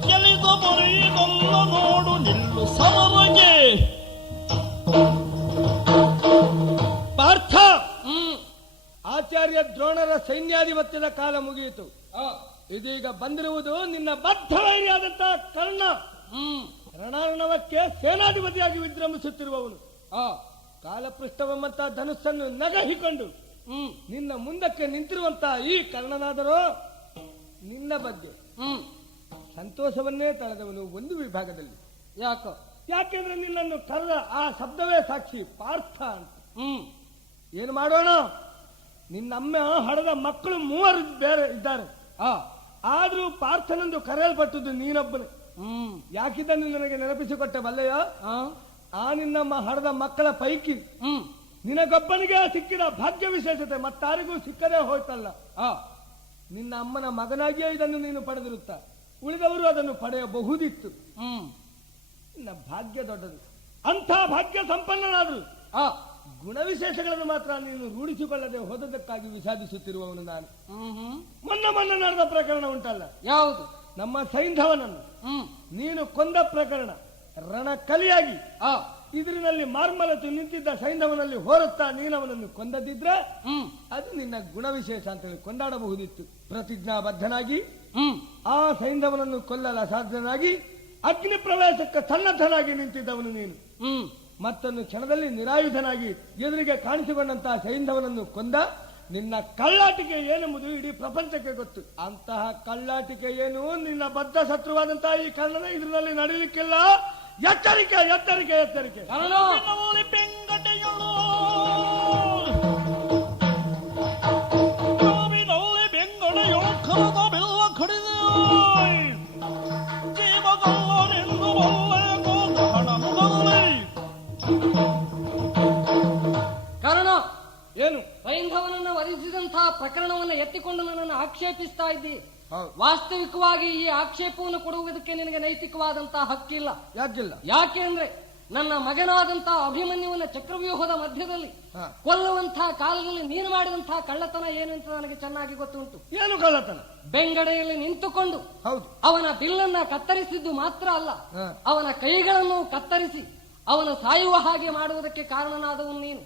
ಗೆಲಿದ ಬರೀನಲ್ಲ ನೋಡು ನಿಲ್ಲು ಸಮರಗೆ. ಪಾರ್ಥ, ಆಚಾರ್ಯ ದ್ರೋಣರ ಸೈನ್ಯಾಧಿಪತ್ಯದ ಕಾಲ ಮುಗಿಯಿತು. ಇದೀಗ ಬಂದಿರುವುದು ನಿನ್ನ ಬದ್ಧವೈರಿಯಾದಂತಹ ಕರ್ಣ. ರಣಾರ್ಣವಕ್ಕೆ ಸೇನಾಧಿಪತಿಯಾಗಿ ವಿಜೃಂಭಿಸುತ್ತಿರುವವನು. ಕಾಲಪೃಷ್ಠವೆಂಬಂತಹ ಧನುಸ್ಸನ್ನು ನಗಹಿಕೊಂಡು ನಿನ್ನ ಮುಂದಕ್ಕೆ ನಿಂತಿರುವಂತಹ ಈ ಕರ್ಣನಾದರೂ ನಿನ್ನ ಬಗ್ಗೆ ಸಂತೋಷವನ್ನೇ ತಳೆದವನು ಒಂದು ವಿಭಾಗದಲ್ಲಿ. ಯಾಕೋ? ಯಾಕೆಂದ್ರೆ ನಿನ್ನನ್ನು ಕರೆದ ಆ ಶಬ್ದವೇ ಸಾಕ್ಷಿ, ಪಾರ್ಥ ಅಂತ. ಹ್ಮ್. ಏನು ಮಾಡೋಣ, ನಿನ್ನಮ್ಮ ಹಡದ ಮಕ್ಕಳು 3 ಬೇರೆ ಇದ್ದಾರೆ. ಆದ್ರೂ ಪಾರ್ಥನೆಂದು ಕರೆಯಲ್ಪಟ್ಟದ್ದು ನೀನೊಬ್ಬನೇ. ಹ್ಮ್. ಯಾಕಿದ್ದನ್ನು ನನಗೆ ನೆನಪಿಸಿಕೊಟ್ಟೆ ಬಲ್ಲೆಯ? ಆ ನಿನ್ನಮ್ಮ ಹಡದ ಮಕ್ಕಳ ಪೈಕಿ ನಿನಗೊಬ್ಬನಿಗೆ ಸಿಕ್ಕಿದ ಭಾಗ್ಯ ವಿಶೇಷತೆ ಮತ್ತಾರಿಗೂ ಸಿಕ್ಕದೇ ಹೋಯ್ತಲ್ಲ. ನಿನ್ನ ಅಮ್ಮನ ಮಗನಾಗಿಯೇ ಇದನ್ನು ನೀನು ಪಡೆದಿರುತ್ತ, ಉಳಿದವರು ಅದನ್ನು ಪಡೆಯಬಹುದಿತ್ತು. ನಿನ್ನ ಭಾಗ್ಯ ದೊಡ್ಡದು. ಅಂಥ ಭಾಗ್ಯ ಸಂಪನ್ನನಾದ್ರು ಗುಣವಿಶೇಷಗಳನ್ನು ಮಾತ್ರ ನೀನು ರೂಢಿಸಿಕೊಳ್ಳದೆ ಹೋದದಕ್ಕಾಗಿ ವಿಷಾದಿಸುತ್ತಿರುವವನು ನಾನು. ಮೊನ್ನೆ ನಡೆದ ಪ್ರಕರಣ ಉಂಟಲ್ಲ, ಯಾವುದು? ನಮ್ಮ ಸೈಂಧವನನ್ನು ನೀನು ಕೊಂದ ಪ್ರಕರಣ. ರಣಕಲಿಯಾಗಿ ಇದರಿನಲ್ಲಿ ಮಾರ್ಮಲತು ನಿಂತಿದ್ದ ಸೈಂಧವನಲ್ಲಿ ಹೋರುತ್ತಾ ನೀನವನನ್ನು ಕೊಂದದಿದ್ರೆ ಅದು ನಿನ್ನ ಗುಣವಿಶೇಷ ಅಂತೇಳಿ ಕೊಂಡಾಡಬಹುದಿತ್ತು. ಪ್ರತಿಜ್ಞಾಬದ್ಧನಾಗಿ ಆ ಸೈಂಧವನನ್ನು ಕೊಲ್ಲಲು ಅಸಾಧ್ಯನಾಗಿ ಅಗ್ನಿ ಪ್ರವೇಶಕ್ಕೆ ಸನ್ನದ್ಧನಾಗಿ ನಿಂತಿದ್ದವನು ನೀನು. ಮತ್ತೊಂದು ಕ್ಷಣದಲ್ಲಿ ನಿರಾಯುಧನಾಗಿ ಎದುರಿಗೆ ಕಾಣಿಸಿಕೊಂಡಂತಹ ಸೈಂಧವನನ್ನು ಕೊಂದ ನಿನ್ನ ಕಳ್ಳಾಟಿಕೆ ಏನೆಂಬುದು ಇಡೀ ಪ್ರಪಂಚಕ್ಕೆ ಗೊತ್ತು. ಅಂತಹ ಕಳ್ಳಾಟಿಕೆ ಏನು ನಿನ್ನ ಬದ್ಧ ಶತ್ರುವಾದಂತಹ ಈ ಕರ್ಣನ ಇದರಲ್ಲಿ ನಡೆಯಲಿಕ್ಕಿಲ್ಲ. ಎಚ್ಚರಿಕೆ ಎಚ್ಚರಿಕೆ ಎಚ್ಚರಿಕೆ. ಕಾರಣ ಏನು? ಸೈಂಧವನನ್ನು ವಧಿಸಿದಂತಹ ಪ್ರಕರಣವನ್ನು ಎತ್ತಿಕೊಂಡು ನನ್ನನ್ನು ಆಕ್ಷೇಪಿಸ್ತಾ ಇದ್ದಿ. ವಾಸ್ತವಿಕವಾಗಿ ಈ ಆಕ್ಷೇಪವನ್ನು ಕೊಡುವುದಕ್ಕೆ ನಿನಗೆ ನೈತಿಕವಾದಂತಹ ಹಕ್ಕಿಲ್ಲ. ಯಾಕಿಲ್ಲ? ಯಾಕೆ ಅಂದ್ರೆ ನನ್ನ ಮಗನಾದಂತಹ ಅಭಿಮನ್ಯುವನ ಚಕ್ರವ್ಯೂಹದ ಮಧ್ಯದಲ್ಲಿ ಕೊಲ್ಲುವಂತಹ ಕಾಲದಲ್ಲಿ ನೀನು ಮಾಡಿದಂತಹ ಕಳ್ಳತನ ಏನು ಅಂತ ನನಗೆ ಚೆನ್ನಾಗಿ ಗೊತ್ತುಂಟು. ಏನು ಕಳ್ಳತನ? ಬೆಂಗಡೆಯಲ್ಲಿ ನಿಂತುಕೊಂಡು ಹೌದು ಅವನ ಬಿಲ್ಲನ್ನ ಕತ್ತರಿಸಿದ್ದು ಮಾತ್ರ ಅಲ್ಲ, ಅವನ ಕೈಗಳನ್ನು ಕತ್ತರಿಸಿ ಅವನು ಸಾಯುವ ಹಾಗೆ ಮಾಡುವುದಕ್ಕೆ ಕಾರಣನಾದವನು ನೀನು.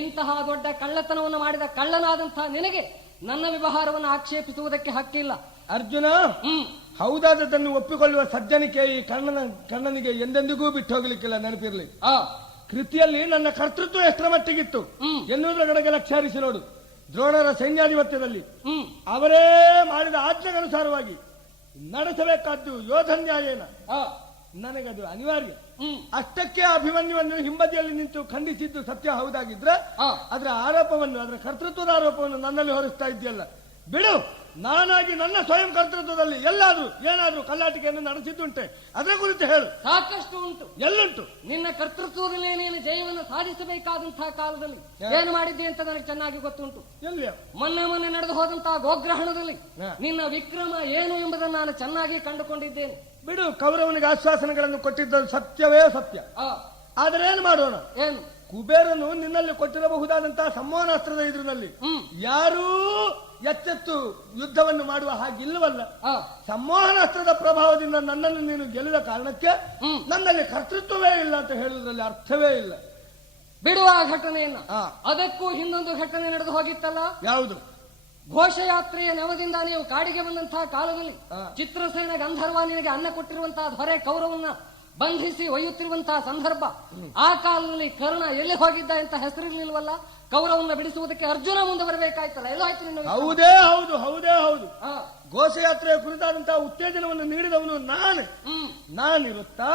ಇಂತಹ ದೊಡ್ಡ ಕಳ್ಳತನವನ್ನು ಮಾಡಿದ ಕಳ್ಳನಾದಂತಹ ನಿನಗೆ ನನ್ನ ವ್ಯವಹಾರವನ್ನು ಆಕ್ಷೇಪಿಸುವುದಕ್ಕೆ ಹಕ್ಕಿಲ್ಲ. ಅರ್ಜುನ, ಹೌದಾದದನ್ನು ಒಪ್ಪಿಕೊಳ್ಳುವ ಸಜ್ಜನಿಕೆ ಈ ಕಣ್ಣನಿಗೆ ಎಂದೆಂದಿಗೂ ಬಿಟ್ಟು ಹೋಗ್ಲಿಕ್ಕಿಲ್ಲ. ನೆನಪಿರ್ಲಿ, ಕೃತಿಯಲ್ಲಿ ನನ್ನ ಕರ್ತೃತ್ವ ಎಷ್ಟರ ಮಟ್ಟಿಗಿತ್ತು ಎನ್ನುವುದರ ಕಡೆಗೆ ಲಕ್ಷ್ಯ ಹರಿಸಿ ನೋಡು. ದ್ರೋಣರ ಸೈನ್ಯಾಧಿಪತ್ಯದಲ್ಲಿ ಅವರೇ ಮಾಡಿದ ಆಜ್ಞೆಗನುಸಾರವಾಗಿ ನಡೆಸಬೇಕಾದ್ದು ಯೋಧನ್ಯಾಯೇನ ನನಗದು ಅನಿವಾರ್ಯ. ಅಷ್ಟಕ್ಕೆ ಅಭಿಮನ್ಯುವನ್ನು ಹಿಂಬದಿಯಲ್ಲಿ ನಿಂತು ಖಂಡಿಸಿದ್ದು ಸತ್ಯ ಹೌದಾಗಿದ್ರೆ ಅದರ ಆರೋಪವನ್ನು, ಅದರ ಕರ್ತೃತ್ವದ ಆರೋಪವನ್ನು ನನ್ನಲ್ಲಿ ಹೊರಿಸ್ತಾ ಇದೆಯಲ್ಲ. ಬಿಡು, ನಾನಾಗಿ ನನ್ನ ಸ್ವಯಂ ಕರ್ತೃತ್ವದಲ್ಲಿ ಎಲ್ಲಾದ್ರೂ ಏನಾದ್ರೂ ಕಲ್ಲಾಟಿಕೆಯನ್ನು ನಡೆಸಿದ್ದುಂಟೆ ಅದರ ಕುರಿತು ಹೇಳು. ಸಾಕಷ್ಟು ಉಂಟು. ಎಲ್ಲುಂಟು? ನಿನ್ನ ಕರ್ತೃತ್ವದಲ್ಲಿ ನೀನು ಜಯವನ್ನು ಸಾಧಿಸಬೇಕಾದಂತಹ ಕಾಲದಲ್ಲಿ ಏನು ಮಾಡಿದ್ದೆ ಅಂತ ನನಗೆ ಚೆನ್ನಾಗಿ ಗೊತ್ತುಂಟು. ಎಲ್ಲಿ? ಮೊನ್ನೆ ನಡೆದು ಹೋದಂತಹ ಗೋಗ್ರಹಣದಲ್ಲಿ ನಿನ್ನ ವಿಕ್ರಮ ಏನು ಎಂಬುದನ್ನು ನಾನು ಚೆನ್ನಾಗಿ ಕಂಡುಕೊಂಡಿದ್ದೇನೆ. ಬಿಡು, ಕೌರವನಿಗೆ ಆಶ್ವಾಸನೆಗಳನ್ನು ಕೊಟ್ಟಿದ್ದು ಸತ್ಯವೇ ಸತ್ಯ. ಆದರೆ ಏನು ಮಾಡೋಣ? ಏನು? ಕುಬೇರನು ನಿನ್ನಲ್ಲಿ ಕೊಟ್ಟಿರಬಹುದಾದಂತಹ ಸಂವಹನಾಸ್ತ್ರದ ಎದುರಿನಲ್ಲಿ ಯಾರೂ ಎಚ್ಚೆತ್ತು ಯುದ್ಧವನ್ನು ಮಾಡುವ ಹಾಗಿಲ್ಲವಲ್ಲ. ಸಂವಹನಾಸ್ತ್ರದ ಪ್ರಭಾವದಿಂದ ನನ್ನನ್ನು ನೀನು ಗೆಲ್ಲುವ ಕಾರಣಕ್ಕೆ ನನ್ನಲ್ಲಿ ಕರ್ತೃತ್ವವೇ ಇಲ್ಲ ಅಂತ ಹೇಳುವುದರಲ್ಲಿ ಅರ್ಥವೇ ಇಲ್ಲ. ಬಿಡುವ ಘಟನೆಯನ್ನ. ಅದಕ್ಕೂ ಹಿಂದೊಂದು ಘಟನೆ ನಡೆದು ಹೋಗಿತ್ತಲ್ಲ. ಯಾವುದು? ಘೋಷಯಾತ್ರೆಯ ನೆವದಿಂದ ನೀವು ಕಾಡಿಗೆ ಬಂದಂತಹ ಕಾಲದಲ್ಲಿ ಚಿತ್ರಸೇನ ಗಂಧರ್ವ ನಿನಗೆ ಅನ್ನ ಕೊಟ್ಟಿರುವಂತಹ ದೊರೆ ಕೌರವನ್ನ ಬಂಧಿಸಿ ಒಯ್ಯುತ್ತಿರುವಂತಹ ಸಂದರ್ಭ. ಆ ಕಾಲದಲ್ಲಿ ಕರ್ಣ ಎಲ್ಲಿ ಹೋಗಿದ್ದ ಅಂತ ಹೆಸರಿರ್ಲಿಲ್ವಲ್ಲ. ಕೌರವನ್ನ ಬಿಡಿಸುವುದಕ್ಕೆ ಅರ್ಜುನ ಮುಂದೆ ಬರಬೇಕಾಯ್ತಲ್ಲ. ಎಲ್ಲೋ ಆಯ್ತು ನಿನ್ನ? ಹೌದೇ ಹೌದು, ಹೌದೇ ಹೌದು. ಘೋಷಯಾತ್ರೆಯ ಕುರಿತಾದಂತಹ ಉತ್ತೇಜನವನ್ನು ನೀಡಿದವನು ನಾನಿರುತ್ತಾ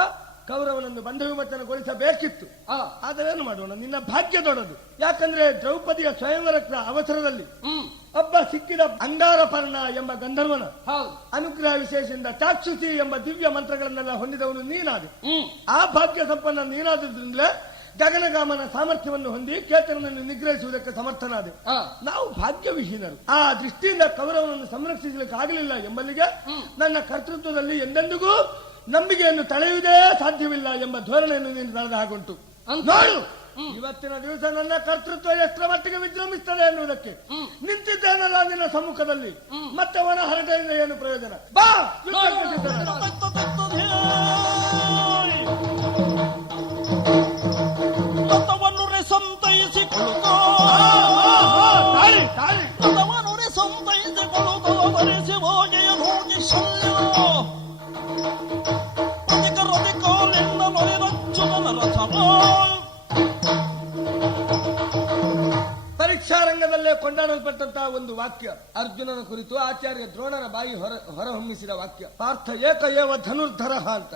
ಕೌರವನನ್ನು ಬಂಧ ವಿಮೋಚನೆಗೊಳಿಸಬೇಕಿತ್ತು. ಆದರೇನು ಮಾಡೋಣ, ನಿನ್ನ ಭಾಗ್ಯ ದೊಡ್ಡದು. ಯಾಕಂದ್ರೆ ದ್ರೌಪದಿಯ ಸ್ವಯಂವರದ ಅವಸರದಲ್ಲಿ ಒಬ್ಬ ಸಿಕ್ಕಿದ ಅಂಗಾರಪರ್ಣ ಎಂಬ ಗಂಧರ್ವನ ಅನುಗ್ರಹ ವಿಶೇಷದಿಂದ ಚಾಕ್ಷುಷಿ ಎಂಬ ದಿವ್ಯ ಮಂತ್ರಗಳನ್ನೆಲ್ಲ ಹೊಂದಿದವನು ನೀನಾದೆ. ಆ ಭಾಗ್ಯ ಸಂಪನ್ನ ನೀನಾದ್ರಿಂದಲೇ ಗಗನಗಾಮನ ಸಾಮರ್ಥ್ಯವನ್ನು ಹೊಂದಿ ಕೇತನನ್ನು ನಿಗ್ರಹಿಸುವುದಕ್ಕೆ ಸಮರ್ಥನಾದೆ. ನಾವು ಭಾಗ್ಯವಿಹೀನರು. ಆ ದೃಷ್ಟಿಯಿಂದ ಕೌರವನನ್ನು ಸಂರಕ್ಷಿಸಲಿಕ್ಕೆ ಆಗಲಿಲ್ಲ ಎಂಬಲ್ಲಿಗೆ ನನ್ನ ಕರ್ತೃತ್ವದಲ್ಲಿ ಎಂದೆಂದಿಗೂ ನಂಬಿಕೆಯನ್ನು ತಳೆಯುವುದೇ ಸಾಧ್ಯವಿಲ್ಲ ಎಂಬ ಧೋರಣೆಯನ್ನು ನೀನು ನಡೆದ ಹಾಗುಂಟು. ನೋಡು, ಇವತ್ತಿನ ದಿವಸ ನನ್ನ ಕರ್ತೃತ್ವ ಎಷ್ಟರ ಮಟ್ಟಿಗೆ ವಿಜೃಂಭಿಸ್ತದೆ ಎನ್ನುವುದಕ್ಕೆ ನಿಂತಿದ್ದೇನಲ್ಲ ನಿನ್ನ ಸಮ್ಮುಖದಲ್ಲಿ. ಮತ್ತೆ ಒಣ ಹರಟೆಯಿಂದ ಏನು ಪ್ರಯೋಜನ? ಬಾ, ಪರೀಕ್ಷಾ ರಂಗದಲ್ಲೇ ಕಾಲದಿಂದಲೇ ಕೊಂಡಾಡಲ್ಪಟ್ಟಂತಹ ಒಂದು ವಾಕ್ಯ, ಅರ್ಜುನನ ಕುರಿತು ಆಚಾರ್ಯ ದ್ರೋಣನ ಬಾಯಿ ಹೊರಹೊಮ್ಮಿಸಿದ ವಾಕ್ಯ, ಪಾರ್ಥ ಏಕ ಏವ ಧನುರ್ಧರ ಅಂತ.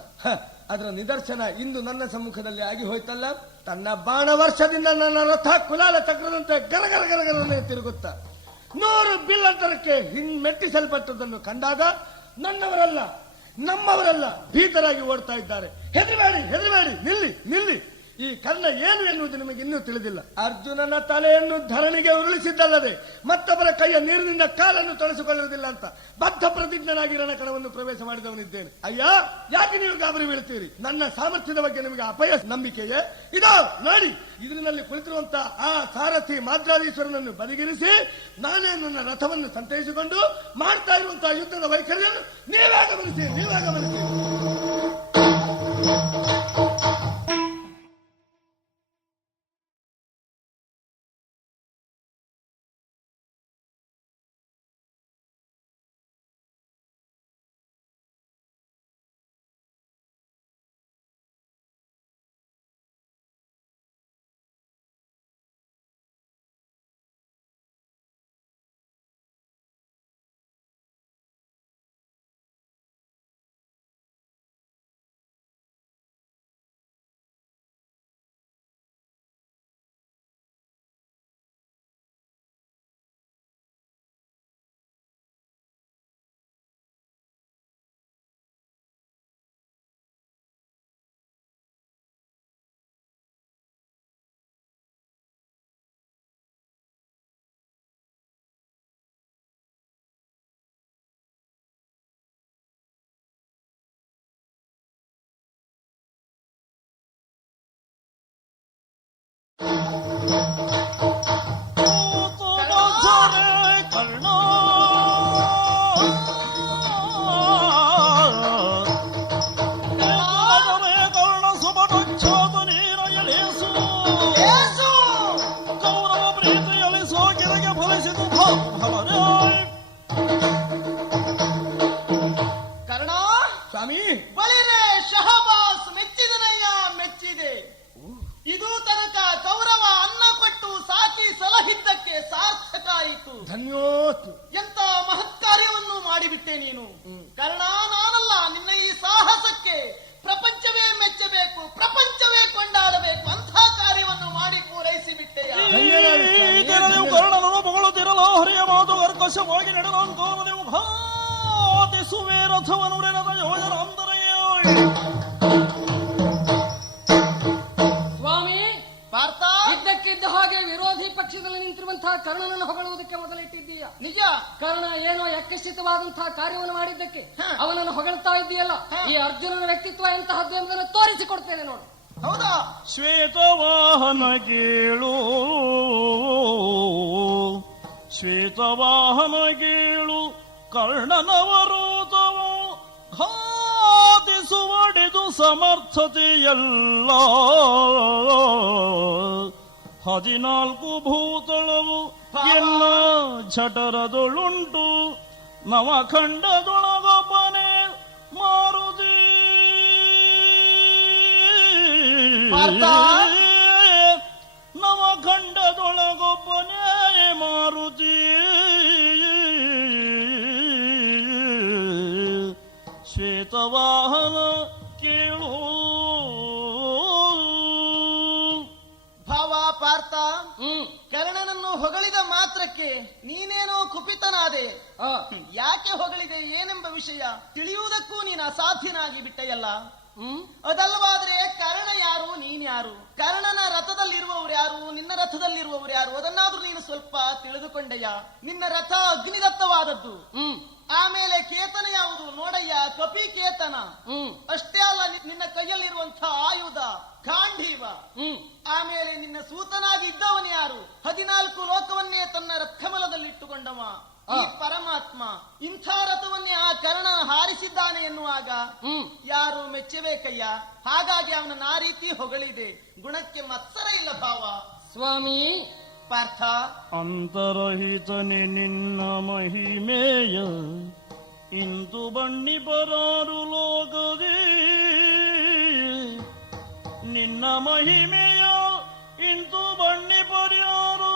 ಅದರ ನಿದರ್ಶನ ಇಂದು ನನ್ನ ಸಮ್ಮುಖದಲ್ಲಿ ಆಗಿ ಹೋಯ್ತಲ್ಲ. ತನ್ನ ಬಾಣ ವರ್ಷದಿಂದ ನನ್ನ ರಥ ಕುಲಾಲ ಚಕ್ರದಂತೆ ಗರಗರ ಗರಗರನೆ ತಿರುಗುತ್ತಾ 100 ಬಿಲ್ಲಂತರಕ್ಕೆ ಮೆಟ್ಟಿಸಲ್ಪಟ್ಟದನ್ನು ಕಂಡಾಗ ನನ್ನವರಲ್ಲ ನಮ್ಮವರೆಲ್ಲ ಭೀತರಾಗಿ ಓಡ್ತಾ ಇದ್ದಾರೆ. ಹೆದರಬೇಡಿ, ಹೆದರಬೇಡಿ, ನಿಲ್ಲಿ ನಿಲ್ಲಿ. ಈ ಕರ್ಣ ಏನು ಎನ್ನುವುದು ನಿಮಗೆ ಇನ್ನೂ ತಿಳಿದಿಲ್ಲ. ಅರ್ಜುನನ ತಲೆಯನ್ನು ಧರಣಿಗೆ ಉರುಳಿಸಿದ್ದಲ್ಲದೆ ಮತ್ತೊಬ್ಬರ ಕೈಯ ನೀರಿನಿಂದ ಕಾಲನ್ನು ತೊಳೆಸಿಕೊಳ್ಳುವುದಿಲ್ಲ ಅಂತ ಬದ್ಧ ಪ್ರತಿಜ್ಞನಾಗಿ ರಣಕಣವನ್ನು ಪ್ರವೇಶ ಮಾಡಿದವನಿದ್ದೇನೆ. ಅಯ್ಯ, ಯಾಕೆ ನೀವು ಗಾಬರಿ ಬೀಳ್ತೀರಿ? ನನ್ನ ಸಾಮರ್ಥ್ಯದ ಬಗ್ಗೆ ನಿಮಗೆ ಅಪಯ ನಂಬಿಕೆಯೇ? ಇದೋ ನೋಡಿ, ಇದರಲ್ಲಿ ಕುಳಿತಿರುವಂತಹ ಆ ಸಾರಥಿ ಮಾದ್ರಾದೀಶ್ವರನನ್ನು ಬದಿಗಿರಿಸಿ ನಾನೇ ನನ್ನ ರಥವನ್ನು ಸಂತೈಸಿಕೊಂಡು ಮಾಡ್ತಾ ಇರುವಂತಹ ಯುದ್ಧದ ವೈಖರಿಯನ್ನು ನೀವೇ ಗಮನಿಸಿ, ನೀವೇ ಗಮನಿಸಿ. ಎಂತ ಮಹತ್ ಕಾರ್ಯವನ್ನು ಮಾಡಿಬಿಟ್ಟೆ ನೀನು ಕರ್ಣ. ನಾನಲ್ಲ, ನಿನ್ನ ಈ ಸಾಹಸಕ್ಕೆ ಪ್ರಪಂಚವೇ ಮೆಚ್ಚಬೇಕು, ಪ್ರಪಂಚವೇ ಕೊಂಡಾಡಬೇಕು. ಅಂಥ ಕಾರ್ಯವನ್ನು ಮಾಡಿ ಪೂರೈಸಿ ಬಿಟ್ಟೆಯ. ಕರ್ಣನನ್ನು ಮಗಳುತ್ತಿರಲು ಹರಿಯ ಮಾತು ಕರ್ಕಶವಾಗಿ ನಡೆದು ಘಾತಿಸುವೆ ರಥವನ್ನು ನೆನೆದ ಯೋಜನ ಅಂದರೆಯ ಸ್ವಾಮಿ ಪಾರ್ಥ, ಇದ್ದಕ್ಕಿದ್ದ ಹಾಗೆ ವಿರೋಧಿ ಪಕ್ಷದಲ್ಲಿ ನಿಂತಿರುವಂತಹ ಕರ್ಣನನ್ನು ಹೊಗಳುವುದಕ್ಕೆ ಮೊದಲಿಟ್ಟಿದ್ದೀಯ. ನಿಜ. ಕರ್ಣ ಏನೋ ಯಕ್ಕಶ್ಚಿತವಾದಂತಹ ಕಾರ್ಯವನ್ನು ಮಾಡಿದ್ದಕ್ಕೆ ಅವನನ್ನು ಹೊಗಳ್ತಾ ಇದ್ದೀಯಲ್ಲ. ಈ ಅರ್ಜುನನ ವ್ಯಕ್ತಿತ್ವ ಎಂತಹದ್ದು ಎಂಬುದನ್ನು ತೋರಿಸಿಕೊಡ್ತೇನೆ ನೋಡು. ಹೌದಾ? ಶ್ವೇತವಾಹನ ಕೇಳು, ಶ್ವೇತವಾಹನ ಕೇಳು, ಕರ್ಣನವರೋಧವು ಘಾತಿಸುವಡಿದು ಸಮರ್ಥತೆಯಲ್ಲ. 14 ಭೂತಳವು ಎಲ್ಲ ಝಟರದೊಳುಂಟು, ನವಖಂಡದೊಳಗೊಬ್ಬನೇ ಮಾರುತಿ. ನವಖಂಡದೊಳಗೊಬ್ಬನೇ ಮಾರುತಿ. ಶ್ವೇತವಾಹನ ಕೇಳು. ಭಾವ ಪಾರ್ಥ, ಕರ್ಣನನ್ನು ಹೊಗಳಿದ ಮಾತ್ರಕ್ಕೆ ನೀನೇನೋ ಕುಪಿತನಾದೆ. ಯಾಕೆ ಹೊಗಳಿದೆ ಏನೆಂಬ ವಿಷಯ ತಿಳಿಯುವುದಕ್ಕೂ ನೀನು ಅಸಾಧ್ಯನಾಗಿ ಬಿಟ್ಟೆಯಲ್ಲ. ಅದಲ್ಲವಾದ್ರೆ ಕರ್ಣ ಯಾರು, ನೀನ್ಯಾರು? ಕರ್ಣನ ರಥದಲ್ಲಿರುವವರು ಯಾರು, ನಿನ್ನ ರಥದಲ್ಲಿರುವವರು ಯಾರು? ಅದನ್ನಾದ್ರೂ ನೀನು ಸ್ವಲ್ಪ ತಿಳಿದುಕೊಂಡೆಯ. ನಿನ್ನ ರಥ ಅಗ್ನಿದತ್ತವಾದದ್ದು. ಆಮೇಲೆ ಕೇತನ ಯಾವುದು ನೋಡಯ್ಯ, ಕಪಿ ಕೇತನ. ಅಷ್ಟೇ ಅಲ್ಲ, ನಿನ್ನ ಕೈಯಲ್ಲಿರುವಂತಹ ಆಯುಧ ಗಾಂಧೀವ. ಆಮೇಲೆ ನಿನ್ನ ಸೂತನಾಗಿ ಇದ್ದವನು ಯಾರು? 14 ಲೋಕವನ್ನೇ ತನ್ನ ರಥಕಮಲದಲ್ಲಿಟ್ಟುಕೊಂಡವ ಈ ಪರಮಾತ್ಮ. ಇಂಥ ರಥವನ್ನೇ ಆ ಕರ್ಣ ಹಾರಿಸಿದ್ದಾನೆ ಎನ್ನುವಾಗ ಯಾರು ಮೆಚ್ಚಬೇಕಯ್ಯ. ಹಾಗಾಗಿ ಅವನನ್ನ ಆ ರೀತಿ ಹೊಗಳಿದೆ. ಗುಣಕ್ಕೆ ಮತ್ಸರ ಇಲ್ಲ ಭಾವ. ಸ್ವಾಮಿ ಪಾರ್ಥ, ಅಂತರಹಿತನೆ ನಿನ್ನ ಮಹಿಮೇಯ ಇಂದು ಬಣ್ಣಿ ಬರಾರು ಲೋಕದೇ. ನಿನ್ನ ಮಹಿಮೆಯ ಇಂದು ಬಣ್ಣಿ ಬರ್ಯಾರು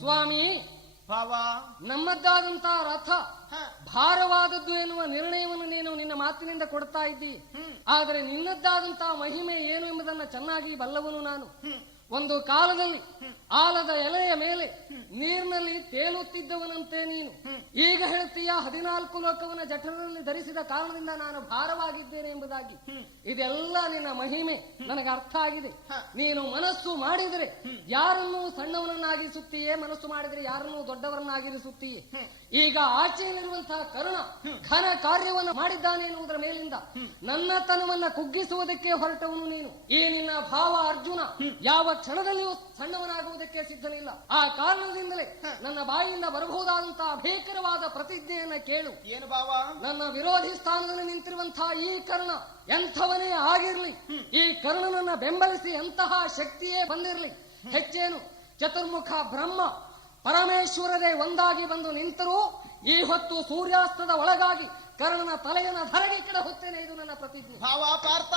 ಸ್ವಾಮಿ, ಭಾವ ನಮ್ಮದ್ದಾದಂತಹ ರಥ ಭಾರವಾದದ್ದು ಎನ್ನುವ ನಿರ್ಣಯವನ್ನು ನೀನು ನಿನ್ನ ಮಾತಿನಿಂದ ಕೊಡ್ತಾ ಇದ್ದಿ. ಆದರೆ ನಿನ್ನದ್ದಾದಂತಹ ಮಹಿಮೆ ಏನು ಎಂಬುದನ್ನು ಚೆನ್ನಾಗಿ ಬಲ್ಲವನು ನಾನು. ಒಂದು ಕಾಲದಲ್ಲಿ ಆಲದ ಎಲೆಯ ಮೇಲೆ ನೀರಿನಲ್ಲಿ ತೇಲುತ್ತಿದ್ದವನಂತೆ ನೀನು. ಈಗ ಹೇಳ್ತೀಯ 14 ಲೋಕವನ್ನ ಜಠರದಲ್ಲಿ ಧರಿಸಿದ ಕಾರಣದಿಂದ ನಾನು ಭಾರವಾಗಿದ್ದೇನೆ ಎಂಬುದಾಗಿ. ಇದೆಲ್ಲ ನಿನ್ನ ಮಹಿಮೆ ನನಗೆ ಅರ್ಥ ಆಗಿದೆ. ನೀನು ಮನಸ್ಸು ಮಾಡಿದರೆ ಯಾರನ್ನೂ ಸಣ್ಣವನನ್ನಾಗಿಸುತ್ತೀಯೇ, ಮನಸ್ಸು ಮಾಡಿದರೆ ಯಾರನ್ನೂ ದೊಡ್ಡವರನ್ನಾಗಿರಿಸುತ್ತೀಯೇ. ಈಗ ಆಚೆಯಲ್ಲಿರುವಂತಹ ಕರ್ಣ ಘನ ಕಾರ್ಯವನ್ನು ಮಾಡಿದ್ದಾನೆ ಎನ್ನುವುದರ ಮೇಲಿಂದ ನನ್ನತನವನ್ನ ಕುಗ್ಗಿಸುವುದಕ್ಕೆ ಹೊರಟವನು ನೀನು. ಈ ನಿನ್ನ ಭಾವ ಅರ್ಜುನ ಯಾವ ಕ್ಷಣದಲ್ಲಿಯೂ ಸಣ್ಣವನಾಗುವುದಕ್ಕೆ ಸಿದ್ಧನಿಲ್ಲ. ಆ ಕಾರಣದಿಂದಲೇ ನನ್ನ ಬಾಯಿಯಿಂದ ಬರಬಹುದಾದಂತಹ ಭೀಕರವಾದ ಪ್ರತಿಜ್ಞೆಯನ್ನ ಕೇಳು. ಏನು ಭಾವ? ನನ್ನ ವಿರೋಧಿ ಸ್ಥಾನದಲ್ಲಿ ನಿಂತಿರುವಂತಹ ಈ ಕರ್ಣ ಎಂಥವನೇ ಆಗಿರ್ಲಿ, ಈ ಕರ್ಣನನ್ನ ಬೆಂಬಲಿಸಿ ಎಂತಹ ಶಕ್ತಿಯೇ ಬಂದಿರಲಿ, ಹೆಚ್ಚೇನು ಚತುರ್ಮುಖ ಬ್ರಹ್ಮ ಪರಮೇಶ್ವರರೇ ಒಂದಾಗಿ ಬಂದು ನಿಂತರೂ ಈ ಹೊತ್ತು ಸೂರ್ಯಾಸ್ತದ ಒಳಗಾಗಿ ಕರ್ಣನ ತಲೆಯನ್ನ ಧರೆಗೆ ಕೆಡ ಹೊತ್ತೇನೆ. ಇದು ನನ್ನ ಪ್ರತಿಜ್ಞೆ. ಭಾವ ಪಾರ್ಥ,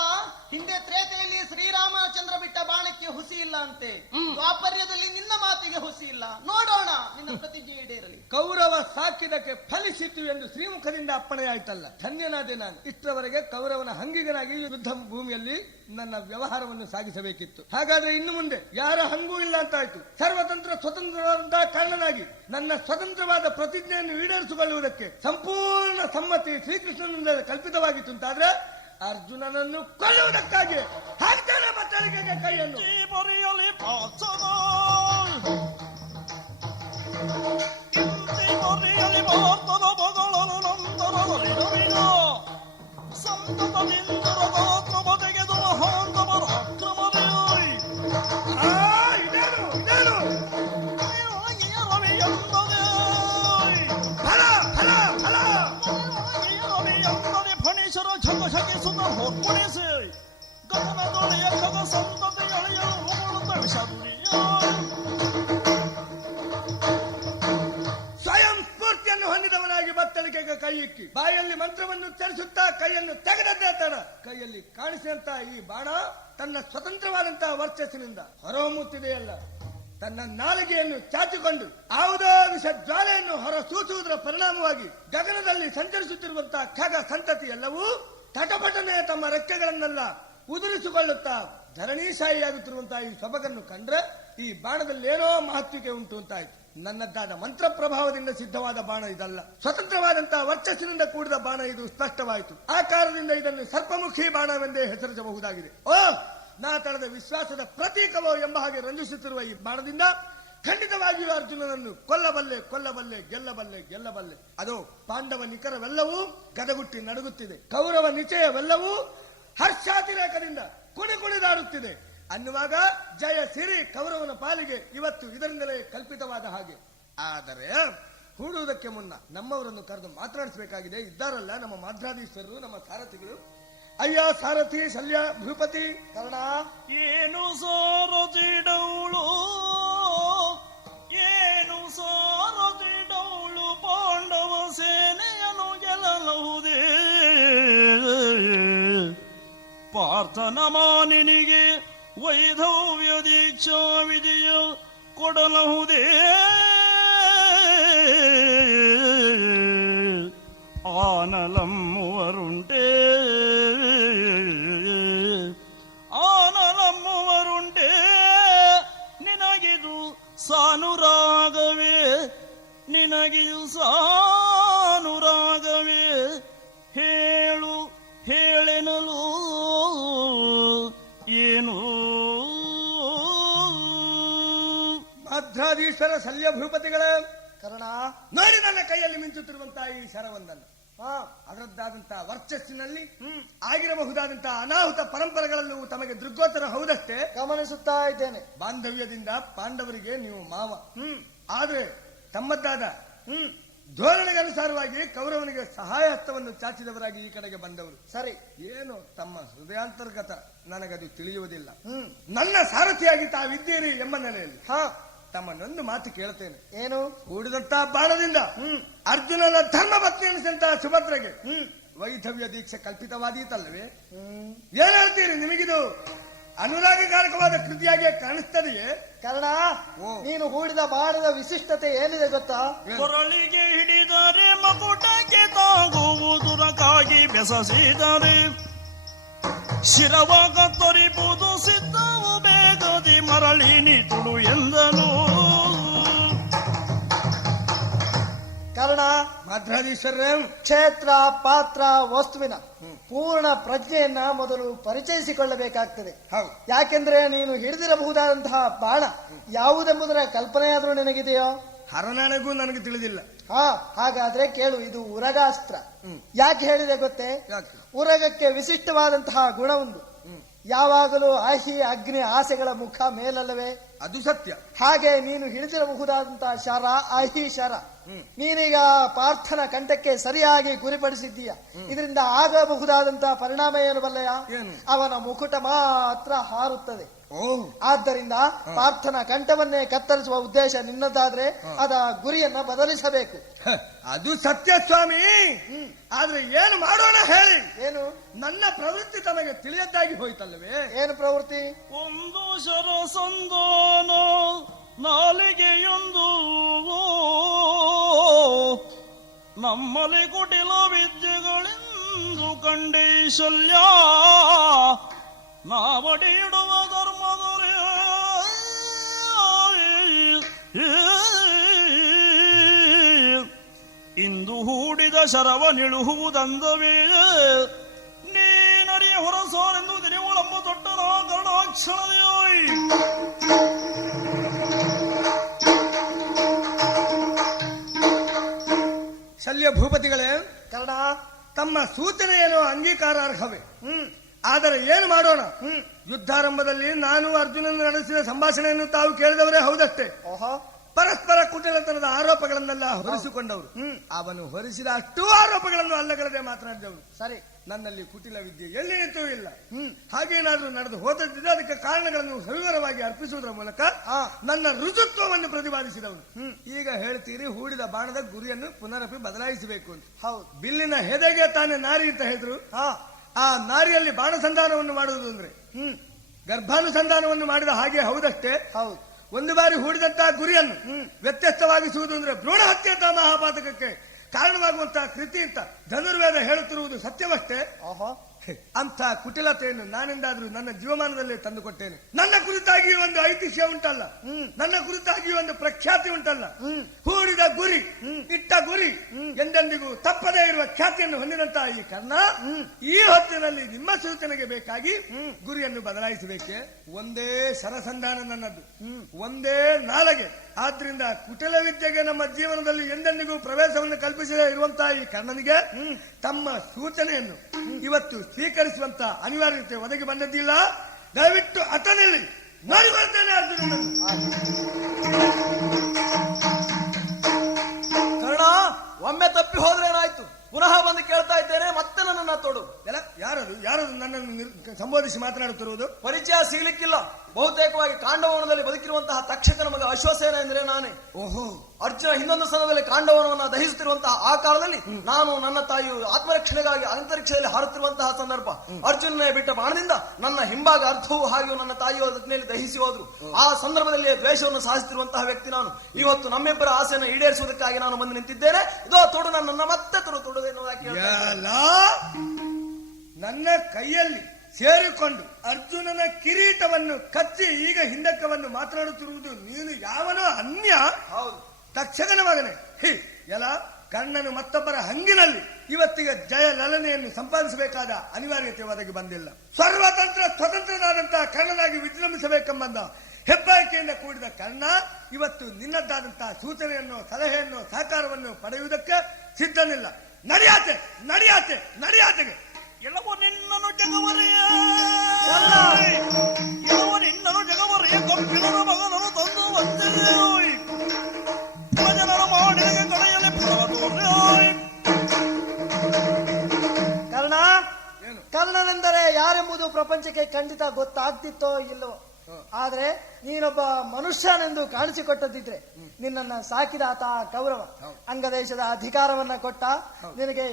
ಹಿಂದೆ ತ್ರೇತೆಯಲ್ಲಿ ಶ್ರೀರಾಮಚಂದ್ರ ಬಿಟ್ಟ ಬಾಣಕ್ಕೆ ಹುಸಿ ಇಲ್ಲ ಅಂತೆ, ದ್ವಾಪರ್ಯದಲ್ಲಿ ನಿನ್ನ ಮಾತಿಗೆ ಹುಸಿ ಇಲ್ಲ. ನೋಡೋಣ ನಿನ್ನ ಪ್ರತಿಜ್ಞೆ ಈಡೇರಲಿ. ಕೌರವ ಸಾಕಿದಕ್ಕೆ ಫಲಿಸಿತು ಎಂದು ಶ್ರೀಮುಖದಿಂದ ಅಪ್ಪಣೆಯಾಯ್ತಲ್ಲ, ಧನ್ಯನಾದೆ ನಾನು. ಇಷ್ಟರವರೆಗೆ ಕೌರವನ ಹಂಗಿಗನಾಗಿ ಯುದ್ಧ ಭೂಮಿಯಲ್ಲಿ ನನ್ನ ವ್ಯವಹಾರವನ್ನು ಸಾಗಿಸಬೇಕಿತ್ತು. ಹಾಗಾದ್ರೆ ಇನ್ನು ಮುಂದೆ ಯಾರ ಹಂಗೂ ಇಲ್ಲ ಅಂತಾಯ್ತು. ಸರ್ವತಂತ್ರ ಸ್ವತಂತ್ರವಾದಂತಹ ಕಾರಣನಾಗಿ ನನ್ನ ಸ್ವತಂತ್ರವಾದ ಪ್ರತಿಜ್ಞೆಯನ್ನು ಈಡೇರಿಸಿಕೊಳ್ಳುವುದಕ್ಕೆ ಸಂಪೂರ್ಣ ಸಮ್ಮತಿ ಶ್ರೀಕೃಷ್ಣನಿಂದ ಕಲ್ಪಿತವಾಗಿತ್ತು ಅಂತಾದ್ರೆ ಅರ್ಜುನನನ್ನು ಕೊಲ್ಲುವುದಕ್ಕಾಗಿ ಹಾಕ್ತಾನೆ ಮತ್ತಳಿಗೆಗೆ ಕೈಯನ್ನು. ಸ್ವಯಂ ಸ್ಫೂರ್ತಿಯನ್ನು ಹೊಂದಿದವನಾಗಿ ಬತ್ತಳಿಕೆಗೆ ಕೈ ಇಕ್ಕಿ ಬಾಯಲ್ಲಿ ಮಂತ್ರವನ್ನು ಉಚ್ಚರಿಸುತ್ತಾ ಕೈಯನ್ನು ತೆಗೆದದ್ದೇ ತಡ. ಕೈಯಲ್ಲಿ ಕಾಣಿಸಿದಂತಹ ಈ ಬಾಣ ತನ್ನ ಸ್ವತಂತ್ರವಾದಂತಹ ವರ್ಚಸ್ಸಿನಿಂದ ಹೊರಹೊಮ್ಮುತ್ತಿದೆಯಲ್ಲ, ತನ್ನ ನಾಲಿಗೆಯನ್ನು ಚಾಚಿಕೊಂಡು ಯಾವುದೋ ವಿಷ ಜ್ವಾಲೆಯನ್ನು ಹೊರ ಸೂಸುವುದರ ಪರಿಣಾಮವಾಗಿ ಗಗನದಲ್ಲಿ ಸಂಚರಿಸುತ್ತಿರುವಂತಹ ಖಗ ಸಂತತಿ ಎಲ್ಲವೂ ತಟಪಟನೆ ತಮ್ಮ ರೆಕ್ಕೆಗಳನ್ನೆಲ್ಲ ಉದುರಿಸಿಕೊಳ್ಳುತ್ತಾ ಧರಣೀಶಾಹಿಯಾಗುತ್ತಿರುವಂತಹ ಈ ಸೊಬಗನ್ನು ಕಂಡ್ರೆ ಈ ಬಾಣದಲ್ಲೇನೋ ಮಹತ್ವಿಕೆ ಉಂಟು ಅಂತಾಯ್ತು. ನನ್ನದ್ದಾದ ಮಂತ್ರ ಪ್ರಭಾವದಿಂದ ಸಿದ್ಧವಾದ ಬಾಣ ಇದಲ್ಲ, ಸ್ವತಂತ್ರವಾದಂತಹ ವರ್ಚಸ್ಸಿನಿಂದ ಕೂಡಿದ ಬಾಣ ಇದು ಸ್ಪಷ್ಟವಾಯಿತು. ಆ ಕಾರಣದಿಂದ ಇದನ್ನು ಸರ್ಪಮುಖಿ ಬಾಣವೆಂದೇ ಹೆಸರಿಸಬಹುದಾಗಿದೆ. ಓ, ನಾ ತಳೆದ ವಿಶ್ವಾಸದ ಪ್ರತೀಕವೋ ಎಂಬ ಹಾಗೆ ರಂಜಿಸುತ್ತಿರುವ ಈ ಬಾಣದಿಂದ ಖಂಡಿತವಾಗಿಯೂ ಅರ್ಜುನನನ್ನು ಕೊಲ್ಲಬಲ್ಲೆ, ಕೊಲ್ಲಬಲ್ಲೆ, ಗೆಲ್ಲಬಲ್ಲೆ, ಗೆಲ್ಲಬಲ್ಲೆ. ಅದು ಪಾಂಡವ ನಿಖರವೆಲ್ಲವೂ ಗದಗುಟ್ಟಿ ನಡುಗುತ್ತಿದೆ, ಕೌರವ ನಿಚಯವೆಲ್ಲವೂ ಹರ್ಷಾತಿರೇಕದಿಂದ ಕುಣಿದಾಡುತ್ತಿದೆ ಅನ್ನುವಾಗ ಜಯ ಸಿರಿ ಕೌರವನ ಪಾಲಿಗೆ ಇವತ್ತು ಇದರಿಂದಲೇ ಕಲ್ಪಿತವಾದ ಹಾಗೆ. ಆದರೆ ಹೂಡುವುದಕ್ಕೆ ಮುನ್ನ ನಮ್ಮವರನ್ನು ಕರೆದು ಮಾತನಾಡಿಸಬೇಕಾಗಿದೆ. ಇದ್ದಾರಲ್ಲ ನಮ್ಮ ಮಾಧ್ರಾಧೀಶ್ವರರು, ನಮ್ಮ ಸಾರಥಿಗಳು. ಅಯ್ಯ ಸಾರಥಿ ಶಲ್ಯ ಭೂಪತಿ ಕರ್ಣ, ಏನು ಸಾರಥಿಡೌಳು, ಏನು ಸಾರಥಿಡೌಳು, ಪಾಂಡವ ಸೇನೆಯನ್ನು ಗೆಲ್ಲಬಹುದೇ? ಪಾರ್ಥನ ಮಾನಿನಿಗೆ ವೈಧವ್ಯ ದೀಕ್ಷಾ ವಿಜಯ ಕೊಡಲಹುದೇ? ಆನಲಮ್ಮುವರುಂಟೇ, ಆನಲಮ್ಮುವರುಂಟೇ, ನಿನಗಿದು ಸಾನುರಾಗವೇ, ನಿನಗಿದು ಸಾನುರಾಗವೇ, ಹೇಳು ಹೇಳೆನಲು ಏನು? ಮಾಧ್ರಾಧೀಶ್ವರ ಶಲ್ಯ ಭೂಪತಿಗಳ ಕರ್ಣ, ನೋಡಿ ನನ್ನ ಕೈಯಲ್ಲಿ ಮಿಂಚುತ್ತಿರುವಂತಹ ಈ ಶರವೊಂದನ್ನು. ಅದರದ್ದಾದಂತಹ ವರ್ಚಸ್ಸಿನಲ್ಲಿ ಆಗಿರಬಹುದಾದಂತಹ ಅನಾಹುತ ಪರಂಪರೆಗಳಲ್ಲೂ ತಮಗೆ ದೃಗ್ಗೋಚರ ಹೌದಷ್ಟೇ ಗಮನಿಸುತ್ತಾ ಇದ್ದೇನೆ. ಬಾಂಧವ್ಯದಿಂದ ಪಾಂಡವರಿಗೆ ನೀವು ಮಾವ, ಆದ್ರೆ ತಮ್ಮದ್ದಾದ ಧೋರಣೆಗೆ ಅನುಸಾರವಾಗಿ ಕೌರವನಿಗೆ ಸಹಾಯ ಹಸ್ತವನ್ನು ಚಾಚಿದವರಾಗಿ ಈ ಕಡೆಗೆ ಬಂದವರು. ಸರಿ, ಏನು ತಮ್ಮ ಹೃದಯಾಂತರ್ಗತ ನನಗದು ತಿಳಿಯುವುದಿಲ್ಲ. ನನ್ನ ಸಾರಥಿಯಾಗಿ ತಾವಿದ್ದೀರಿ ಎಂಬ ನೆಲೆಯಲ್ಲಿ ತಮ್ಮನ್ನೊಂದು ಮಾತು ಕೇಳುತ್ತೇನೆ. ಏನು? ಹೂಡಿದಂತಹ ಬಾಣದಿಂದ ಅರ್ಜುನನ ಧರ್ಮ ಪತ್ನಿ ಎನಿಸಿದಂತಹ ಸುಭದ್ರೆಗೆ ವೈಧವ್ಯ ದೀಕ್ಷೆ ಕಲ್ಪಿತವಾದೀತಲ್ಲವೇ? ಏನ್ ಹೇಳ್ತೀರಿ? ನಿಮಗಿದು ಅನುರಾಗಕಾರಕವಾದ ಕೃತಿಯಾಗಿ ಕಾಣಿಸ್ತದೆಯೇ? ಕರ್ಣ, ನೀನು ಹೂಡಿದ ಬಾಣದ ವಿಶಿಷ್ಟತೆ ಏನಿದೆ ಗೊತ್ತಾ? ಕೊರಳಿಗೆ ಹಿಡಿದರೆ ಮಕುಟಕ್ಕೆ ತಾಗುವುದಕ್ಕಾಗಿ ಬೆಸಸಿದರೆ ಶಿರವಾಗ ತೊರಿಬುದು ಸಿದ್ಧವು ಬೇಗದಿ ಮರಳಿನಿ ತುಳು ಎಂದನು. ಕರ್ಣ, ಮಾಧ್ರಾಧೀಶ್ವರೇ, ಕ್ಷೇತ್ರ ಪಾತ್ರ ವಸ್ತುವಿನ ಪೂರ್ಣ ಪ್ರಜ್ಞೆಯನ್ನ ಮೊದಲು ಪರಿಚಯಿಸಿಕೊಳ್ಳಬೇಕಾಗ್ತದೆ. ಯಾಕೆಂದ್ರೆ ನೀನು ಹಿಡಿದಿರಬಹುದಾದಂತಹ ಬಾಣ ಯಾವುದೆಂಬುದರ ಕಲ್ಪನೆಯಾದ್ರೂ ನಿನಗಿದೆಯೋ? ಹರನಾಣೆಗೂ ನನಗೆ ತಿಳಿದಿಲ್ಲ. ಹಾಗಾದ್ರೆ ಕೇಳು, ಇದು ಉರಗಾಸ್ತ್ರ. ಯಾಕೆ ಹೇಳಿದೆ ಗೊತ್ತೇ? ಉರಗಕ್ಕೆ ವಿಶಿಷ್ಟವಾದಂತಹ ಗುಣ ಒಂದು, ಯಾವಾಗಲೂ ಆಹಿ ಅಗ್ನಿ ಆಸೆಗಳ ಮುಖ ಮೇಲಲ್ಲವೇ? ಅದು ಸತ್ಯ. ಹಾಗೆ ನೀನು ಹಿಡಿದಿರಬಹುದಾದಂತಹ ಶರ ಆಹಿ ಶರ ನೀನೀಗ ಪಾರ್ಥನ ಕಂಠಕ್ಕೆ ಸರಿಯಾಗಿ ಗುರಿಪಡಿಸಿದ್ದೀಯ. ಇದರಿಂದ ಆಗಬಹುದಾದಂತಹ ಪರಿಣಾಮ ಏನು ಬಲ್ಲೆಯ? ಅವನ ಮುಕುಟ ಮಾತ್ರ ಹಾರುತ್ತದೆ. ಆದ್ದರಿಂದ ಪಾರ್ಥನ ಕಂಠವನ್ನೇ ಕತ್ತರಿಸುವ ಉದ್ದೇಶ ನಿನ್ನದಾದ್ರೆ ಅದ ಗುರಿಯನ್ನ ಬದಲಿಸಬೇಕು. ಅದು ಸತ್ಯ ಸ್ವಾಮಿ. ಆದ್ರೆ ಏನು ಮಾಡೋಣ ಹೇಳಿ? ಏನು? ನನ್ನ ಪ್ರವೃತ್ತಿ ತಮಗೆ ತಿಳಿಯದ್ದಾಗಿ ಹೋಯ್ತಲ್ಲವೇ? ಏನು ಪ್ರವೃತ್ತಿ? ಒಂದು ಶರ ಸಂಧಾನ ನಾಲಿಗೆಯೊಂದು ನಮ್ಮಲ್ಲಿ ಕುಟಿಲ ವಿದ್ಯೆಗಳೆಂದು ಕಂಡೇ ಶಲ್ಯ ನಾವಡಿ ಇಡುವ ಧರ್ಮದೊರೆ ಇಂದು ಹೂಡಿದ ಶರವ ನಿಳುಹುವುದಂದವೇ ನೀನರಿಯ ಹೊರಸೋರೆಂದು ದಿನವಳಮ್ಮ ತೊಟ್ಟರ ಕರ್ಣಾಕ್ಷರದೆಯೋಯ್. ಶಲ್ಯ ಭೂಪತಿಗಳೇ, ಕರ್ಣ, ತಮ್ಮ ಸೂಚನೆಯೇನೋ ಅಂಗೀಕಾರಾರ್ಹವೇ. ಆದರೆ ಏನು ಮಾಡೋಣ? ಯುದ್ಧಾರಂಭದಲ್ಲಿ ನಾನು ಅರ್ಜುನನ್ನು ನಡೆಸಿದ ಸಂಭಾಷಣೆಯನ್ನು ತಾವು ಕೇಳಿದವರೇ ಹೌದಷ್ಟೇ. ಪರಸ್ಪರ ಕುಟಿಲತನದ ಆರೋಪಗಳನ್ನೆಲ್ಲ ಹೊರಿಸಿಕೊಂಡವರು. ಅವನು ಹೊರಿಸಿದ ಅಷ್ಟೂ ಆರೋಪಗಳನ್ನು ಅಲ್ಲಗಲದೆ ಮಾತನಾಡಿದವರು. ಸರಿ, ನನ್ನಲ್ಲಿ ಕುಟಿಲ ವಿದ್ಯೆ ಎಲ್ಲಿ ನಿಂತೂ ಇಲ್ಲ. ಹಾಗೇನಾದ್ರೂ ನಡೆದು ಹೋದದ್ದಿದೆ. ಅದಕ್ಕೆ ಕಾರಣಗಳನ್ನು ಸವಿವರವಾಗಿ ಅರ್ಪಿಸುವುದರ ಮೂಲಕ ನನ್ನ ರುಜುತ್ವವನ್ನು ಪ್ರತಿಪಾದಿಸಿದವನು. ಈಗ ಹೇಳ್ತೀರಿ ಹೂಡಿದ ಬಾಣದ ಗುರಿಯನ್ನು ಪುನರಪಿ ಬದಲಾಯಿಸಬೇಕು ಅಂತ. ಹೌದು, ಬಿಲ್ಲಿನ ಹೆದೆಗೆ ತಾನೇ ನಾರಿ ಅಂತ ಹೇಳಿದ್ರು. ಆ ನಾರಿಯಲ್ಲಿ ಬಾಣ ಸಂಧಾನವನ್ನು ಮಾಡುವುದು ಅಂದ್ರೆ ಗರ್ಭಾನುಸಂಧಾನವನ್ನು ಮಾಡಿದ ಹಾಗೆ ಹೌದಷ್ಟೇ. ಹೌದು, ಒಂದು ಬಾರಿ ಹೂಡಿದಂತಹ ಗುರಿಯನ್ನು ವ್ಯತ್ಯಸ್ತವಾಗಿಸುವುದು ಅಂದ್ರೆ ಭ್ರೂಣ ಹತ್ಯೆಯಂತಹ ಮಹಾಪಾತಕಕ್ಕೆ ಕಾರಣವಾಗುವಂತಹ ಕೃತಿ ಅಂತ ಧನುರ್ವೇದ ಹೇಳುತ್ತಿರುವುದು ಸತ್ಯವಷ್ಟೇ. ಅಂತ ಕುಟಿಲತೆಯನ್ನು ನಾನೆಂದಾದ್ರೂ ನನ್ನ ಜೀವಮಾನದಲ್ಲೇ ತಂದುಕೊಟ್ಟೇನೆ. ನನ್ನ ಕುರಿತಾಗಿ ಒಂದು ಐತಿಹ್ಯ ಉಂಟಲ್ಲ, ನನ್ನ ಕುರಿತಾಗಿ ಒಂದು ಪ್ರಖ್ಯಾತಿ ಉಂಟಲ್ಲ. ಹೂಡಿದ ಗುರಿ, ಇಟ್ಟ ಗುರಿ ಎಂದೆಂದಿಗೂ ತಪ್ಪದೇ ಇರುವ ಖ್ಯಾತಿಯನ್ನು ಹೊಂದಿದಂತಹ ಈ ಕರ್ಣ ಈ ಹೊತ್ತಿನಲ್ಲಿ ನಿಮ್ಮ ಸೂಚನೆಗೆ ಬೇಕಾಗಿ ಗುರಿಯನ್ನು ಬದಲಾಯಿಸಬೇಕೆ? ಒಂದೇ ಸರಸಂಧಾನ ನನ್ನದು, ಒಂದೇ ನಾಲಗೆ. ಆದ್ರಿಂದ ಕುಟಿಲ ವಿದ್ಯೆಗೆ ನಮ್ಮ ಜೀವನದಲ್ಲಿ ಎಂದೆಂದಿಗೂ ಪ್ರವೇಶವನ್ನು ಕಲ್ಪಿಸದೇ ಇರುವಂತಹ ಈ ಕರ್ಣನಿಗೆ ತಮ್ಮ ಸೂಚನೆಯನ್ನು ಇವತ್ತು ಸ್ವೀಕರಿಸುವಂತ ಅನಿವಾರ್ಯತೆ ಒದಗಿ ಬಂದದ್ದಿಲ್ಲ. ದಯವಿಟ್ಟು ಅತನಲ್ಲಿ ನೋಡಿಕೊಳ್ತೇನೆ ಅರ್ಜುನನನ್ನು. ಕರ್ಣ, ಒಮ್ಮೆ ತಪ್ಪಿ ಹೋದ್ರೇನಾಯ್ತು? ಪುನಃ ಬಂದು ಕೇಳ್ತಾ ಇದ್ದೇನೆ, ಮತ್ತೆ ನನ್ನನ್ನ ತೊಡು. ಯಾರದು ನನ್ನನ್ನು ಸಂಬೋಧಿಸಿ ಮಾತನಾಡುತ್ತಿರುವುದು? ಪರಿಚಯ ಸಿಗ್ಲಿಕ್ಕಿಲ್ಲ. ಬಹುತೇಕವಾಗಿ ಕಾಂಡವನದಲ್ಲಿ ಬದುಕಿರುವಂತಹ ತಕ್ಷಕನ ಮಗ ಅಶ್ವಸೇನ ಎಂದ್ರೆ ನಾನೇ. ಅರ್ಜುನ ಹಿಂದೊಂದು ಸಮಯದಲ್ಲಿ ಕಾಂಡವನವನ್ನ ದಹಿಸುತ್ತಿರುವಂತಹ ಆ ಕಾಲದಲ್ಲಿ ನಾನು ನನ್ನ ತಾಯಿಯು ಆತ್ಮರಕ್ಷಣೆಗಾಗಿ ಅಂತರಿಕ್ಷದಲ್ಲಿ ಹಾರುತ್ತಿರುವಂತಹ ಸಂದರ್ಭ. ಅರ್ಜುನನೇ ಬಿಟ್ಟ ಬಾಣದಿಂದ ನನ್ನ ಹಿಂಭಾಗ ಅರ್ಧವೂ ಹಾಗೆಯೂ ನನ್ನ ತಾಯಿಯ ಅಗ್ನಿಯಲ್ಲಿ ದಹಿಸಿ ಹೋದ್ರು. ಆ ಸಂದರ್ಭದಲ್ಲಿ ದ್ವೇಷವನ್ನು ಸಾಧಿಸುತ್ತಿರುವಂತಹ ವ್ಯಕ್ತಿ ನಾನು. ಇವತ್ತು ನಮ್ಮಿಬ್ಬರ ಆಸೆಯನ್ನು ಈಡೇರಿಸುವುದಕ್ಕಾಗಿ ನಾನು ಬಂದು ನಿಂತಿದ್ದೇನೆ. ಇದೋ ತೊಡು, ನನ್ನನ್ನ ಮತ್ತೆ ತೊಡು ಎನ್ನುವುದಾಗಿ ನನ್ನ ಕೈಯಲ್ಲಿ ಸೇರಿಕೊಂಡು ಅರ್ಜುನನ ಕಿರೀಟವನ್ನು ಕಚ್ಚಿ ಈಗ ಹಿಂದಕ್ಕವನ್ನು ಮಾತನಾಡುತ್ತಿರುವುದು ನೀನು ಯಾವನೋ ಅನ್ಯ? ಹೌದು, ತಕ್ಷಕನ ಮಗನೇ. ಎಲ್ಲ ಕರ್ಣನು ಮತ್ತೊಬ್ಬರ ಹಂಗಿನಲ್ಲಿ ಇವತ್ತಿಗೆ ಜಯ ಲಲನೆಯನ್ನು ಸಂಪಾದಿಸಬೇಕಾದ ಅನಿವಾರ್ಯತೆ ಒದಗಿ ಬಂದಿಲ್ಲ. ಸ್ವತಂತ್ರನಾದಂತಹ ಕರ್ಣನಾಗಿ ವಿಜೃಂಭಿಸಬೇಕೆಂಬ ಹೆಬ್ಬಾರಿಕೆಯಿಂದ ಕೂಡಿದ ಕರ್ಣ ಇವತ್ತು ನಿನ್ನದ್ದಾದಂತಹ ಸೂಚನೆಯನ್ನು, ಸಲಹೆಯನ್ನು, ಸಹಕಾರವನ್ನು ಪಡೆಯುವುದಕ್ಕೆ ಸಿದ್ಧನಿಲ್ಲ. ನಡಿಯಾತೆಗೆ ಎಲ್ಲವೂ ನಿನ್ನನು ಜಗವರೆಯ ಕಬ್ಬಿಣದ ಮಗನನು ತಂದು ವಂದೆಯೋಯ್ ಜನರ ಮಾಡಿಗೆ ಕಡೆಯಲ್ಲಿ ಕರ್ಣನೆಂದರೆ ಯಾರೆಂಬುದು ಪ್ರಪಂಚಕ್ಕೆ ಖಂಡಿತ ಗೊತ್ತಾಗ್ತಿತ್ತೋ ಇಲ್ಲವೋ? ಆದ್ರೆ ನೀನೊಬ್ಬ ಮನುಷ್ಯನೆಂದು ಕಾಣಿಸಿಕೊಟ್ಟದಿದ್ರೆ ನಿನ್ನನ್ನ ಸಾಕಿದ ಆತ ಕೌರವ ಅಂಗದೇಶದ ಅಧಿಕಾರವನ್ನ ಕೊಟ್ಟ, ನಿನಗೆ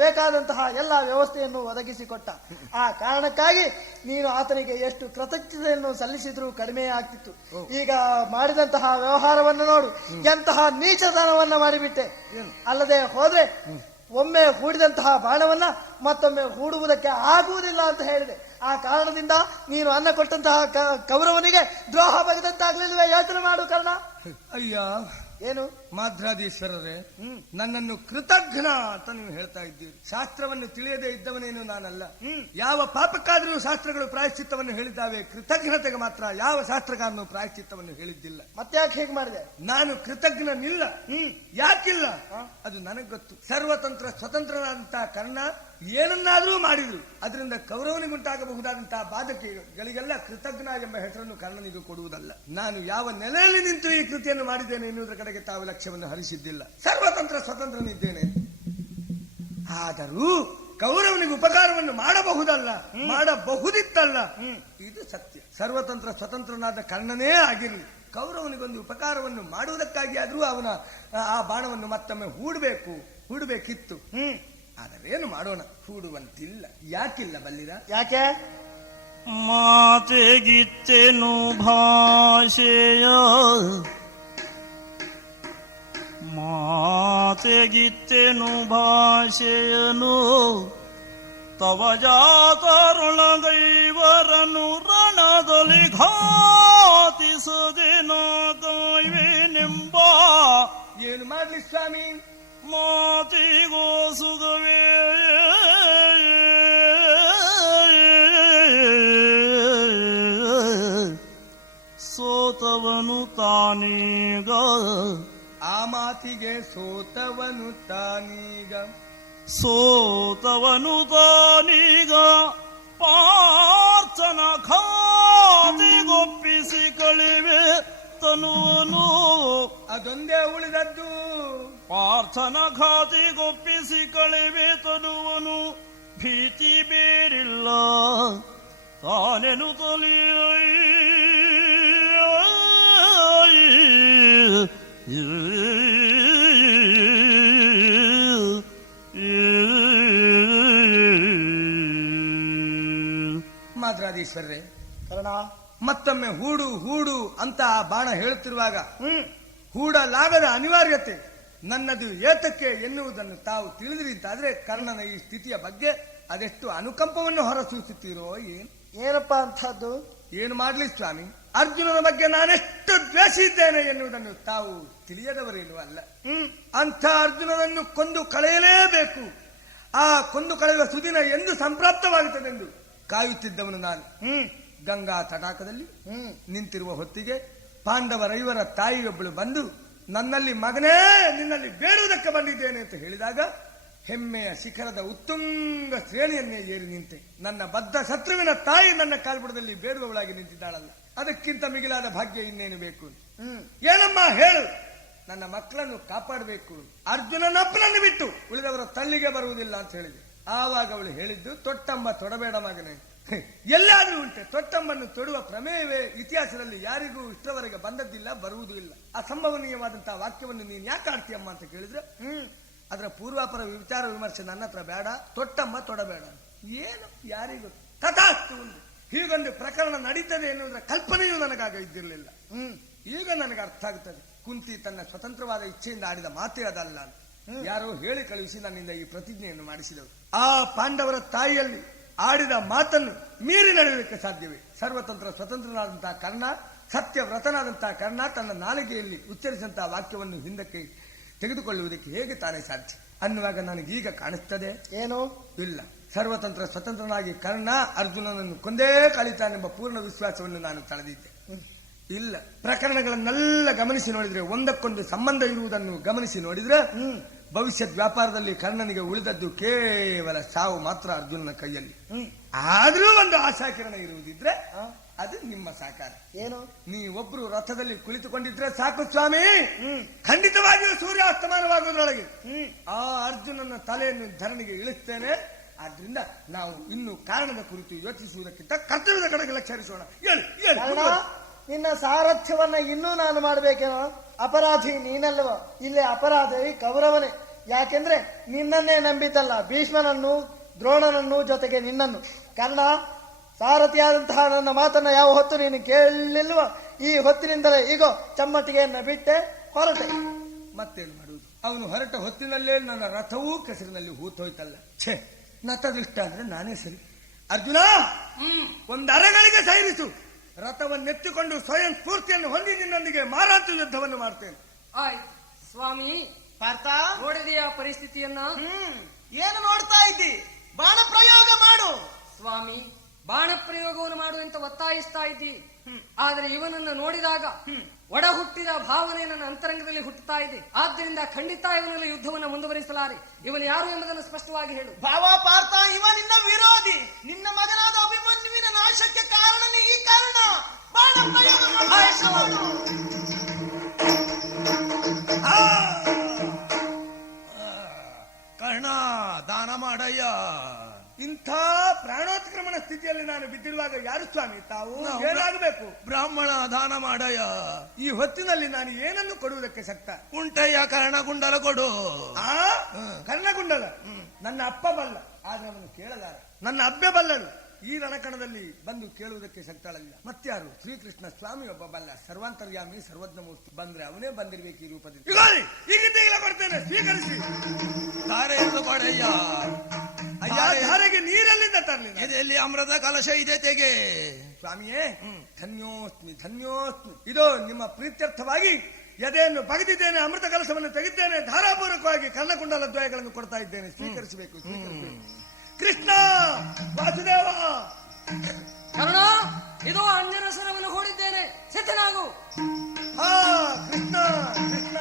ಬೇಕಾದಂತಹ ಎಲ್ಲ ವ್ಯವಸ್ಥೆಯನ್ನು ಒದಗಿಸಿಕೊಟ್ಟ. ಆ ಕಾರಣಕ್ಕಾಗಿ ನೀನು ಆತನಿಗೆ ಎಷ್ಟು ಕೃತಜ್ಞತೆಯನ್ನು ಸಲ್ಲಿಸಿದ್ರೂ ಕಡಿಮೆ ಆಗ್ತಿತ್ತು. ಈಗ ಮಾಡಿದಂತಹ ವ್ಯವಹಾರವನ್ನು ನೋಡು, ಎಂತಹ ನೀಚತನವನ್ನ ಮಾಡಿಬಿಟ್ಟೆ. ಅಲ್ಲದೆ ಹೋದ್ರೆ ಒಮ್ಮೆ ಹೂಡಿದಂತಹ ಬಾಣವನ್ನ ಮತ್ತೊಮ್ಮೆ ಹೂಡುವುದಕ್ಕೆ ಆಗುವುದಿಲ್ಲ ಅಂತ ಹೇಳಿದೆ. ಆ ಕಾರಣದಿಂದ ನೀನು ಅನ್ನ ಕೊಟ್ಟಂತಹ ಕೌರವನಿಗೆ ದ್ರೋಹ ಬಗೆದಂತಾಗ್ಲಿಲ್ವೇ? ಯೋಚನೆ ಮಾಡು ಕರ್ಣ. ಅಯ್ಯ, ಏನು ಮಾಧ್ರಾದೀಶ್ವರರೇ, ನನ್ನನ್ನು ಕೃತಜ್ಞ ಅಂತ ನೀವು ಹೇಳ್ತಾ ಇದ್ದೀರಿ. ಶಾಸ್ತ್ರವನ್ನು ತಿಳಿಯದೇ ಇದ್ದವನೇನು ನಾನಲ್ಲ. ಯಾವ ಪಾಪಕ್ಕಾದರೂ ಶಾಸ್ತ್ರಗಳು ಪ್ರಾಯಶ್ಚಿತ್ತವನ್ನು ಹೇಳಿದ್ದಾವೆ, ಕೃತಜ್ಞತೆಗೆ ಮಾತ್ರ ಯಾವ ಶಾಸ್ತ್ರಕಾರನು ಪ್ರಾಯಶ್ಚಿತ್ತವನ್ನು ಹೇಳಿದ್ದಿಲ್ಲ. ಮತ್ತ್ಯಾಕೆ ಹೇಗೆ ಮಾಡಿದೆ? ನಾನು ಕೃತಜ್ಞನಿಲ್ಲ. ಯಾಕಿಲ್ಲ ಅದು ನನಗ್ ಗೊತ್ತು. ಸರ್ವತಂತ್ರ ಸ್ವತಂತ್ರನಾದಂತಹ ಕರ್ಣ ಏನನ್ನಾದರೂ ಮಾಡಿದ್ರು ಅದರಿಂದ ಕೌರವನಿಗುಂಟಾಗಬಹುದಾದಂತಹ ಬಾಧಕಗಳಿಗೆಲ್ಲ ಕೃತಜ್ಞ ಎಂಬ ಹೆಸರನ್ನು ಕರ್ಣನಿಗೆ ಕೊಡುವುದಲ್ಲ. ನಾನು ಯಾವ ನೆಲೆಯಲ್ಲಿ ನಿಂತು ಈ ಕೃತಿಯನ್ನು ಮಾಡಿದ್ದೇನೆ ಎನ್ನುವುದರ ಕಡೆಗೆ ತಾವು ಲಕ್ಷ್ಯವನ್ನು ಹರಿಸಿದ್ದಿಲ್ಲ. ಸರ್ವತಂತ್ರ ಸ್ವತಂತ್ರನಿದ್ದೇನೆ. ಆದರೂ ಕೌರವನಿಗೆ ಉಪಕಾರವನ್ನು ಮಾಡಬಹುದಲ್ಲ, ಮಾಡಬಹುದಿತ್ತಲ್ಲ. ಇದು ಸತ್ಯ. ಸರ್ವತಂತ್ರ ಸ್ವತಂತ್ರನಾದ ಕರ್ಣನೇ ಆಗಿರಲಿ, ಕೌರವನಿಗೊಂದು ಉಪಕಾರವನ್ನು ಮಾಡುವುದಕ್ಕಾಗಿ ಆದ್ರೂ ಅವನ ಆ ಬಾಣವನ್ನು ಮತ್ತೊಮ್ಮೆ ಹೂಡಬೇಕಿತ್ತು. ಆದರೇನು ಮಾಡೋಣ, ಹೂಡುವಂತಿಲ್ಲ. ಯಾಕಿಲ್ಲ ಬಲ್ಲಿರ? ಯಾಕೆ? ಮಾತೆಗಿಚ್ಚೆನು ಭಾಷೆಯ, ಮಾತೆಗಿಚ್ಚೆನು ಭಾಷೆಯನು, ತವ ಜಾತರೊಳಗೈವರನು ರಣದಲ್ಲಿ ಘಾತಿಸದೆನ ಕಾಯ್ವೆನೆಂಬ. ಏನು ಮಾಡ್ಲಿ ಸ್ವಾಮಿ? ಮಾತಿಗೋ ಸುಗವೇ ಸೋತವನು ತಾನೀಗ. ಆ ಮಾತಿಗೆ ಸೋತವನು ತಾನೀಗ, ಸೋತವನು ತಾನೀಗ ಪಾರ್ಥನ ಖಾತಿಗೊಪ್ಪಿಸಿ ಕಳಿವೆ ತನುವನು. ಅದೊಂದೇ ಉಳಿದದ್ದು. ಪಾರ್ಥನ ಖಾತಿಗೊಪ್ಪಿಸಿ ಕಳಿವೆ ತನುವನು, ಭೀತಿ ಬೇರಿಲ್ಲ ತಾನೆನು ತಲಿಯ. ಮಾಧ್ರಾದೀಶ್ವರರೇ, ಕರ್ಣ, ಮತ್ತೊಮ್ಮೆ ಹೂಡು ಹೂಡು ಅಂತ ಆ ಬಾಣ ಹೇಳುತ್ತಿರುವಾಗ ಹೂಡಲಾಗದ ಅನಿವಾರ್ಯತೆ ನನ್ನದು ಏತಕ್ಕೆ ಎನ್ನುವುದನ್ನು ತಾವು ತಿಳಿದ್ರಿಂತಾದ್ರೆ ಕರ್ಣನ ಈ ಸ್ಥಿತಿಯ ಬಗ್ಗೆ ಅದೆಷ್ಟು ಅನುಕಂಪವನ್ನು ಹೊರಸೂಸುತ್ತೀರೋ ಏನು? ಏನಪ್ಪಾ ಅಂತದ್ದು? ಏನು ಮಾಡ್ಲಿ ಸ್ವಾಮಿ, ಅರ್ಜುನನ ಬಗ್ಗೆ ನಾನೆಷ್ಟು ದ್ವೇಷಿದ್ದೇನೆ ಎನ್ನುವುದನ್ನು ತಾವು ತಿಳಿಯದವರೇನು ಅಲ್ಲ. ಅಂಥ ಅರ್ಜುನನನ್ನು ಕೊಂದು ಕಳೆಯಲೇಬೇಕು. ಆ ಕೊಂದು ಕಳೆಯುವ ಸುದಿನ ಎಂದು ಸಂಪ್ರಾಪ್ತವಾಗುತ್ತದೆಂದು ಕಾಯುತ್ತಿದ್ದವನು ನಾನು. ಗಂಗಾ ತಟಾಕದಲ್ಲಿ ನಿಂತಿರುವ ಹೊತ್ತಿಗೆ ಪಾಂಡವರೈವರ ತಾಯಿಯೊಬ್ಬಳು ಬಂದು ನನ್ನಲ್ಲಿ ಮಗನೇ ನಿನ್ನಲ್ಲಿ ಬೇಡುವುದಕ್ಕೆ ಬಂದಿದ್ದೇನೆ ಅಂತ ಹೇಳಿದಾಗ ಹೆಮ್ಮೆಯ ಶಿಖರದ ಉತ್ತುಂಗ ಶ್ರೇಣಿಯನ್ನೇ ಏರಿ ನಿಂತೆ. ನನ್ನ ಬದ್ಧ ಶತ್ರುವಿನ ತಾಯಿ ನನ್ನ ಕಾಲ್ಬುಡದಲ್ಲಿ ಬೇಡುವವಳಾಗಿ ನಿಂತಿದ್ದಾಳಲ್ಲ, ಅದಕ್ಕಿಂತ ಮಿಗಿಲಾದ ಭಾಗ್ಯ ಇನ್ನೇನು ಬೇಕು? ಏನಮ್ಮ ಹೇಳು, ನನ್ನ ಮಕ್ಕಳನ್ನು ಕಾಪಾಡಬೇಕು, ಅರ್ಜುನನಪ್ಪನನ್ನು ಬಿಟ್ಟು ಉಳಿದವರ ತಳ್ಳಿಗೆ ಬರುವುದಿಲ್ಲ ಅಂತ ಹೇಳಿದೆ. ಆವಾಗ ಅವಳು ಹೇಳಿದ್ದು, ತೊಟ್ಟಂಬ ತೊಡಬೇಡ ಮಗನೇ. ಎಲ್ಲಾದ್ರೂ ಉಂಟೆ, ತೊಟ್ಟಂಬನ್ನು ತೊಡುವ ಪ್ರಮೇಯವೇ ಇತಿಹಾಸದಲ್ಲಿ ಯಾರಿಗೂ ಇಷ್ಟವರೆಗೆ ಬಂದದ್ದಿಲ್ಲ, ಬರುವುದೂ ಇಲ್ಲ. ಅಸಂಭವನೀಯವಾದಂತಹ ವಾಕ್ಯವನ್ನು ನೀನ್ ಯಾಕೆ ಆಡ್ತೀಯಮ್ಮ ಅಂತ ಕೇಳಿದ್ರೆ, ಅದರ ಪೂರ್ವಾಪರ ವಿಚಾರ ವಿಮರ್ಶೆ ನನ್ನ ಹತ್ರ ಬೇಡ, ತೊಟ್ಟಂಬ ತೊಡಬೇಡ. ಏನು ಯಾರಿಗೂ ತಥಾಸ್ತು. ಹೀಗೊಂದು ಪ್ರಕರಣ ನಡೀತದೆ ಎನ್ನುವುದರ ಕಲ್ಪನೆಯೂ ನನಗಾಗ ಇದ್ದಿರಲಿಲ್ಲ. ಈಗ ನನಗೆ ಅರ್ಥ ಆಗುತ್ತದೆ, ಕುಂತಿ ತನ್ನ ಸ್ವತಂತ್ರವಾದ ಇಚ್ಛೆಯಿಂದ ಆಡಿದ ಮಾತೇ ಅದಲ್ಲ ಅಂತ. ಯಾರೋ ಹೇಳಿ ಕಳುಹಿಸಿ ನನ್ನಿಂದ ಈ ಪ್ರತಿಜ್ಞೆಯನ್ನು ಮಾಡಿಸಿದವರು. ಆ ಪಾಂಡವರ ತಾಯಿಯಲ್ಲಿ ಆಡಿದ ಮಾತನ್ನು ಮೀರಿ ನಡೆಯಲಿಕ್ಕೆ ಸಾಧ್ಯವೇ? ಸರ್ವತಂತ್ರ ಸ್ವತಂತ್ರನಾದಂತಹ ಕರ್ಣ, ಸತ್ಯವ್ರತನಾದಂತಹ ಕರ್ಣ ತನ್ನ ನಾಲಿಗೆಯಲ್ಲಿ ಉಚ್ಚರಿಸಿದಂತಹ ವಾಕ್ಯವನ್ನು ಹಿಂದಕ್ಕೆ ತೆಗೆದುಕೊಳ್ಳುವುದಕ್ಕೆ ಹೇಗೆ ತಾನೇ ಸಾಧ್ಯ ಅನ್ನುವಾಗ ನನಗೀಗ ಕಾಣಿಸ್ತದೆ. ಏನು ಇಲ್ಲ, ಸರ್ವತಂತ್ರ ಸ್ವತಂತ್ರನಾಗಿ ಕರ್ಣ ಅರ್ಜುನನನ್ನು ಕೊಂದೇ ಕಳಿತಾನೆಂಬ ಪೂರ್ಣ ವಿಶ್ವಾಸವನ್ನು ನಾನು ತಳೆದಿದ್ದೆ. ಇಲ್ಲ, ಪ್ರಕರಣಗಳನ್ನೆಲ್ಲ ಗಮನಿಸಿ ನೋಡಿದ್ರೆ, ಒಂದಕ್ಕೊಂದು ಸಂಬಂಧ ಇರುವುದನ್ನು ಗಮನಿಸಿ ನೋಡಿದ್ರೆ, ಭವಿಷ್ಯದ ವ್ಯಾಪಾರದಲ್ಲಿ ಕರ್ಣನಿಗೆ ಉಳಿದದ್ದು ಕೇವಲ ಸಾವು ಮಾತ್ರ ಅರ್ಜುನನ ಕೈಯಲ್ಲಿ. ಆದ್ರೂ ಒಂದು ಆಶಾಕಿರಣ ಇರುವುದಿದ್ರೆ ಅದು ನಿಮ್ಮ ಸಾಕಾರ. ಏನು? ನೀವೊಬ್ರು ರಥದಲ್ಲಿ ಕುಳಿತುಕೊಂಡಿದ್ರೆ ಸಾಕು ಸ್ವಾಮಿ, ಖಂಡಿತವಾಗಿಯೂ ಸೂರ್ಯಾಸ್ತಮಾನವಾಗುವುದರೊಳಗೆ ಆ ಅರ್ಜುನನ ತಲೆಯನ್ನು ಧರಣಿಗೆ ಇಳಿಸ್ತೇನೆ. ಆದ್ರಿಂದ ನಾವು ಇನ್ನು ಕಾರಣದ ಕುರಿತು ಯೋಚಿಸುವುದಕ್ಕಿಂತ ಕರ್ತವ್ಯದ ಕಡೆಗೆ ಲಕ್ಷ್ಯ ಹರಿಸೋಣ. ಹೇಳಿ ಹೇಳಿ. ಕಾರಣ ನಿನ್ನ ಸಾರಥ್ಯವನ್ನ ಇನ್ನೂ ನಾನು ಮಾಡ್ಬೇಕೇನೋ? ಅಪರಾಧಿ ನೀನಲ್ವ, ಇಲ್ಲಿ ಅಪರಾಧಿ ಕೌರವನೇ. ಯಾಕೆಂದ್ರೆ ನಿನ್ನನ್ನೇ ನಂಬಿದ್ದಲ್ಲ ಭೀಷ್ಮನನ್ನು, ದ್ರೋಣನನ್ನು, ಜೊತೆಗೆ ನಿನ್ನನ್ನು. ಕಾರಣ ಸಾರಥಿಯಾದಂತಹ ನನ್ನ ಮಾತನ್ನ ಯಾವ ಹೊತ್ತು ನೀನು ಕೇಳಲಿಲ್ವ? ಈ ಹೊತ್ತಿನಿಂದಲೇ ಈಗ ಚಮ್ಮಟಿಗೆಯನ್ನ ಬಿಟ್ಟೆ ಹೊರಟೆ. ಮತ್ತೇನು ಮಾಡುವುದು? ಅವನು ಹೊರಟ ಹೊತ್ತಿನಲ್ಲೇ ನನ್ನ ರಥವೂ ಕೆಸರಿನಲ್ಲಿ ಹೂತೋಯ್ತಲ್ಲ. ಛೇ, ನತದೃಷ್ಟ ಅಂದ್ರೆ ನಾನೇ ಸರಿ. ಅರ್ಜುನ, ಒಂದು ಅರೆಗಳಿಗೆ ಸೈರಿಸು. ರಥವನ್ನೆತ್ತಿಕೊಂಡು ಸ್ವಯಂ ಸ್ಫೂರ್ತಿಯನ್ನು ಹೊಂದಿ ನಿನ್ನೊಂದಿಗೆ ಮಾರಾಂತ ಯುದ್ಧವನ್ನು ಮಾಡ್ತೇನೆ. ಆಯ್ತು ಸ್ವಾಮಿ. ಪಾರ್ಥ, ನೋಡಿದೆಯಾ ಪರಿಸ್ಥಿತಿಯನ್ನ? ಏನು ನೋಡ್ತಾ ಇದ್ದಿ? ಬಾಣ ಪ್ರಯೋಗ ಮಾಡು. ಸ್ವಾಮಿ, ಬಾಣ ಪ್ರಯೋಗವನ್ನು ಮಾಡು ಅಂತ ಒತ್ತಾಯಿಸ್ತಾ ಇದ್ದಿ. ಆದರೆ ಇವನನ್ನು ನೋಡಿದಾಗ ಒಡ ಹುಟ್ಟಿದ ಭಾವನೆ ನನ್ನ ಅಂತರಂಗದಲ್ಲಿ ಹುಟ್ಟುತ್ತಾ ಇದೆ. ಆದ್ದರಿಂದ ಖಂಡಿತ ಇವನಲ್ಲಿ ಯುದ್ಧವನ್ನು ಮುಂದುವರಿಸಲಾರೆ. ಇವನು ಯಾರು ಎಂಬುದನ್ನು ಸ್ಪಷ್ಟವಾಗಿ ಹೇಳು. ಭಾವ ಪಾರ್ಥ, ಇವ ನಿನ್ನ ವಿರೋಧಿ. ನಿನ್ನ ಮಗನಾದ ಅಭಿಮನ್ಯುವಿನ ನಾಶಕ್ಕೆ ಕಾರಣನೇ ಈ ಕಾರಣ. ಬಾಣ ಪ್ರಯೋಗ ಮಾಡು. ಕರ್ಣ, ದಾನ ಮಾಡಯ್ಯ. ಇಂಥ ಪ್ರಾಣೋತ್ಕ್ರಮಣ ಸ್ಥಿತಿಯಲ್ಲಿ ನಾನು ಬಿದ್ದಿರುವಾಗ ಯಾರು ಸ್ವಾಮಿ ತಾವು? ಏನಾಗಬೇಕು? ಬ್ರಾಹ್ಮಣ, ದಾನ ಮಾಡಯ್ಯ. ಈ ಹೊತ್ತಿನಲ್ಲಿ ನಾನು ಏನನ್ನು ಕೊಡುವುದಕ್ಕೆ ಶಕ್ತ? ಉಂಟಯ್ಯ ಕರ್ಣಗುಂಡಲ ಕೊಡು. ಕರ್ಣಗುಂಡಲ ನನ್ನ ಅಪ್ಪ ಬಲ್ಲ, ಆದ್ರೆ ಅವನು ಕೇಳಲಾರ. ನನ್ನ ಅಬ್ಬೆ ಬಲ್ಲಳು. ಈ ರಣಕಣದಲ್ಲಿ ಬಂದು ಕೇಳುವುದಕ್ಕೆ ಶಕ್ತಳಲ್ಲ. ಮತ್ಯಾರು? ಶ್ರೀಕೃಷ್ಣ ಸ್ವಾಮಿ ಒಬ್ಬ ಬಲ್ಲ, ಸರ್ವಾಂತರ್ಯಾಮಿ, ಸರ್ವಜ್ಞ ಮೂರ್ತಿ. ಬಂದ್ರೆ ಅವನೇ ಬಂದಿರ್ಬೇಕು ಈ ರೂಪದಲ್ಲಿ. ಈಗ ಬರ್ತೇನೆ, ಸ್ವೀಕರಿಸಿ. ಧಾರೆ ಕೊಡಯ್ಯ. ಧಾರೆಗೆ ನೀರಲ್ಲಿಂದ ತರಲಿ. ಎದೆಯಲ್ಲಿ ಅಮೃತ ಕಲಶ ಇದೆ, ತೆಗೆ. ಸ್ವಾಮಿಯೇ, ಧನ್ಯೋಸ್ಮಿ ಧನ್ಯೋಸ್ಮಿ. ಇದು ನಿಮ್ಮ ಪ್ರೀತ್ಯರ್ಥವಾಗಿ ಎದೆಯನ್ನು ಬಗೆದಿದ್ದೇನೆ, ಅಮೃತ ಕಲಶವನ್ನು ತೆಗಿದ್ದೇನೆ. ಧಾರಾಪೂರ್ವಕವಾಗಿ ಕರ್ಣಕುಂಡಲ ದ್ವಯಗಳನ್ನು ಕೊಡ್ತಾ ಇದ್ದೇನೆ. ಸ್ವೀಕರಿಸಬೇಕು, ಸ್ವೀಕರಿಸಬೇಕು. ಕೃಷ್ಣ, ವಾಸುದೇವ. ಕರ್ಣ, ಇದು ಅಂಜನ ಸ್ವರವನ್ನು ಹೂಡಿದ್ದೇನೆ, ಸಿದ್ಧನಾಗು. ಕೃಷ್ಣ ಕೃಷ್ಣ.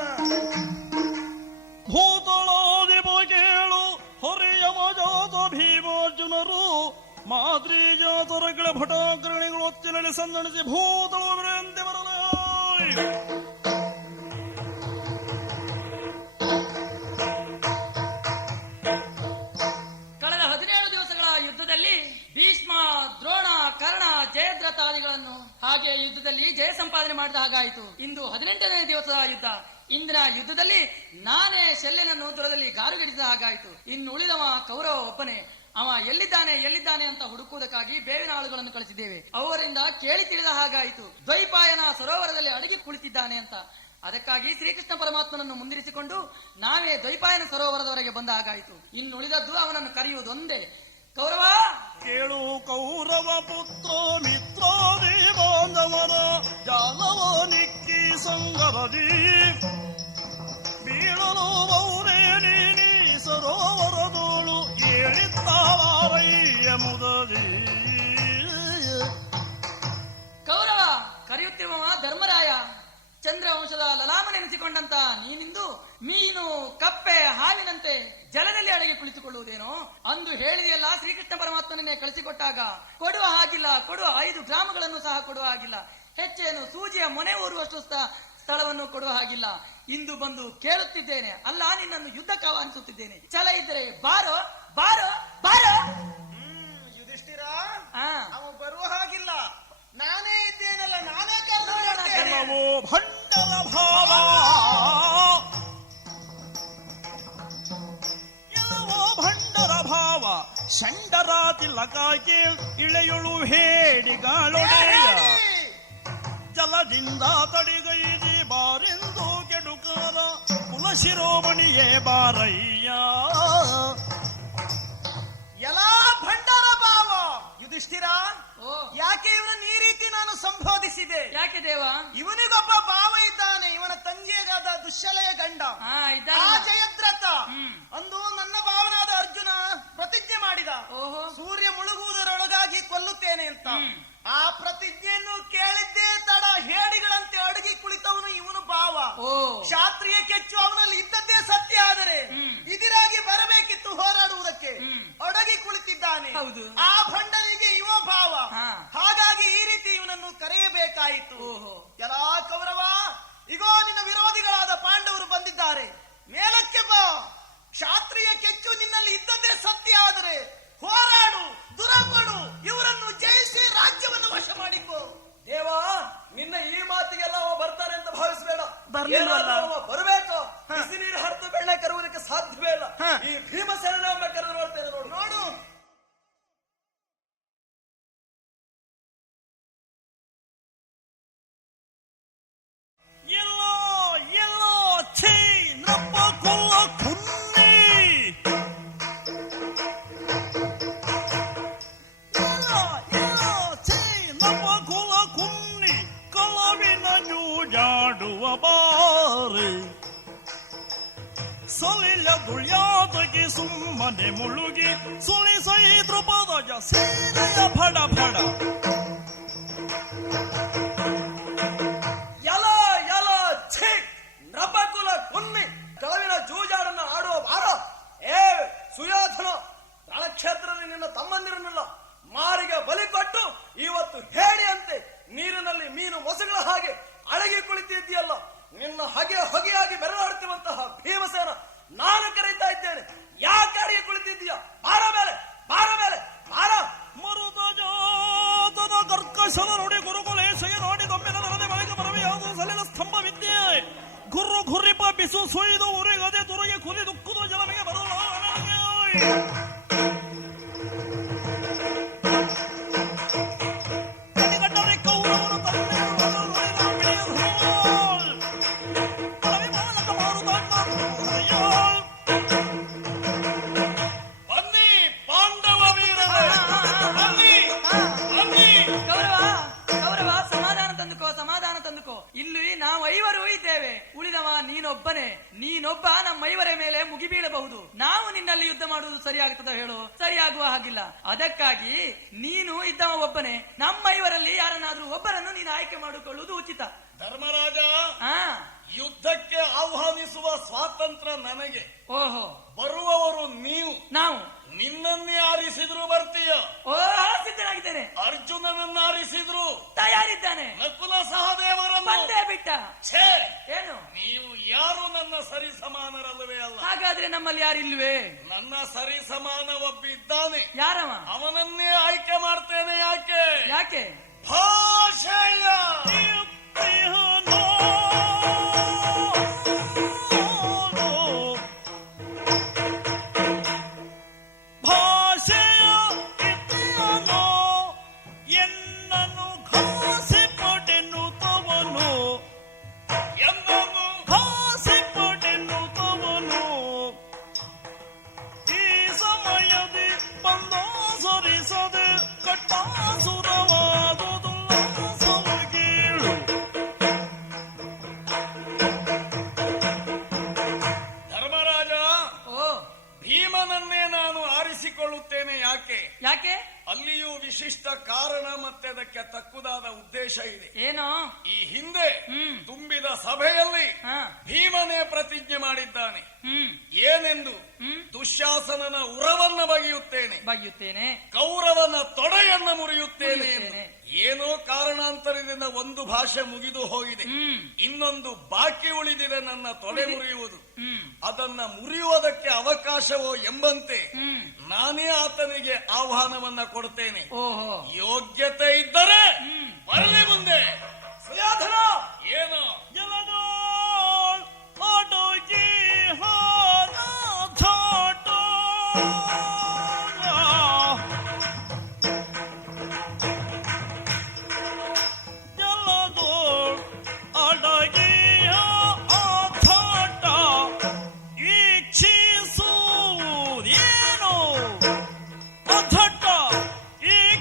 ಭೂತಳಾದಿಪ ಕೇಳು ಹೊರೆಯ ಮಜಾತ ಭೀಮಾರ್ಜುನರು ಮಾದ್ರಿ ಜಾತರಗಳ ಭಟಾಗ್ರಣಿಗಳು ಒತ್ತಿನಲ್ಲಿ ಸಂದಣಿಸಿ ಭೂತಳವರೆಂತೆ ಬರಲ. ಕಳೆದ 17 ದಿವಸಗಳ ಯುದ್ಧದಲ್ಲಿ ಭೀಷ್ಮ, ದ್ರೋಣ, ಕರ್ಣ, ಜಯದ್ರಥಾದಿಗಳನ್ನು ಹಾಗೆ ಯುದ್ಧದಲ್ಲಿ ಜಯ ಸಂಪಾದನೆ ಮಾಡಿದ ಹಾಗಾಯಿತು. ಇಂದು 18ನೇ ದಿವಸದ ಯುದ್ಧ. ಇಂದಿನ ಯುದ್ಧದಲ್ಲಿ ನಾನೇ ಶಲ್ಯನನ್ನು ದೂರದಲ್ಲಿ ಗಾರುಗಡಿಸಿದ ಹಾಗಾಯಿತು. ಇನ್ನು ಉಳಿದವ ಕೌರವ ಒಬ್ಬನೇ. ಅವ ಎಲ್ಲಿದ್ದಾನೆ ಅಂತ ಹುಡುಕುವುದಕ್ಕಾಗಿ ಬೇವಿನ ಆಳುಗಳನ್ನು ಕಳಿಸಿದ್ದೇವೆ. ಅವರಿಂದ ಕೇಳಿ ತಿಳಿದ ಹಾಗಾಯಿತು ದ್ವೈಪಾಯನ ಸರೋವರದಲ್ಲಿ ಅಡಗಿ ಕುಳಿತಿದ್ದಾನೆ ಅಂತ. ಅದಕ್ಕಾಗಿ ಶ್ರೀಕೃಷ್ಣ ಪರಮಾತ್ಮನನ್ನು ಮುಂದಿರಿಸಿಕೊಂಡು ನಾವೇ ದ್ವೈಪಾಯನ ಸರೋವರದವರೆಗೆ ಬಂದ ಹಾಗಾಯಿತು. ಇನ್ನುಳಿದದ್ದು ಅವನನ್ನು ಕರೆಯುವುದೊಂದೇ. ಕೌರವ, ಕೇಳು ಕೌರವ ಪುತ್ರ ಮಿತ್ರಾದಿ ಬಾಂಧವರ ಜಾಲವ ನಿಕ್ಕಿ ಸಂಗರದಿ ಬೀಳಲು ಮೌನೇ ನೀನಿ ಸರೋವರದೋಳು ಏಳಿದ್ದಾವಾರಯ್ಯ ಮುದದಿ. ಕೌರವ, ಕರೆಯುತ್ತಿರುವವ ಧರ್ಮರಾಯ. ಚಂದ್ರವಂಶದ ಲಲಾಮನೆನಿಸಿಕೊಂಡಂತ ನೀನಿಂದು ಮೀನು, ಕಪ್ಪೆ, ಹಾವಿನಂತೆ ಜಲದಲ್ಲಿ ಅಡಗಿ ಕುಳಿತುಕೊಳ್ಳುವುದೇನೋ? ಅಂದು ಹೇಳಿದೆಯಲ್ಲ, ಶ್ರೀಕೃಷ್ಣ ಪರಮಾತ್ಮನನ್ನೇ ಕಳಿಸಿಕೊಟ್ಟಾಗ ಕೊಡುವ ಹಾಗಿಲ್ಲ, ಕೊಡುವ 5 ಗ್ರಾಮಗಳನ್ನು ಸಹ ಕೊಡುವ ಹಾಗಿಲ್ಲ, ಹೆಚ್ಚೇನು ಸೂಜಿಯ ಮೊನೆ ಊರುವಷ್ಟು ಸ್ಥಳವನ್ನು ಕೊಡುವ ಹಾಗಿಲ್ಲ. ಇಂದು ಬಂದು ಕೇಳುತ್ತಿದ್ದೇನೆ, ಅಲ್ಲ ನಿನ್ನನ್ನು ಯುದ್ಧಕ್ಕೆ ಆಹ್ವಾನಿಸುತ್ತಿದ್ದೇನೆ. ಛಲ ಇದ್ದರೆ ಬಾರೋ ಬಾರೋ ಬಾರೋ. ಯುಧಿಷ್ಠಿರ, ಅವ ಬರುವ ಹಾಗಿಲ್ಲ. ನಾನೇ ಇದ್ದೇನಲ್ಲ, ನಾನೇ ಕರೆದು ಕೆಲವು ಭಂಡರ ಭಾವ, ಕೆಲವು ಭಂಡರ ಭಾವ ಷಂಡರಾತಿಲಕಾಕಿ ಇಳೆಯೊಳು ಹೇಡಿಗಾಳೊಡೆಯ ಜಲದಿಂದ ತಡಿಗೈದಿ ಬಾರೆಂದು ಕೆಡುಕಾರ ಕುಲಶಿರೋಮಣಿಯೇ ಬಾರಯ್ಯ. ಎಲ್ಲಾ ಭಂಡಾರ ಭಾವ. ಯುಧಿಷ್ಠಿರ, ಯಾಕೆ ಇವನನ್ನು ಈ ರೀತಿ ನಾನು ಸಂಬೋಧಿಸಿದೆ? ಯಾಕೆ ದೇವ? ಇವನಿಗೊಬ್ಬ ಭಾವ ಇದ್ದಾನೆ, ಇವನ ತಂಗಿಯಾದ ದುಶ್ಶಲೆಯ ಗಂಡ ಆ ಜಯದ್ರಥ. ಅಂದು ನನ್ನ ಭಾವನಾದ ಅರ್ಜುನ ಪ್ರತಿಜ್ಞೆ ಮಾಡಿದ, ಸೂರ್ಯ ಮುಳುಗುವುದರೊಳಗಾಗಿ ಕೊಲ್ಲುತ್ತೇನೆ ಅಂತ. ಆ ಪ್ರತಿಜ್ಞೆಯನ್ನು ಕೇಳಿದ್ದೇ ತಡ ಹೇಡಿಗಳಂತೆ ಅಡಗಿ ಕುಳಿತವನು ಇವನು ಭಾವ. ಕ್ಷಾತ್ರಿಯ ಕೆಚ್ಚು ಅವನಲ್ಲಿ ಇದ್ದದ್ದೇ ಸತ್ಯ. ಆದರೆ ಇದಿರಾಗಿ ಬರಬೇಕಿತ್ತು ಹೋರಾಡುವುದಕ್ಕೆ, ಅಡಗಿ ಕುಳಿತಿದ್ದಾನೆ. ಆ ಭಂಡನಿಗೆ ಇವ ಭಾವ. ಹಾಗಾಗಿ ಈ ರೀತಿ ಇವನನ್ನು ಕರೆಯಬೇಕಾಯಿತು. ಎಲ್ಲಾ ಕೌರವ, ಇಗೋ ನಿನ್ನ ವಿರೋಧಿಗಳಾದ ಪಾಂಡವರು ಬಂದಿದ್ದಾರೆ, ಮೇಲಕ್ಕೆ ಬಾ. ಕ್ಷಾತ್ರಿಯ ಕೆಚ್ಚು ನಿನ್ನಲ್ಲಿ ಇದ್ದದ್ದೇ ಸತ್ಯ. ಆದರೆ ಭೈರವ, ನಿನ್ನ ಈ ಮಾತಿಗೆಲ್ಲ ಅವ ಬರ್ತಾನೆ ಅಂತ ಭಾವಿಸ್ಬೇಡ. ಬರ್ಲಿಲ್ವಲ್ಲ? ಏನಾದ್ರೂ ಅವ ಬರಬೇಕು, ಬಿಸಿ ನೀರು ಹರಿದು ಬೆಳ್ಳ ಕರುವುದಕ್ಕೆ ಸಾಧ್ಯವೇ ಇಲ್ಲ. ಈ ಭೀಮಸೇನ ಒಮ್ಮೆ ಕರೆದು ನೋಡ್ತೇನೆ, ನೋಡು ನೋಡು. ಎಲ್ಲೋ ಎಲ್ಲೋ ಛೀ ನಪ್ಪ ಕೊಲ್ಲ ಕುನ್ನಿ ಎಲ್ಲೋ ಎಲ್ಲೋ ಛೀ ನಪ್ಪ ಕೊಲ್ಲ ಕುನ್ನಿ ಕಲವಿನ ಜೂಜಾಡುವ ಬಾರಿ ಸಲಿಲ ದುಳ್ಯಾದಗಿ ಸುಮ್ಮನೆ ಮುಳುಗಿ ಸುಳಿಸೈ ದ್ರುಪದಜ ಸೀರೆಯ ಭಡ ಭಡ ನಪಕುಲ ಕುನ್ನಿ ಕಳವಿನ ಜೂಜಾಡನ್ನ ಆಡುವ ಬಾರ. ಏ ಸುಯೋಧನ, ರಣಕ್ಷೇತ್ರದಲ್ಲಿ ನಿನ್ನ ತಮ್ಮಂದಿರನ್ನೆಲ್ಲ ಮಾರಿಗೆ ಬಲಿ ಕೊಟ್ಟು ಇವತ್ತು ಹೇಳಿಯಂತೆ ನೀರಿನಲ್ಲಿ ಮೀನು ಮೊಸಗಳ ಹಾಗೆ ಅಡಗಿ ಕುಳಿತಿದ್ದೀಯಲ್ಲ, ನಿನ್ನ ಹೊಗೆಯಾಗಿ ಮೆರವಾಡುತ್ತಿರುವಂತಹ ಭೀಮಸೇನ ನಾನು ಕರೀತಾ ಇದ್ದೇನೆ. ಯಾಕೆ ಅಡಗಿ ಕುಳಿತಿದ್ದೀಯ? ಬಾರ ಮೇಲೆ, ಬಾರ ಮೇಲೆ, ಬಾರ. ಮರುದ ಜಾತದ ಕರ್ಕಶದ ನುಡಿ ಗುರುಕುಲೆ ಸೈ ನೋಡಿ ದೊಮ್ಮಿನ ನರದೆ ಮಳೆಗೆ ಬರವೆ ಯಾವುದು ಸಲಿಲ ಸ್ತಂಭ ವಿದ್ಯೆ ಗುರ್ರು ಗುರ್ರಿಪ ಬಿಸು ಸುಯ್ದು ಉರಿಗದೆ ತುರುಗಿ ಕುದಿ ದುಕ್ಕುದು ಜಲಮಿಗೆ ಬರಲ್ಲ ಕಡಿಗಟ್ಟರೆ ಕೌರವರು ಬನ್ನಿ ಪಾಂಡವ ವೀರರೇ, ಬನ್ನಿ ಬನ್ನಿ. ಕೌರವ, ಸಮಾಧಾನ ತಂದುಕೋ, ಸಮಾಧಾನ ತಂದುಕೋ. ಇಲ್ಲಿ ನಾವು ಐವರು ಇದ್ದೇವೆ, ಉಳಿದವ ನೀನೊಬ್ಬನೇ. ನೀನೊಬ್ಬ ನಮ್ಮ ಐವರ ಮೇಲೆ ಮುಗಿಬೀಳಬಹುದು. ನಾವು ನಿನ್ನಲ್ಲಿ ಯುದ್ಧ ಮಾಡುವುದು ಸರಿಯಾಗುತ್ತದ ಹೇಳು? ಸರಿಯಾಗುವ ಹಾಗಿಲ್ಲ. ಅದಕ್ಕಾಗಿ ನೀನು ಇದ್ದವ ಒಬ್ಬನೇ. ನಮ್ಮ ಐವರಲ್ಲಿ ಯಾರನ್ನಾದ್ರೂ ಒಬ್ಬರನ್ನು ನೀನು ಆಯ್ಕೆ ಮಾಡಿಕೊಳ್ಳುವುದು ಉಚಿತ. ಧರ್ಮರಾಜ, ಹಾ, ಯುದ್ಧಕ್ಕೆ ಆಹ್ವಾನಿಸುವ ಸ್ವಾತಂತ್ರ್ಯ ನನಗೆ. ಓಹೋ, ಬರುವವರು ನೀವು. ನಾವು ನಿನ್ನನ್ನೇ ಆರಿಸಿದ್ರು ಬರ್ತೀಯ. ಸಿದ್ಧನಾಗಿದ್ದೇನೆ. ಅರ್ಜುನನನ್ನ ಆರಿಸಿದ್ರು ತಯಾರಿದ್ದಾನೆ. ನಕುಲ ಸಹದೇವರನ್ನು ಬಂದೇ ಬಿಟ್ಟ. ಛೇ, ಏನು ನೀವು ಯಾರು ನನ್ನ ಸರಿ ಸಮಾನರಲ್ಲವೇ ಅಲ್ಲ. ಹಾಗಾದ್ರೆ ನಮ್ಮಲ್ಲಿ ಯಾರಿಲ್ವೇ? ನನ್ನ ಸರಿ ಸಮಾನ ಒಬ್ಬಿದ್ದಾನೆ, ಯಾರವ? ಅವನನ್ನೇ ಆಯ್ಕೆ ಮಾಡ್ತೇನೆ. ಯಾಕೆ? ಯಾಕೆ? ಭಾಷೆಯ ಭಾಷೆಯ ಇತಿಯನೋ ಎನ್ನನು ಘಾಸಿ ಪಡೆನ್ನುತ್ತವನು, ಎನ್ನನು ಘಾಸಿ ಪಡೆನ್ನುತ್ತವನು ಈ ಸಮಯದಿ ಬಂದೋ ಸರಿಸದೆ ಕಟ್ಟಾಸುರವಾದುದು ಸವಗೀಳು. ಧರ್ಮರಾಜ, ಭೀಮನನ್ನೇ ನಾನು ಆರಿಸಿಕೊಳ್ಳುತ್ತೇನೆ. ಯಾಕೆ? ಯಾಕೆ? ಅಲ್ಲಿಯೂ ವಿಶಿಷ್ಟ ಕಾರಣ ಮತ್ತೆ ಅದಕ್ಕೆ ತಕ್ಕುದಾದ ಉದ್ದೇಶ ಇದೆ. ಏನು? ಈ ಹಿಂದೆ ತುಂಬಿದ ಸಭೆಯಲ್ಲಿ ಭೀಮನೇ ಪ್ರತಿಜ್ಞೆ ಮಾಡಿದ್ದಾನೆ. ಏನೆಂದು? ದುಶ್ಯಾಸನನ ಉರವನ್ನ ಬಗೆಯುತ್ತೇನೆ, ಕೌರವನ ತೊಡೆಯನ್ನ ಮುರಿಯುತ್ತೇನೆ ಎಂದು. ಏನೋ ಕಾರಣಾಂತರದಿಂದ ಒಂದು ಭಾಷೆ ಮುಗಿದು ಹೋಗಿದೆ, ಇನ್ನೊಂದು ಬಾಕಿ ಉಳಿದಿದೆ ನನ್ನ ತೊಡೆ ಮುರಿಯುವುದು. ಅದನ್ನ ಮುರಿಯುವುದಕ್ಕೆ ಅವಕಾಶವೋ ಎಂಬಂತೆ ನಾನೇ ಆತನಿಗೆ ಆಹ್ವಾನವನ್ನ ಕೊಡ್ತೇನೆ. ಯೋಗ್ಯತೆ ಇದ್ದರೆ ಬರಲಿ ಮುಂದೆ. ಸುಯೋಧನ, ಏನು?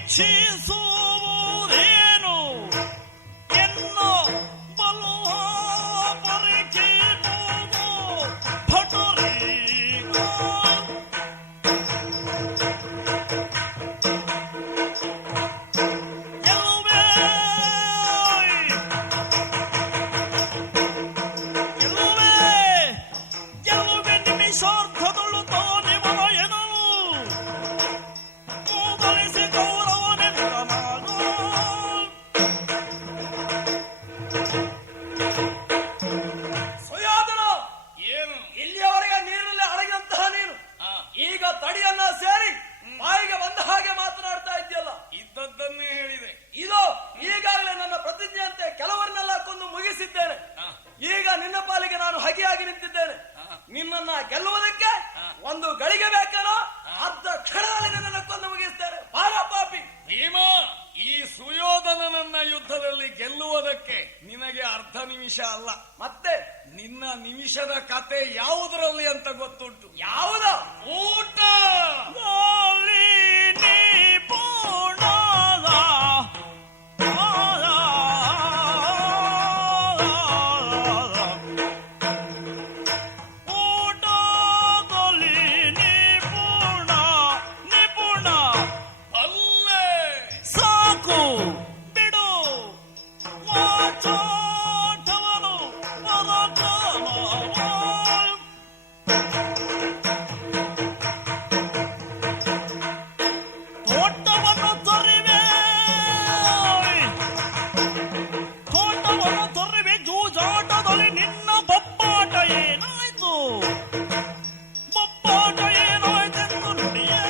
ಇಚ್ಛಿಸುವುದೇ ಅರ್ಧ ನಿಮಿಷ ಅಲ್ಲ, ಮತ್ತೆ ನಿನ್ನ ನಿಮಿಷದ ಕತೆ ಯಾವುದರಲ್ಲಿ ಅಂತ ಗೊತ್ತುಂಟು? ಯಾವುದ? ಊಟ. ನಿನ್ನ ಬೊಬ್ಬಾಟ ಏನಾಯ್ತು? ಬೊಬ್ಬಾಟ ಏನಾಯ್ತೆಂದು ನುಡಿಯೇ.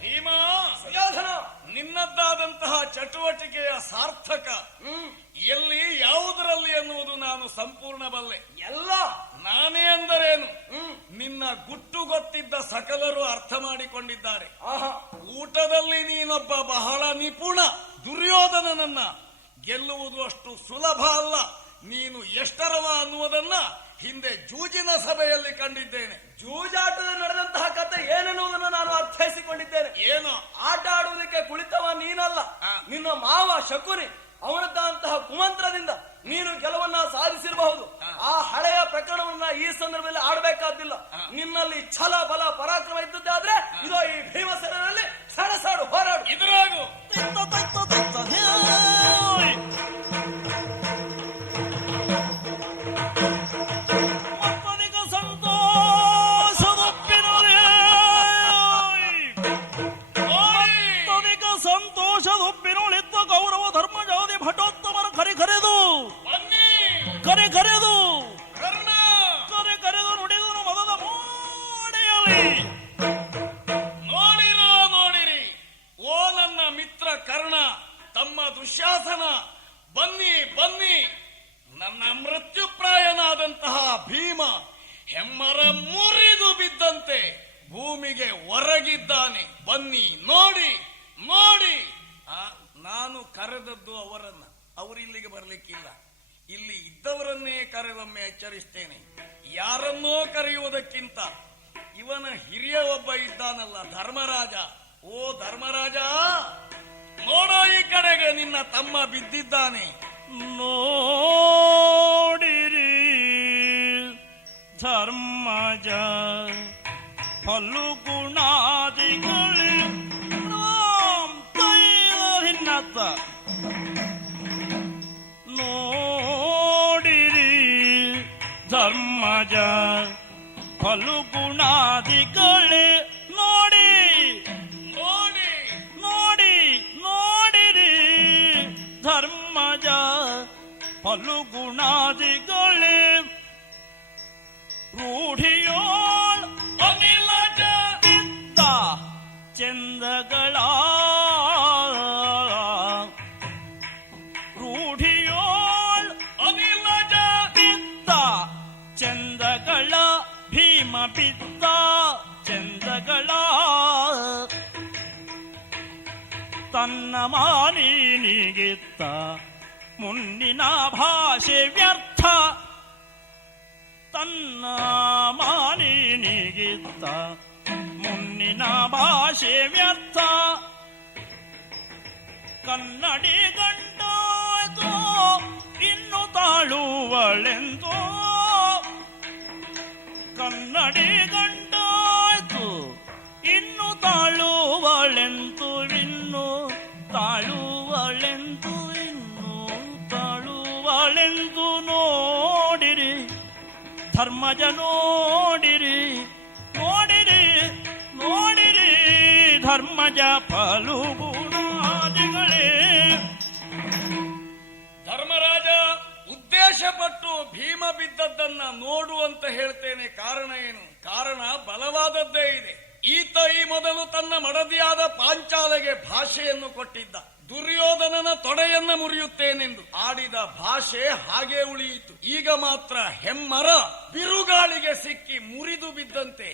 ಭೀಮಾ, ನಿನ್ನದ್ದಾದಂತಹ ಚಟುವಟಿಕೆಯ ಸಾರ್ಥಕ ಎಲ್ಲಿ ಯಾವುದರಲ್ಲಿ ಎನ್ನುವುದು ನಾನು ಸಂಪೂರ್ಣ ಬಲ್ಲೆ. ಎಲ್ಲ ನಾನೇ ಅಂದರೇನು ನಿನ್ನ ಗುಟ್ಟು ಗೊತ್ತಿದ್ದ ಸಕಲರು ಅರ್ಥ ಮಾಡಿಕೊಂಡಿದ್ದಾರೆ. ಊಟದಲ್ಲಿ ನೀನೊಬ್ಬ ಬಹಳ ನಿಪುಣ. ದುರ್ಯೋಧನನನ್ನ ಗೆಲ್ಲುವುದು ಅಷ್ಟು ಸುಲಭ ಅಲ್ಲ. ನೀನು ಎಷ್ಟರವ ಅನ್ನುವುದನ್ನ ಹಿಂದೆ ಜೂಜಿನ ಸಭೆಯಲ್ಲಿ ಕಂಡಿದ್ದೇನೆ. ಜೂಜಾಟದಲ್ಲಿ ನಡೆದಂತಹ ಕಥೆ ಏನೆನ್ನುವುದನ್ನು ನಾನು ಅರ್ಥೈಸಿಕೊಂಡಿದ್ದೇನೆ. ಏನು? ಆಟ ಆಡುವುದಕ್ಕೆ ಕುಳಿತವ ನೀನಲ್ಲ, ನಿನ್ನ ಮಾವ ಶಕುನಿ. ಅವನದ್ದಂತಹ ಕುಮಂತ್ರದಿಂದ ನೀನು ಗೆಲುವನ್ನ ಸಾಧಿಸಿರಬಹುದು. ಆ ಹಳೆಯ ಪ್ರಕರಣವನ್ನ ಈ ಸಂದರ್ಭದಲ್ಲಿ ಆಡಬೇಕಾದಿಲ್ಲ. ನಿನ್ನಲ್ಲಿ ಛಲ, ಬಲ, ಪರಾಕ್ರಮ ಇದ್ದದ್ದಾದ್ರೆ ಇದು ಈ ಭೀಮಸೇನಲ್ಲಿ ಸೆಣಸಾಡು, ಹೋರಾಡು. ಇದ್ರಾಗು ಮಕ್ಕಳಿಗೆ ಸಂತೋಷದೊಪ್ಪಿನಲ್ಲಿ ಸಂತೋಷದೊಪ್ಪಿನೊಳಿದ್ದ ಗೌರವ ಧರ್ಮ ಜಾತಿ ಭಟೋತ್ತಮರ ಕರೆದು ನುಡಿದನು ಮದದ ಮೋಡೆಯಲ್ಲಿ. ನೋಡಿರಿ, ಓ ನನ್ನ ಮಿತ್ರ ಕರ್ಣ, ತಮ್ಮ ದುಶ್ಯಾಸನ, ಬನ್ನಿ. ನನ್ನ ಮೃತ್ಯುಪ್ರಾಯನಾದಂತಹ ಭೀಮ ಹೆಮ್ಮರ ಮುರಿದು ಬಿದ್ದಂತೆ ಭೂಮಿಗೆ ಹೊರಗಿದ್ದಾನೆ. ಬನ್ನಿ, ನೋಡಿ. ನಾನು ಕರೆದದ್ದು ಅವರನ್ನ, ಅವರಿಲ್ಲಿಗೆ ಬರ್ಲಿಕ್ಕಿಲ್ಲ. ಇಲ್ಲಿ ಇದ್ದವರನ್ನೇ ಕರೆದೊಮ್ಮೆ ಎಚ್ಚರಿಸ್ತೇನೆ. ಯಾರನ್ನೋ ಕರೆಯುವುದಕ್ಕಿಂತ ಇವನ ಹಿರಿಯ ಒಬ್ಬ ಇದ್ದಾನಲ್ಲ, ಧರ್ಮರಾಜ. ಓ ಧರ್ಮರಾಜ, ನೋಡೋ ಈ ಕಡೆಗೆ, ನಿನ್ನ ತಮ್ಮ ಬಿದ್ದಿದ್ದಾನೆ. ನೋಡಿರಿ ಧರ್ಮಜ ಫಲುಗುಣಾದಿಗಳು ಭಿನ್ನತ. ನೋಡಿರಿ ಧರ್ಮಜ ಫಲುಗುಣಾದಿಗಳೇ. ನೋಡಿರಿ ಧರ್ಮಜ ಫಲುಗುಣಾದಿಗಳೇ. ರೂಢಿಯೋಳ್ ಅನಿಲಜ ಬಿದ್ದ ಚಂದಗಳ. ರೂಢಿಯೋಳ್ ಅನಿಲಜ ಬಿದ್ದ ಚಂದಗಳ. ಭೀಮ ಬಿದ್ದ ಚಂದಗಳ. ತನ್ನ ಮಾನಿನಿಗಿತ್ತ ಮುನ್ನಿನ ಭಾಷೆ ವ್ಯರ್ಥ. ತನ್ನ ಮಾನಿನಿಗಿತ್ತ ಮುನ್ನಿನ ಭಾಷೆ ವ್ಯರ್ಥ. ಕನ್ನಡಿ ಗಂಡಾಯ್ತು ಇನ್ನು ತಾಳುವಳೆಂದು. ಕನ್ನಡಿ ಗಂಡಾಯ್ತು ಇನ್ನು ತಾಳುವಳೆಂದು. ಇನ್ನು ತಾಳುವಳೆಂದು. ನೋಡಿರಿ ಧರ್ಮಜ, ನೋಡಿರಿ ಧರ್ಮಜ ಫಲುಗುಣಾದಿಗಳೇ. ಧರ್ಮರಾಜ, ಉದ್ದೇಶಪಟ್ಟು ಭೀಮ ಬಿದ್ದದ್ದನ್ನ ನೋಡು ಅಂತ ಹೇಳ್ತೇನೆ. ಕಾರಣ ಏನು? ಕಾರಣ ಬಲವಾದದ್ದೇ ಇದೆ. ಈತ ಈ ಮೊದಲು ತನ್ನ ಮಡದಿಯಾದ ಪಾಂಚಾಲೆಗೆ ಭಾಷೆಯನ್ನು ಕೊಟ್ಟಿದ್ದ. ದುರ್ಯೋಧನನ ತೊಡೆಯನ್ನ ಮುರಿಯುತ್ತೇನೆಂದು ಆಡಿದ ಭಾಷೆ ಹಾಗೆ ಉಳಿಯಿತು. ಈಗ ಮಾತ್ರ ಹೆಮ್ಮರ ಬಿರುಗಾಳಿಗೆ ಸಿಕ್ಕಿ ಮುರಿದು ಬಿದ್ದಂತೆ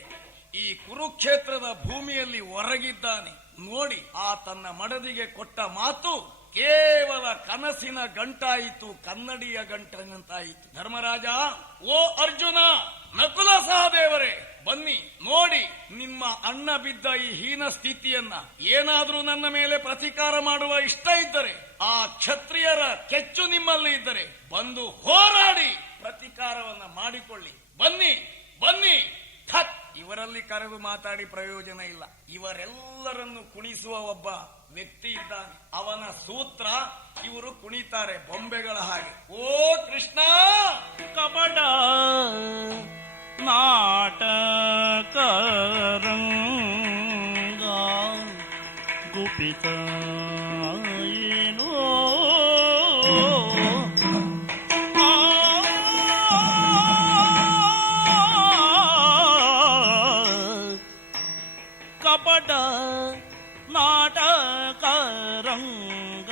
ಈ ಕುರುಕ್ಷೇತ್ರದ ಭೂಮಿಯಲ್ಲಿ ಹೊರಗಿದ್ದಾನೆ. ನೋಡಿ ಆ ತನ್ನ ಮಡದಿಗೆ ಕೊಟ್ಟ ಮಾತು ಕೇವಲ ಕನಸಿನ ಗಂಟಾಯಿತು, ಕನ್ನಡಿಯ ಗಂಟನಂತಾಯಿತು. ಧರ್ಮರಾಜ, ಓ ಅರ್ಜುನ, ನಕುಲ ಸಹದೇವರೇ, ಬನ್ನಿ ನೋಡಿ ನಿಮ್ಮ ಅಣ್ಣ ಬಿದ್ದ ಈ ಹೀನ ಸ್ಥಿತಿಯನ್ನ. ಏನಾದ್ರೂ ನನ್ನ ಮೇಲೆ ಪ್ರತೀಕಾರ ಮಾಡುವ ಇಷ್ಟ ಇದ್ದರೆ, ಆ ಕ್ಷತ್ರಿಯರ ಕೆಚ್ಚು ನಿಮ್ಮಲ್ಲಿ ಇದ್ದರೆ ಬಂದು ಹೋರಾಡಿ ಪ್ರತೀಕಾರವನ್ನ ಮಾಡಿಕೊಳ್ಳಿ. ಬನ್ನಿ ಬನ್ನಿ. ಥತ್, ಇವರಲ್ಲಿ ಕರೆದು ಮಾತಾಡಿ ಪ್ರಯೋಜನ ಇಲ್ಲ. ಇವರೆಲ್ಲರನ್ನು ಕುಣಿಸುವ ಒಬ್ಬ ವ್ಯಕ್ತಿ ಇದ್ದಾನೆ, ಅವನ ಸೂತ್ರ ಇವರು ಕುಣಿತಾರೆ ಬೊಂಬೆಗಳ ಹಾಗೆ. ಓ ಕೃಷ್ಣ, ಕಪಟ ನಾಟಕ ರಂಗ ಗುಪಿತ ಏನೋ ಕಪಟ ನಾಟಕ ರಂಗ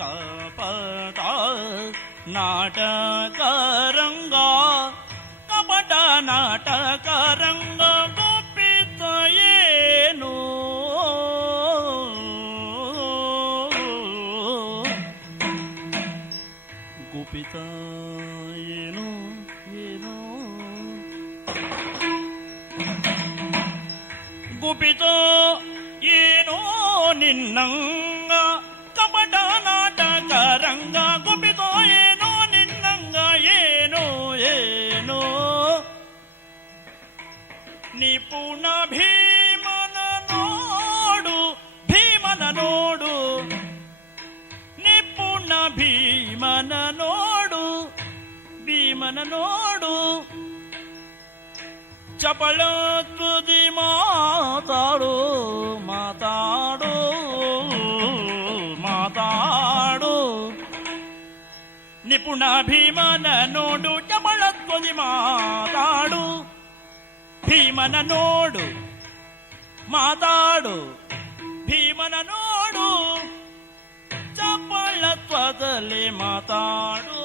ಕಪಟ ನಾಟಕ ರಂಗ ಕಪಟ ನಾಟಕ ರಂಗ ಗುಪಿತ ಏನು ಗುಪಿತ ಏನು ಏನು ಗುಪಿತ ಏನೋ ನಿನ್ನಂಗ ಕಪಟ ನಾಟಕ ರಂಗ ಗುಪಿತ ಏನೋ ನಿನ್ನಂಗ ಏನೋ ಏನೋ ನಿಪುಣ ಭೀಮನ ನೋಡು ಭೀಮನ ನೋಡು ನಿಪುಣ ಭೀಮನ ನೋಡು ಭೀಮನ ನೋಡು ಚಪಳ ತುದಿ ಮಾತಾಡು ಮಾತಾಡು ಮಾತಾಡು ನಿಪುಣ ಭೀಮನ ನೋಡು ಚಪಳ ತುದಿ ಮಾತಾಡು ಭೀಮನ ನೋಡು ಮಾತಾಡು ಭೀಮನ ನೋಡು ಚಪಳತ್ವದಲ್ಲಿ ಮಾತಾಡು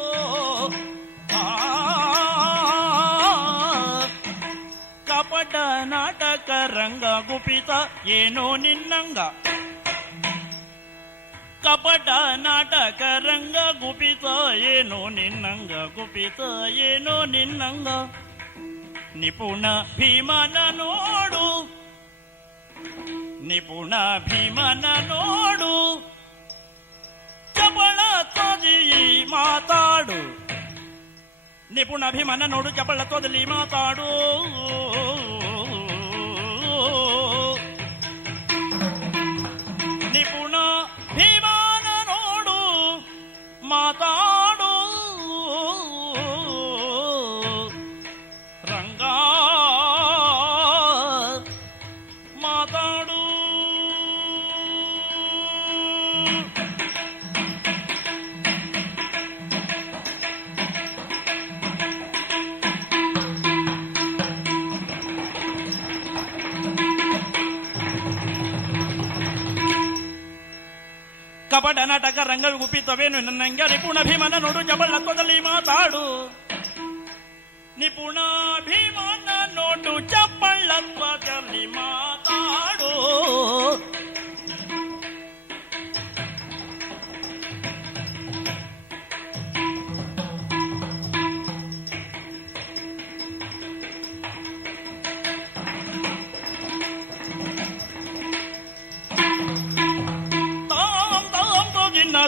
ಕಪಟ ನಾಟಕ ರಂಗ ಗುಪಿತ ಏನೋ ನಿನ್ನಂಗ ಕಪಟ ನಾಟಕ ರಂಗ ಗುಪಿತ ಏನೋ ನಿನ್ನಂಗ ಗುಪಿತ ಏನೋ ನಿನ್ನಂಗ ನಿಪುಣ ಭೀಮನ ನೋಡು ನಿಪುಣ ಭೀಮನ ನೋಡು ಚಪಳ ತೋದಿ ಮಾತಾಡು ನಿಪುಣ ಭೀಮನ ನೋಡು ಚಪಳ ತೋದಲಿ ಮಾತಾಡು ನಿಪುಣ ಭೀಮನ ನೋಡು ಮಾತಾಡು ರಂಗ ಮಾತಾಡು ಕಪಟ ನಾಟಕ ರಂಗ ಗುಪಿತವೇನು ನನ್ನಂಗೆ ನಿಪುಣ ಭೀಮನ ನೋಡು ಚಪಳತ್ವದಲ್ಲಿ ಮಾತಾಡು ನಿಪುಣ ಭೀಮನ ನೋಡು ಚಪಳತ್ವದಲ್ಲಿ ಮಾತಾಡು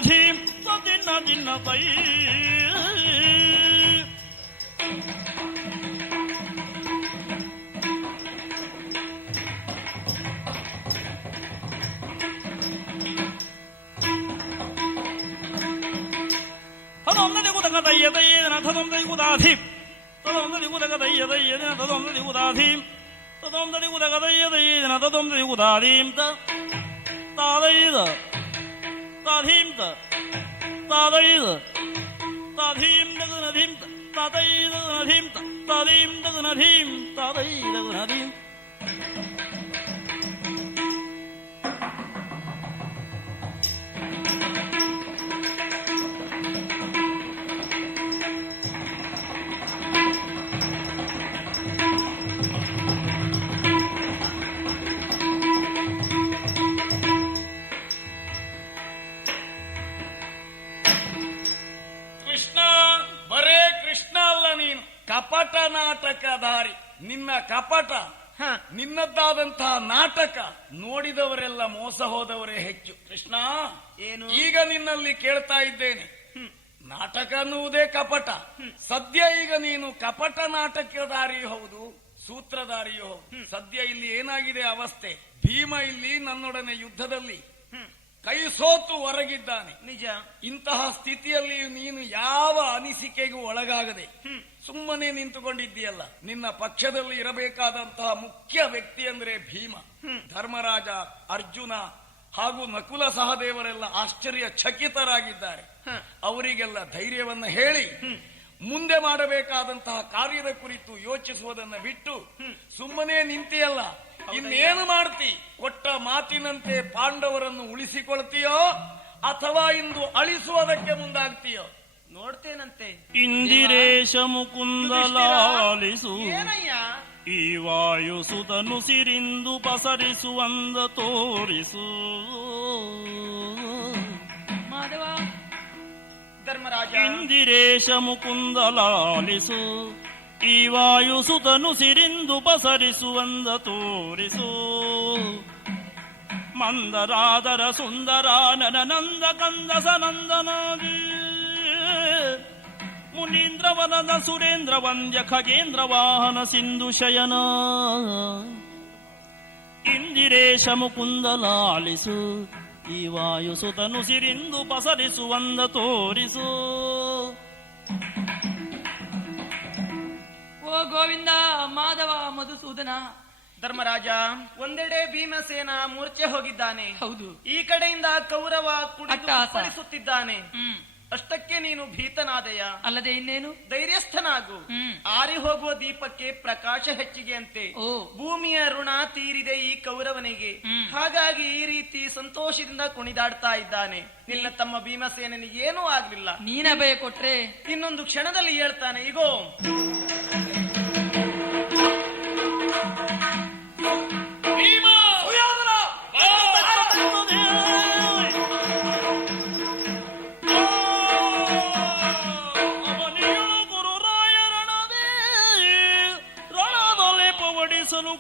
ಧೀಂ ದಿನ ದಿನ ಬೈ ತದೊಂದದಿ ಗುದಕ ದಯ್ಯ ದಯ್ಯನ ತದೊಂದದಿ ಗುದಾಧೀಂ ತದೊಂದದಿ ಗುದಕ ದಯ್ಯ ದಯ್ಯನ ತದೊಂದದಿ ಗುದಾಧೀಂ ತದೊಂದದಿ ಗುದಕ ದಯ್ಯ ದಯ್ಯನ ತದೊಂದದಿ ಗುದಾಧೀಂ ತಾದೈದ ತಾಧೀಂ ತಾದೈದ ತಾಧೀಂ ದಗನಧೀಂ ತಾದೈದ ನಧೀಂ ತಾದೀಂ ದಗನಧೀಂ ತಾದೈದ ನಧೀಂ ನಾಟಕಧಾರಿ, ನಿನ್ನ ಕಪಟ, ನಿನ್ನದ್ದಾದಂತಹ ನಾಟಕ ನೋಡಿದವರೆಲ್ಲ ಮೋಸ ಹೋದವರೇ ಹೆಚ್ಚು. ಕೃಷ್ಣ, ಏನು ಈಗ ನಿನ್ನಲ್ಲಿ ಕೇಳ್ತಾ ಇದ್ದೇನೆ, ನಾಟಕ ಅನ್ನುವುದೇ ಕಪಟ. ಸದ್ಯ ಈಗ ನೀನು ಕಪಟ ನಾಟಕಧಾರಿಯೂ ಹೌದು, ಸೂತ್ರಧಾರಿಯೂ ಹೌದು. ಸದ್ಯ ಇಲ್ಲಿ ಏನಾಗಿದೆ ಅವಸ್ಥೆ, ಭೀಮ ಇಲ್ಲಿ ನನ್ನೊಡನೆ ಯುದ್ಧದಲ್ಲಿ ಕೈ ಸೋತು ಹೊರಗಿದ್ದಾನೆ. ನಿಜ. ಇಂತಹ ಸ್ಥಿತಿಯಲ್ಲಿ ನೀನು ಯಾವ ಅನಿಸಿಕೆಗೂ ಒಳಗಾಗದೆ ಸುಮ್ಮನೆ ನಿಂತುಕೊಂಡಿದ್ದೀಯಲ್ಲ. ನಿನ್ನ ಪಕ್ಷದಲ್ಲಿ ಇರಬೇಕಾದಂತಹ ಮುಖ್ಯ ವ್ಯಕ್ತಿ ಅಂದ್ರೆ ಭೀಮ. ಧರ್ಮರಾಜ, ಅರ್ಜುನ ಹಾಗೂ ನಕುಲ ಸಹದೇವರೆಲ್ಲ ಆಶ್ಚರ್ಯಚಕಿತರಾಗಿದ್ದಾರೆ. ಅವರಿಗೆಲ್ಲ ಧೈರ್ಯವನ್ನ ಹೇಳಿ ಮುಂದೆ ಮಾಡಬೇಕಾದಂತಹ ಕಾರ್ಯದ ಕುರಿತು ಯೋಚಿಸುವುದನ್ನ ಬಿಟ್ಟು ಸುಮ್ಮನೆ ನಿಂತಿಯಲ್ಲ. ಇನ್ನೇನು ಮಾಡ್ತಿ? ಕೊಟ್ಟ ಮಾತಿನಂತೆ ಪಾಂಡವರನ್ನು ಉಳಿಸಿಕೊಳ್ತೀಯೋ ಅಥವಾ ಇಂದು ಅಳಿಸುವುದಕ್ಕೆ ಮುಂದಾಗ್ತೀಯೋ ನೋಡ್ತೇನಂತೆ. ಇಂದಿರೇಶ ಮುಕುಂದಲಾಲಿಸು, ಏನಯ್ಯ? ಈ ವಾಯುಸುತನು ಸಿರಿಂದು ಪಸರಿಸುವಂದ ತೋರಿಸು. ಮಾಧವ, ಧರ್ಮರಾಜ, ಇಂದಿರೇಶ ಮುಕುಂದಲಾಲಿಸು, ಈ ವಾಯುಸುತನು ಸಿರಿಂದು ಪಸರಿಸುವಂದ ತೋರಿಸು. ಮಂದರಾದರ ಸುಂದರಾನನ ನಂದ ಕಂದಸ ನಂದನಾದಿ, ಮುನೀಂದ್ರವನದ ಸುರೇಂದ್ರ ವಂದ್ಯ ಖಗೇಂದ್ರ ವಾಹನ ಸಿಂಧು ಶಯನ. ಇಂದಿರೇಶ ಮುಕುಂದಲಾಲಿಸು, ಈ ವಾಯುಸುತನು ಸಿರಿಂದು ಪಸರಿಸುವಂದ ತೋರಿಸು. ಓ ಗೋವಿಂದ, ಮಾಧವ, ಮಧುಸೂದನ. ಧರ್ಮರಾಜ, ಒಂದೆಡೆ ಭೀಮಸೇನ ಮೂರ್ಛೆ ಹೋಗಿದ್ದಾನೆ. ಹೌದು. ಈ ಕಡೆಯಿಂದ ಕೌರವ ಕುಡಿದು ಅಟ್ಟಹಾಸ. ಕುಪ್ಪಳಿಸುತ್ತಿದ್ದಾನೆ. ಅಷ್ಟಕ್ಕೆ ನೀನು ಭೀತನಾದೆಯ? ಅಲ್ಲದೆ ಇನ್ನೇನು? ಧೈರ್ಯಸ್ಥನಾಗು. ಆರಿ ಹೋಗುವ ದೀಪಕ್ಕೆ ಪ್ರಕಾಶ ಹೆಚ್ಚಿಗೆ ಅಂತೆ. ಓ. ಭೂಮಿಯ ಋಣ ತೀರಿದೆ ಈ ಕೌರವನಿಗೆ. ಹಾಗಾಗಿ ಈ ರೀತಿ ಸಂತೋಷದಿಂದ ಕುಣಿದಾಡ್ತಾ ಇದ್ದಾನೆ. ನಿನ್ನ ತಮ್ಮ ಭೀಮಸೇನಿಗೆ ಏನೂ ಆಗ್ಲಿಲ್ಲ. ನೀನ ಭಯ ಕೊಟ್ರೆ ಇನ್ನೊಂದು ಕ್ಷಣದಲ್ಲಿ ಹೇಳ್ತಾನೆ. ಇಗೋ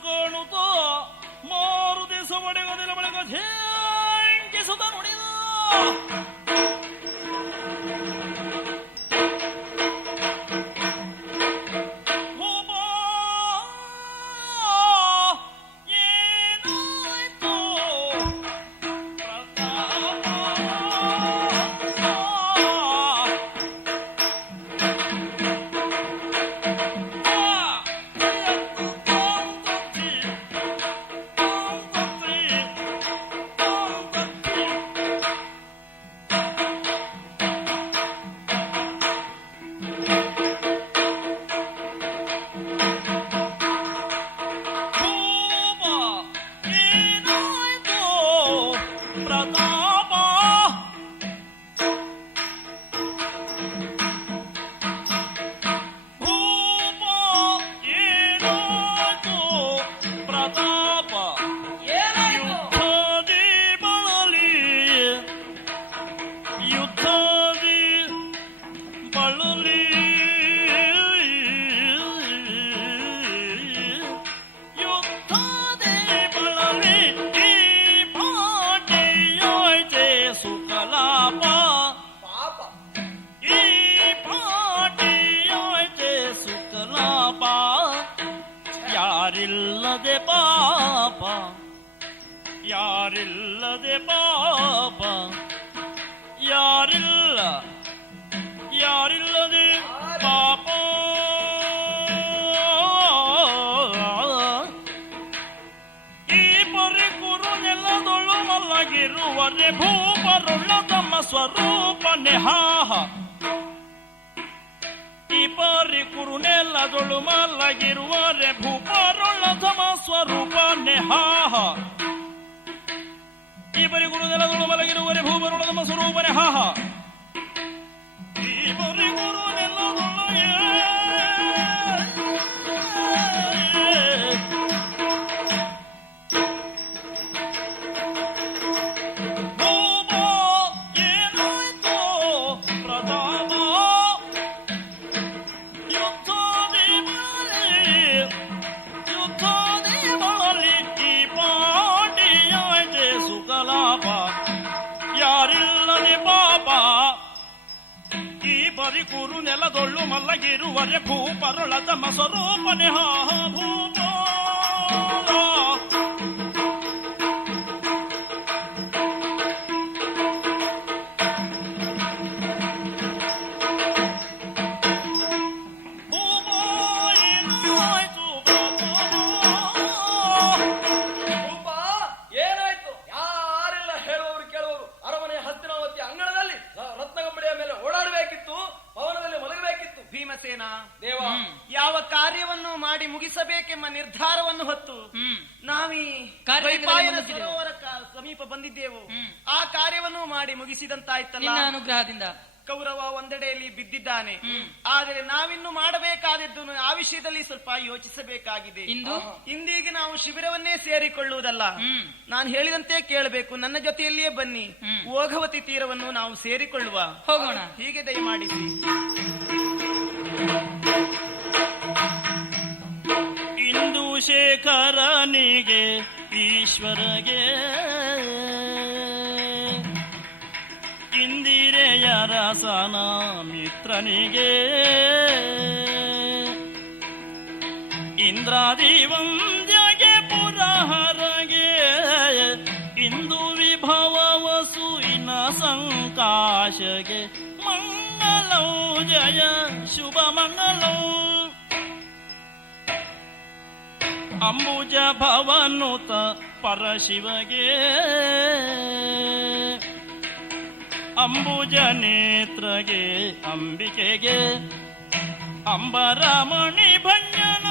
ಕಾಣುತ್ತ ಮಾರುತಿ ಸವಡೆಗದಿನ ಬಳಿಕ ಝೇಂಕಿಸುತ್ತ ನುಡಿದ. ಯಾರಿಲ್ಲದೆ ಪಾಪ, ಯಾರಿಲ್ಲದೆ ಪಾಪ, ಯಾರಿಲ್ಲ ಯಾರಿಲ್ಲದೆ ಪಾಪ. ಈ ಪರಿ ಕುರು ನೆಲದೊಳು ಮಲ್ಲಗಿರುವರೆ ಭೂಪರುಳ್ಳ ತಮ್ಮ ಸ್ವರೂಪ ನೆಹಾಹ. ಈ ಪರಿ ಕುರು ನೆಲದೊಳು ಮಲ್ಲಗಿರುವರೆ ಭೂಪರುಳ್ಳ ತಮ್ಮ ಸ್ವರೂಪ ನೆಹಾಹ. ಈ ಪರಿ ಗುರು ನೆಲದೊಳು ಮಲಗಿರುವರೆ ಭೂಪರುಳ್ಳ ತಮ್ಮ ಸ್ವರೂಪ ನೆಹಾಹ. ಈ ಪರಿ ಗುರು ನೆಲದೊಳು ಮರಿಕೂರು ನೆಲದೊಳ್ಳು ಮಲ್ಲಗಿರುವರೆ ಭೂಪರಳ ತಮ ಸ್ವರೂಪನೆ ಭೂಪ ಏನಾಯ್ತು? ಯಾರೆಲ್ಲ ಹೇಳುವವರು ಕೇಳುವವರು ಅರಮನೆ ಹಸ್ತಿನಾವತಿ ಅಂಗಳದಲ್ಲಿ ರತ್ನಗಂಬಳಿಯ ಮೇಲೆ ಓಡಾಡಬೇಕಿತ್ತು, ಭವನದಲ್ಲಿ ಮಲಗಬೇಕಿತ್ತು. ಭೀಮಸೇನ ದೇವ, ಯಾವ ಕಾರ್ಯವನ್ನು ಮಾಡಿ ಮುಗಿಸಬೇಕೆಂಬ ನಿರ್ಧಾರವನ್ನು ಹೊತ್ತು ನಾವೀ ಕಾರ್ಯದಲ್ಲಿ ಸರೋವರ ಸಮೀಪ ಬಂದಿದ್ದೆವು. ಆ ಕಾರ್ಯವನ್ನು ಮಾಡಿ ಮುಗಿಸಿದಂತಾಯ್ತಲ್ಲ. ನಿನ್ನ ಅನುಗ್ರಹದಿಂದ ಕೌರವ ಒಂದೆಡೆಯಲ್ಲಿ ಬಿದ್ದಿದ್ದಾನೆ. ಆದರೆ ನಾವಿನ್ನು ಮಾಡಬೇಕಾದದ್ದು ಆ ವಿಷಯದಲ್ಲಿ ಸ್ವಲ್ಪ ಯೋಚಿಸಬೇಕಾಗಿದೆ. ಇಂದೀಗ ನಾವು ಶಿಬಿರವನ್ನೇ ಸೇರಿಕೊಳ್ಳುವುದಲ್ಲ, ನಾನು ಹೇಳಿದಂತೆ ಕೇಳಬೇಕು. ನನ್ನ ಜೊತೆಯಲ್ಲಿಯೇ ಬನ್ನಿ, ಓಘವತಿ ತೀರವನ್ನು ನಾವು ಸೇರಿಕೊಳ್ಳುವ. ಹೋಗೋಣ. ಹೀಗೆ ದಯಮಾಡಿಸಿ. ಇಂದು ಶೇಖರನಿಗೆ ಈಶ್ವರಗೆ ಇಂದಿರೆಯ ರಸನ ಮಿತ್ರನಿಗೆ ಇಂದ್ರಾದಿ ವಂದ್ಯಗೆ ಪುರಹರಗೆ ಇಂದು ವಿಭವ ವಸುವಿನ ಸಂಕಾಶಗೆ ಮಂಗಲೌ ಜಯ ಶುಭ ಮಂಗಲೌ ಅಂಬುಜ ಭವನುತ ಪರಶಿವಗೆ ಅಂಬುಜ ನೇತ್ರಗೆ ಅಂಬಿಕೆಗೆ ಅಂಬರಮಣಿ ಭಂಜನ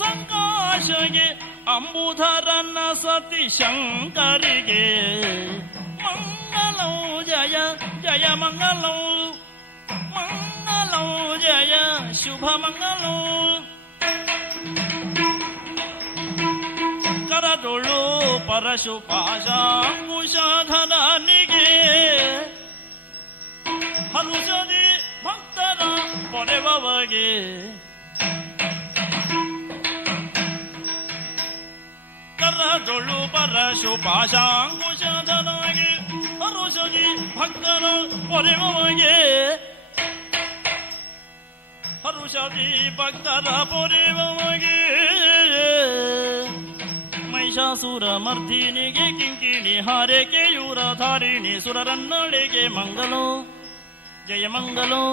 ಸಂಕಾಶಗೆ ಅಂಬುಧರನ ಸತಿ ಶಂಕರಿಗೆ ಮಂಗಲೌ ಜಯ ಜಯ ಮಂಗಲೌ ಮಂಗಲೌ ಜಯ ಶುಭ ಮಂಗಲೌ ಕರದೊಳು ಪರಶು ಪಾಶಾಂಕುಶಧರನಿಗೆ ಹರುಷದಿ ಭಕ್ತರ ಪೊರೆವಗೆ ಕರದೊಳು ಪರಶು ಪಾಶಾಂಕುಶಧರನಿಗೆ ಹರುಷದಿ ಭಕ್ತರ ಪೊರೆವಗೆ ಹರುಷದಿ ಭಕ್ತರ ಪೊರೆವಗೆ ಮಹಿಷಾಸುರ ಮರ್ದಿನಿಗೆ ಕಿಂಕಿಣಿ ಹಾರೆಗೆ ಯೂರಧಾರಿಣಿ ಸುರರನ್ನಳಿಗೆ ಮಂಗಲೋ ಜಯ ಮಂಗಲೋ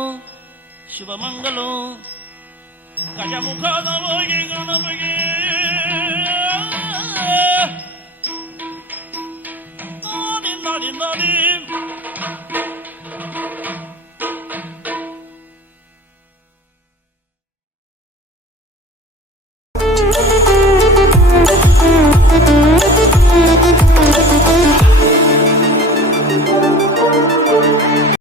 ಶುಭ ಮಂಗಲೋ ಗಜಮುಖದ ಹೋಗಿ ಗಣಪಗೆ ನಾಡಿ ನಾಡಿ ನಾಡಿ